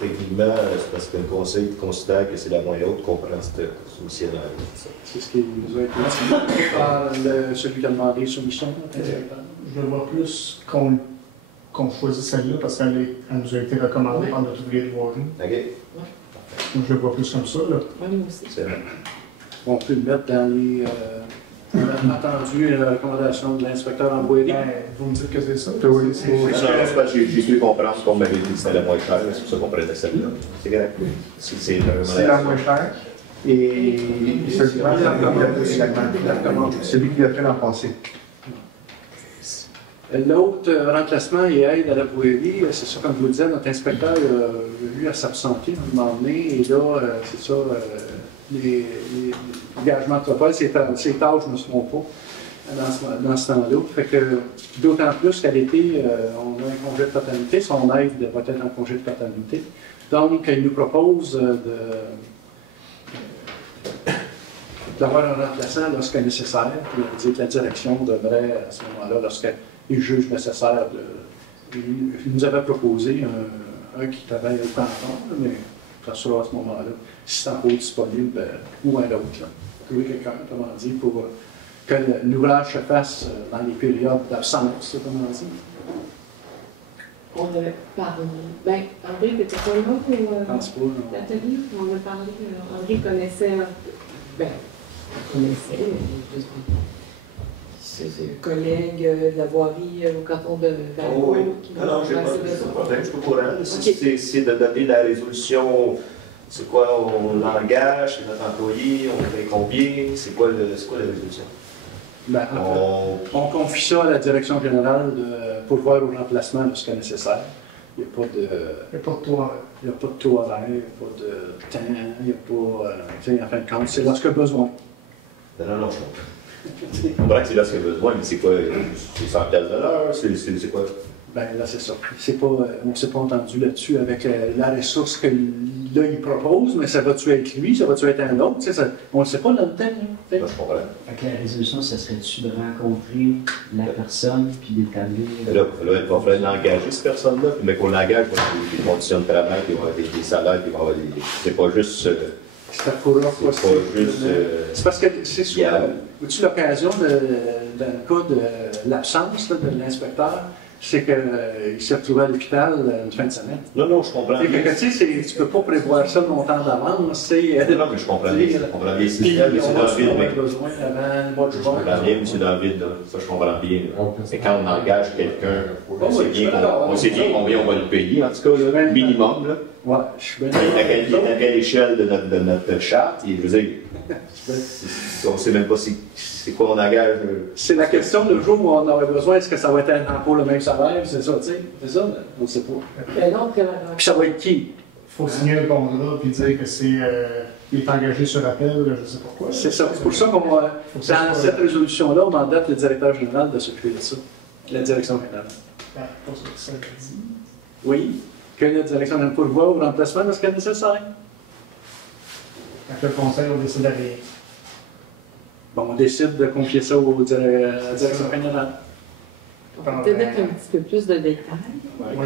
Techniquement, c'est parce que le conseil considère que c'est la moins haute qu'on prend cette soumissionnaire. C'est ce qui nous a été dit par celui qui a demandé soumission, notre inspecteur. Je vois plus qu'on choisit celle-là parce qu'elle nous a été recommandée par notre ouvrier de voirie. OK. Je le vois plus comme ça. Là. Oui, moi aussi. C'est vrai. On peut le mettre dans les. On a entendu la recommandation de l'inspecteur en voirie. Vous me dites que c'est ça? Oui, C'est parce que j'ai pu comprendre qu'on m'avait dit que c'était la moins chère, c'est pour ça qu'on prenait celle-là. C'est correct. C'est la moins chère. Et celui qui l'a fait l'an passé. L'autre remplacement et aide à la voirie, c'est ça, comme je vous le disais, notre inspecteur a eu à s'absenter à un moment donné, et là, c'est ça, les engagements de travail, ses tâches, je ne me trompe pas, dans ce temps-là. Fait que, d'autant plus qu'à l'été, on a un congé de paternité, son aide va être en congé de paternité. Donc, il nous propose d'avoir un remplaçant lorsqu'il est nécessaire. Puis, on dit que la direction devrait, à ce moment-là, lorsqu'il juge nécessaire, il nous avait proposé un qui travaille au canton, mais ça sera à ce moment-là, si c'est encore disponible, ou un autre. Trouver quelqu'un, comment dire, pour que l'ouvrage se fasse dans les périodes d'absence, comment dire. On avait parlé. Ben, André, t'étais pas là pour l'atelier? On a parlé. André connaissait. Ben, connaissais. C'est collègue de la voirie au canton de Valcourt. Oh, oui. Qui Alors, j'ai pas assez de besoin. problème, je suis au courant. Ok. C'est de donner la résolution, c'est quoi, on l'engage, c'est notre employé, on fait combien, c'est quoi la résolution? Ben, en fait, on confie ça à la direction générale de pourvoir au remplacement lorsque nécessaire. Il n'y a pas de... Il n'y a pas de toit. Il n'y a pas de taux horaire, il n'y a pas de temps, il n'y a pas... tu sais, en fin de compte, c'est lorsque besoin. Non, je comprends. Je comprends que c'est là ce qu'il y a besoin, mais c'est quoi? C'est 100 piastres de l'heure? C'est quoi? Ben là, c'est ça. C'est pas, on ne s'est pas entendu là-dessus avec la ressource que là, il propose, mais ça va-tu être lui, ça va-tu être un autre? Tu sais, ça, on ne le sait pas dans le temps. Moi, je comprends. Fait que la résolution, ça serait-tu de rencontrer la personne puis d'établir. Là, il va falloir l'engager, cette personne-là, mais qu'on l'engage, il va y avoir des conditions de travail, il va y avoir des salaires, il va y avoir des... C'est pas juste... Ça pourra c'est pas juste... C'est parce que c'est souvent... As-tu l'occasion, dans le cas de l'absence là, de l'inspecteur, c'est qu'il s'est retrouvé à l'hôpital une fin de semaine. Non, je comprends. Tu ne peux pas prévoir ça longtemps d'avance. Non, mais je comprends bien. Je comprends bien. C'est dans le vide, mais... besoin avant le mois de juin. Je comprends bien, mais c'est dans le vide, là. Ça, je comprends bien. Et quand on engage quelqu'un, on sait bien combien on va le payer, en tout cas, là, minimum. Là. Ouais, je suis bien Il est à quelle échelle de notre charte? Et je veux dire, on ne sait même pas c'est quoi on engage. C'est la question le jour où on aurait besoin, est-ce que ça va être un emploi le même salaire? C'est ça, tu sais. C'est ça, on ne sait pas. Ben non, Puis ça va être qui? Il faut signer un contrat et dire que il est engagé sur appel, je ne sais pas quoi. C'est ça. C'est pour ça qu'on va, dans cette résolution-là, on mandate le directeur général de s'occuper de ça. La direction générale. Ben, pas ça que ça dit. Oui, que la direction générale pourvoie au remplacement de ce qu'elle est nécessaire. Quand le conseil, on décide de rien. Bon, on décide de confier ça à la direction générale. On peut peut-être mettre un petit peu plus de détails. Moi,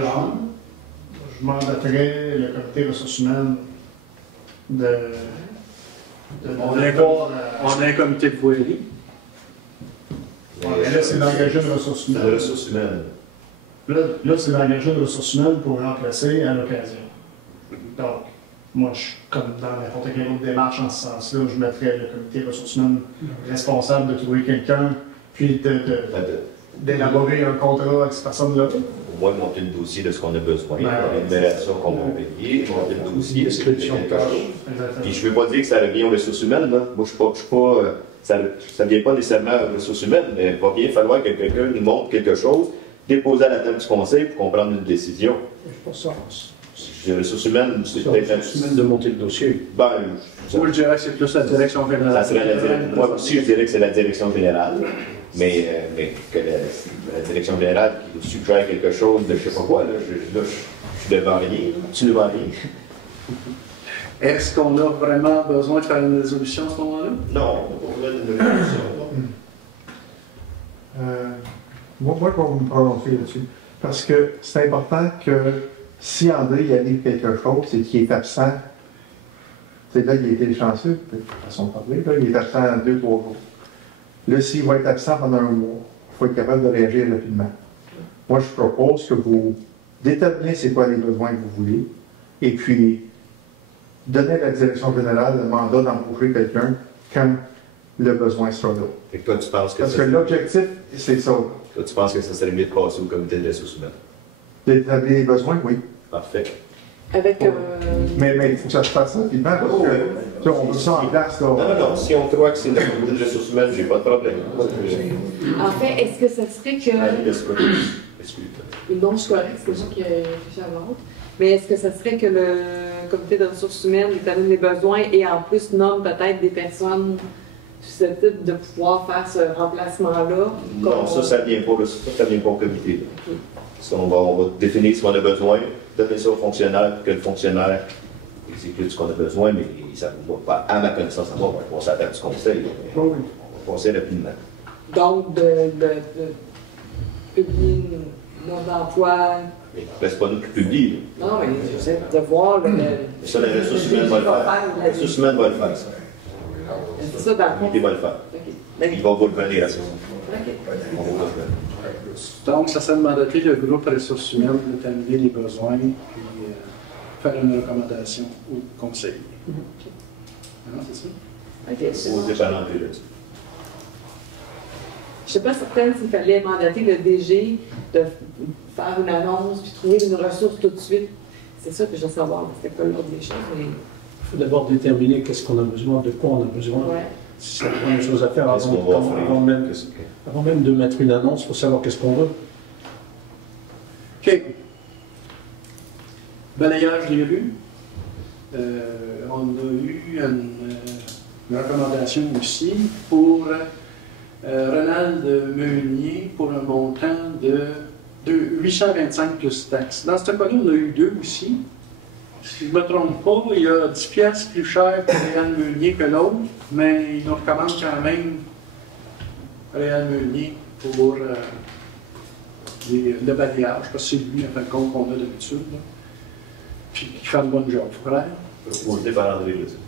je mandaterais le comité ressources humaines On a un comité de voirie. Mais là, c'est d'engager une ressource humaine. La ressource humaine. Là, c'est d'engager une ressource humaine pour remplacer à l'occasion. Donc, moi, je suis comme dans n'importe quelle autre démarche en ce sens-là, je mettrais le comité ressources humaines responsable de trouver quelqu'un, puis d'élaborer un contrat avec cette personne-là. Au moins, monter le dossier de ce qu'on a besoin, Ouais. l'énumération qu'on va payer, monter le dossier, Description de tâches. Puis je ne veux pas dire que ça revient aux ressources humaines, là. Moi, je suis pas ça ne vient pas nécessairement aux ressources humaines, mais il va bien falloir que quelqu'un nous montre quelque chose, déposer à la table du conseil pour qu'on prenne une décision. Pour ça. Les ressources humaines, c'est peut-être De monter le dossier. Ben, Moi, je dirais que c'est plus la direction générale. ça serait moi aussi, je dirais que c'est la direction générale, mais que la direction générale qui suggère quelque chose de je ne sais pas quoi, là, je suis devant rien, tu devant rien. Est-ce qu'on a vraiment besoin de faire une résolution à ce moment-là? Non, on va une résolution. Moi, je vais me prononcer là-dessus. Parce que c'est important que si André y arrive quelque chose et qu'il est absent, c'est là, il a été chanceux, façon de parler, là, il est absent 2-3 jours. Là, s'il va être absent pendant un mois, il faut être capable de réagir rapidement. Moi, je propose que vous déterminez c'est quoi les besoins que vous voulez, et puis donner à la direction générale le mandat d'embaucher quelqu'un quand le besoin sera là. Et toi, tu penses que Parce que l'objectif, c'est ça. Toi, tu penses que ça serait mieux de passer au comité de ressources humaines? D'établir les besoins, oui. Parfait. Avec Mais il faut que ça se fasse rapidement, parce que tu sais, on veut ça en place. Là. Non, si on croit que c'est le comité de ressources humaines, j'ai pas de problème. En fait, est-ce que ça serait que. non, je suis correcte, c'est déjà que j'avance. Mais est-ce que ça serait que le comité de ressources humaines détermine les besoins et en plus nomme peut-être des personnes susceptibles de pouvoir faire ce remplacement-là? Non, ça vient pas au comité. Okay. On va définir ce qu'on a besoin, donner ça au fonctionnaire pour que le fonctionnaire exécute ce qu'on a besoin, mais ça ne va pas, à ma connaissance, ça va passer à la table du conseil. On va passer rapidement. Donc, de publier une offre d'emploi. Mais c'est pas nous qui publions. Non, mais je sais, de voir Ça, la ressource humaine va le faire. La ressource humaine va le faire, ça. C'est ça, dans le fond. Il va le faire. Okay. Il va vous revenir à ça. Okay. On va vous revenir. Donc, ça serait de mandater le groupe ressources humaines de déterminer les besoins et faire une recommandation au conseil. Non, c'est ça? Ok, c'est bon. Posé par l'entrée là. Je ne suis pas certaine s'il fallait mandater le DG de faire une annonce puis trouver une ressource tout de suite. C'est ça que je veux savoir, c'était pas l'ordre des choses. Mais... Il faut d'abord déterminer qu'est-ce qu'on a besoin, de quoi on a besoin. Ouais. Si c'est la première chose à faire Qu'est-ce qu'on va avant, offrir? avant même de mettre une annonce, il faut savoir qu'est-ce qu'on veut. OK. Balayage des rues. On a eu une recommandation aussi pour Ronald Meunier pour un montant de 825 plus taxes. Dans ce cas-là, on a eu 2 aussi. Si je ne me trompe pas, il y a 10 piastres plus cher pour Réal Meunier que l'autre, mais il nous recommande quand même Réal Meunier pour le balayage, parce que c'est lui, en fin de compte, qu'on a d'habitude. là. Puis qui fait un bon job, frère. Proposé par André Leduc.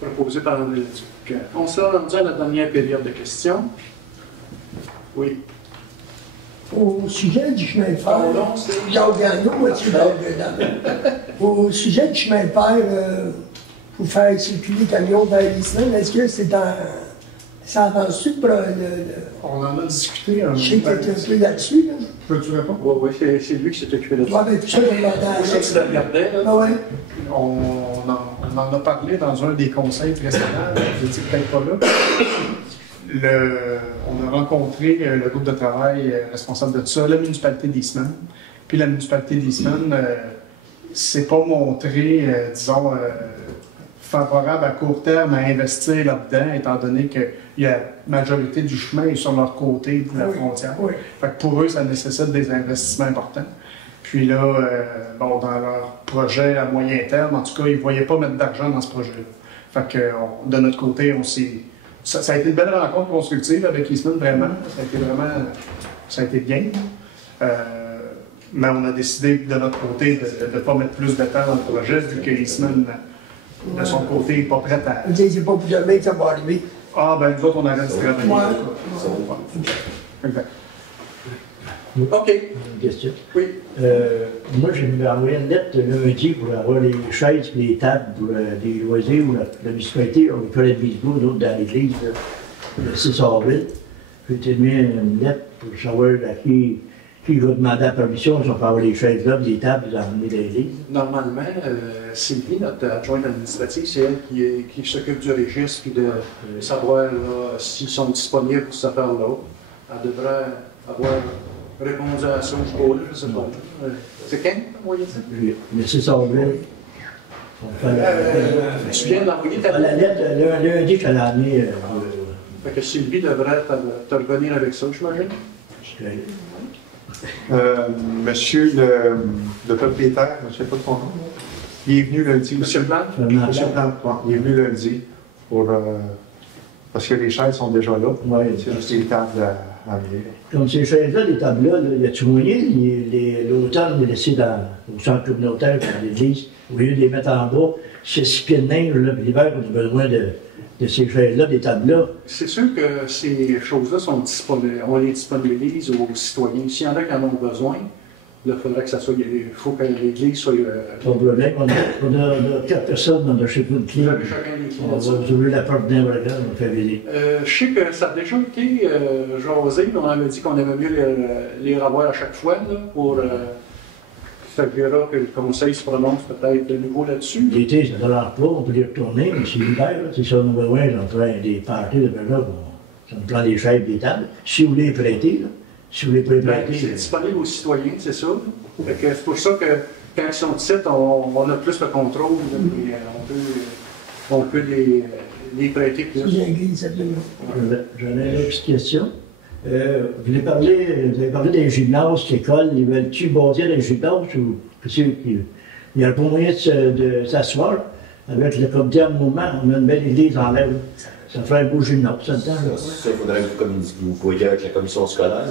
Proposé par André Leduc. On s'est rendu à la dernière période de questions. Oui. Au sujet du chemin de fer, Pardon, c'est- Jacques Gagnon, moi, tu vas dedans. Au sujet du chemin de fer, pour faire circuler les camions vers les semaines, est-ce que c'est en. Ça avance-tu pour On en a discuté un Je sais que tu es un peu là-dessus, là. Peux-tu répondre? Oui, c'est lui qui s'est occupé de Ouais, ça. ben, tout ça, je demandais à Moi, Alex. tu le regardais, là. Ah ouais. On en a parlé dans un des conseils précédents, vous n'étiez peut-être pas là. On a rencontré le groupe de travail responsable de tout ça, la municipalité d'Eastman. Puis la municipalité d'Eastman s'est pas montrée, disons, favorable à court terme à investir là-dedans, étant donné que la majorité du chemin est sur leur côté de la Oui, frontière. oui. Fait que pour eux, ça nécessite des investissements importants. Puis là, bon, dans leur projet à moyen terme, en tout cas, ils ne voyaient pas mettre d'argent dans ce projet-là. Fait que de notre côté, on s'est... Ça a été une belle rencontre constructive avec Eastman, vraiment. Ça a été bien. Mais on a décidé de notre côté de ne pas mettre plus de temps dans le projet, vu que Eastman, de son côté, n'est pas prêt à... Vous dites, c'est pas pour demain que ça va arriver. Ah, ben nous autres, on arrête de travailler. Ouais. Exact. OK. Une question. Oui. Moi, j'ai envoyé une lettre lundi pour avoir les chaises et les tables pour les loisirs ou la municipalité. On fait les bisous, d'autres dans l'église, le 6 avril. J'ai été mis une lettre pour savoir à qui va demander la permission si on peut avoir les chaises là, les tables, les emmener dans l'église. Normalement, Sylvie, notre adjointe administrative, c'est elle qui s'occupe du registre et de savoir là, s'ils sont disponibles pour cette affaire-là. Elle devrait avoir répondu à ça jusqu'au-là, je ne sais pas. C'est quand vous voyez ça? Le 6 avril. On fait Tu viens d'envoyer ta la lettre, lundi, je l'ai amenée. Fait que Sylvie devrait te revenir avec ça, j'imagine. Monsieur le propriétaire, je ne sais pas ton nom, il est venu lundi. Monsieur Blanc? Monsieur Blanc, il est venu lundi pour, parce que les chaises sont déjà là. Oui. C'est juste les tables à amener. Comme ces chaises-là, les tables-là, y a-tu moyen l'automne de les laisser au centre communautaire, dans l'église, au lieu de les mettre en bas, c'est 6 pieds de neige, là, puis l'hiver, on a besoin de ces chaises-là, des tables-là. C'est sûr que ces choses-là sont disponibles. On les disponibilise aux citoyens. S'il y en a qui en ont besoin, il faudrait que ça soit. Il faut que l'Église soit. Pas de problème. On a 4 personnes dans le chez nous de clés. Chacun des clients. On va vous ouvrir la porte d'un regard, on fait visiter. Je sais que ça a déjà été jasé, mais on avait dit qu'on aimait mieux les revoir à chaque fois là, pour. Ça verra que le conseil se prononce peut-être de nouveau là-dessus. L'été, ça ne leur pas, on peut les retourner, mais c'est l'hiver, c'est ça, on a besoin, on fait des parties de là, ça nous prend des chaises, des tables. Si vous voulez les prêter, là, si vous voulez pas les prêter. C'est disponible aux citoyens, c'est ça. Fait que c'est pour ça que quand ils sont ici, on a plus de contrôle, là, et on peut les prêter plus. J'en ai une autre question. Vous avez parlé des gymnases, des écoles, ils veulent-tu bâtir des gymnases ou il n'y a pas moyen de s'asseoir avec le comité en mouvement, on a une belle église en l'air. Ça ferait un beau gymnase, ça dedans. Ça, il faudrait que vous voyiez avec la commission scolaire.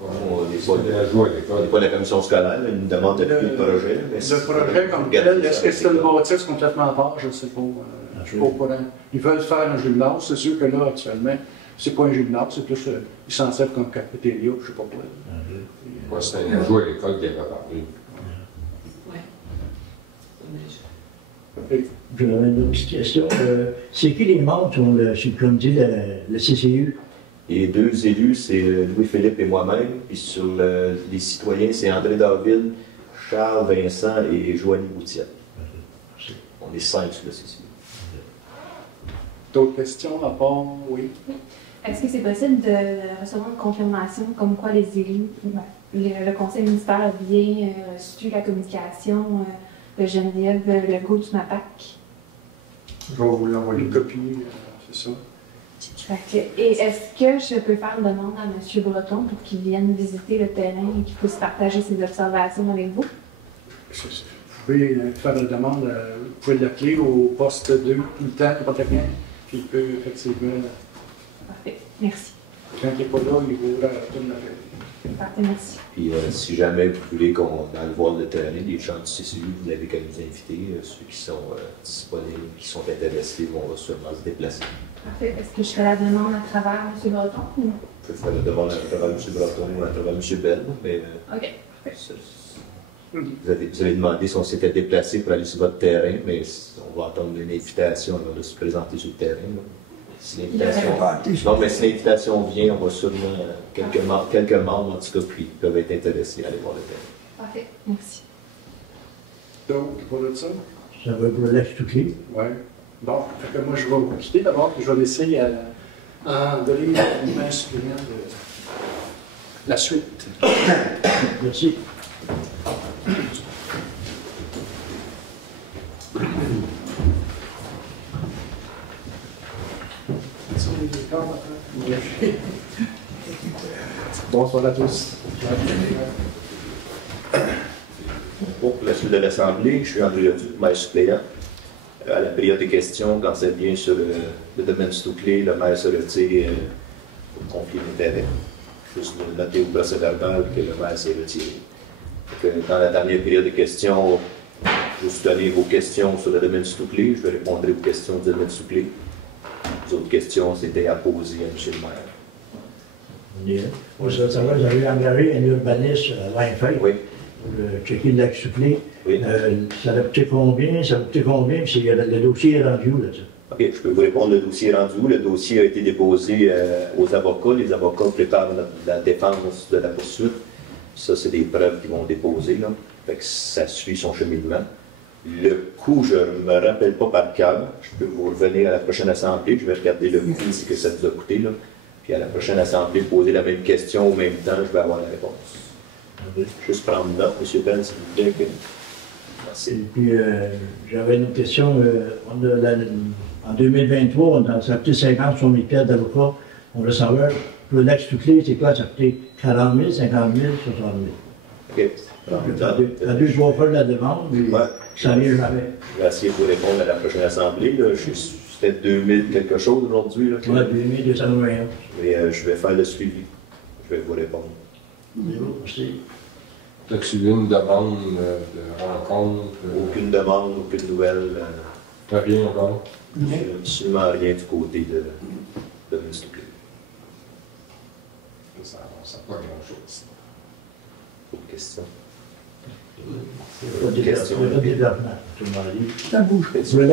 On n'est pas la commission scolaire, une demande d'appui de projet. Le projet comme tel, est-ce que c'est une bâtisse complètement à part? Je ne sais pas. Je ne suis pas au courant. Ils veulent faire un gymnase, c'est sûr que là, actuellement, c'est pas un gymnase, c'est plus essentiel comme cafétéria, je ne sais pas quoi. Moi, c'est un jour à l'école qui avait parlé. J'avais une autre petite question. C'est qui les membres sur le comité de la CCU? Les deux élus, c'est Louis-Philippe et moi-même. Puis sur les citoyens, c'est André David, Charles Vincent et Joanie Boutier. On est 5 sur le CCU. D'autres questions à part? Oui. Est-ce que c'est possible de recevoir une confirmation comme quoi les élus, le conseil municipal a bien reçu la communication de Geneviève Legault du MAPAC? Je vais vous l'envoyer. Une copie, c'est ça. Et est-ce que je peux faire une demande à M. Breton pour qu'il vienne visiter le terrain et qu'il puisse partager ses observations avec vous? Vous pouvez faire une demande, vous pouvez l'appeler au poste 2 tout le temps, n'importe quand, puis il peut effectivement. Parfait, merci. Quand il n'est pas là, il vous retourne la Parfait, merci. Puis si jamais vous voulez qu'on aille voir le terrain, les gens du CCU, vous n'avez qu'à nous inviter. Ceux qui sont disponibles, qui sont intéressés, vont sûrement se déplacer. Parfait. Est-ce que je fais la demande à travers M. Breton? Ou... Vous pouvez faire la demande à travers M. Breton ou à travers M. Bell, mais OK, parfait. vous avez demandé si on s'était déplacé pour aller sur votre terrain, mais on va attendre une invitation avant de se présenter sur le terrain. Là. Si non, mais si l'invitation vient, on va sûrement quelques membres en tout cas qui peuvent être intéressés à aller voir le terrain. Parfait, merci. Donc, pour le ça? Ça va pour l'ex-tout-clé? Oui. Bon, fait que moi, je vais vous quitter d'abord, puis je vais laisser André une main supplémentaire de la suite. Merci. Bonsoir à tous. Pour la suite de l'Assemblée, je suis André Leduc, maire suppléant. À la période des questions, quand ça vient sur le domaine Stouclé, le maire se retire pour confier les terrains. Juste noter au procès verbal que le maire s'est retiré. Donc, dans la dernière période de questions, je vais vous donner vos questions sur le domaine Stouclé. Je vais répondre aux questions du domaine Stouclé. Les autres questions, c'était à poser à M. le maire. Moi, ça va, j'avais engagé un urbaniste à l'Infect Oui. pour checker le lac Soufflé. Oui. Ça a coûté combien? Ça a coûté combien? Puis le dossier est rendu où, là, ça? OK, je peux vous répondre, le dossier est rendu où? Le dossier a été déposé aux avocats. Les avocats préparent la défense de la poursuite. Ça, c'est des preuves qu'ils vont déposer, là. Fait que ça suit son cheminement. Le coût, je ne me rappelle pas par cœur. Je peux vous revenir à la prochaine assemblée. Je vais regarder le coût que ça nous a coûté, là. Puis à la prochaine assemblée, poser la même question au même temps, je vais avoir la réponse. Juste prendre note, M. Penn, s'il vous plaît. Merci. Et puis, j'avais une autre question. En 2023, ça a coûté 50 000 piastres d'avocat. On veut savoir, pour le lac Stouclé, c'est quoi? Ça a coûté 40 000, 50 000, 60 000. OK. Ça a dû jouer pas de la demande, mais ça vient jamais. Je vais essayer de vous répondre à la prochaine assemblée. C'était 2000 quelque chose aujourd'hui. Oui, 2291. Mais je vais faire le suivi. Je vais vous répondre. Merci. As-tu eu une demande de rencontre? Aucune demande, aucune nouvelle. Rien encore? Absolument rien du côté de M. Stouclé. Ça n'avance pas grand-chose. Autre question? Pas de développement, tout le monde dit. Ça bouge. Pour le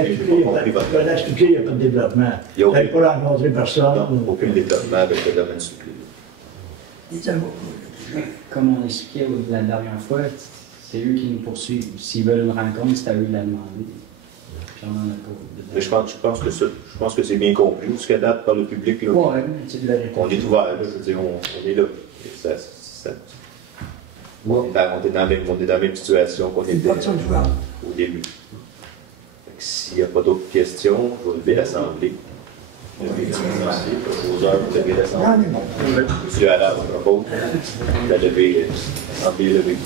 lac Stouclé, il n'y a pas de développement. Il n'y a n'avez pas rencontré personne. Non, aucun développement avec le domaine Stouclé. Les avocats. Comme on expliquait la dernière fois, c'est eux qui nous poursuivent. S'ils veulent une rencontre, c'est à eux de la demander. Puis on en a pas. Mais je pense que c'est bien compris. Jusqu'à date, par le public, là, Ouais, c'est de la réponse. on est ouvert. Là, je veux dire, on est là. On est dans la même situation qu'on était au début. S'il n'y a pas d'autres questions, je vais lever l'Assemblée. Merci. Aux heures, vous levez l'Assemblée. Monsieur Allard, on propose de lever l'Assemblée levée.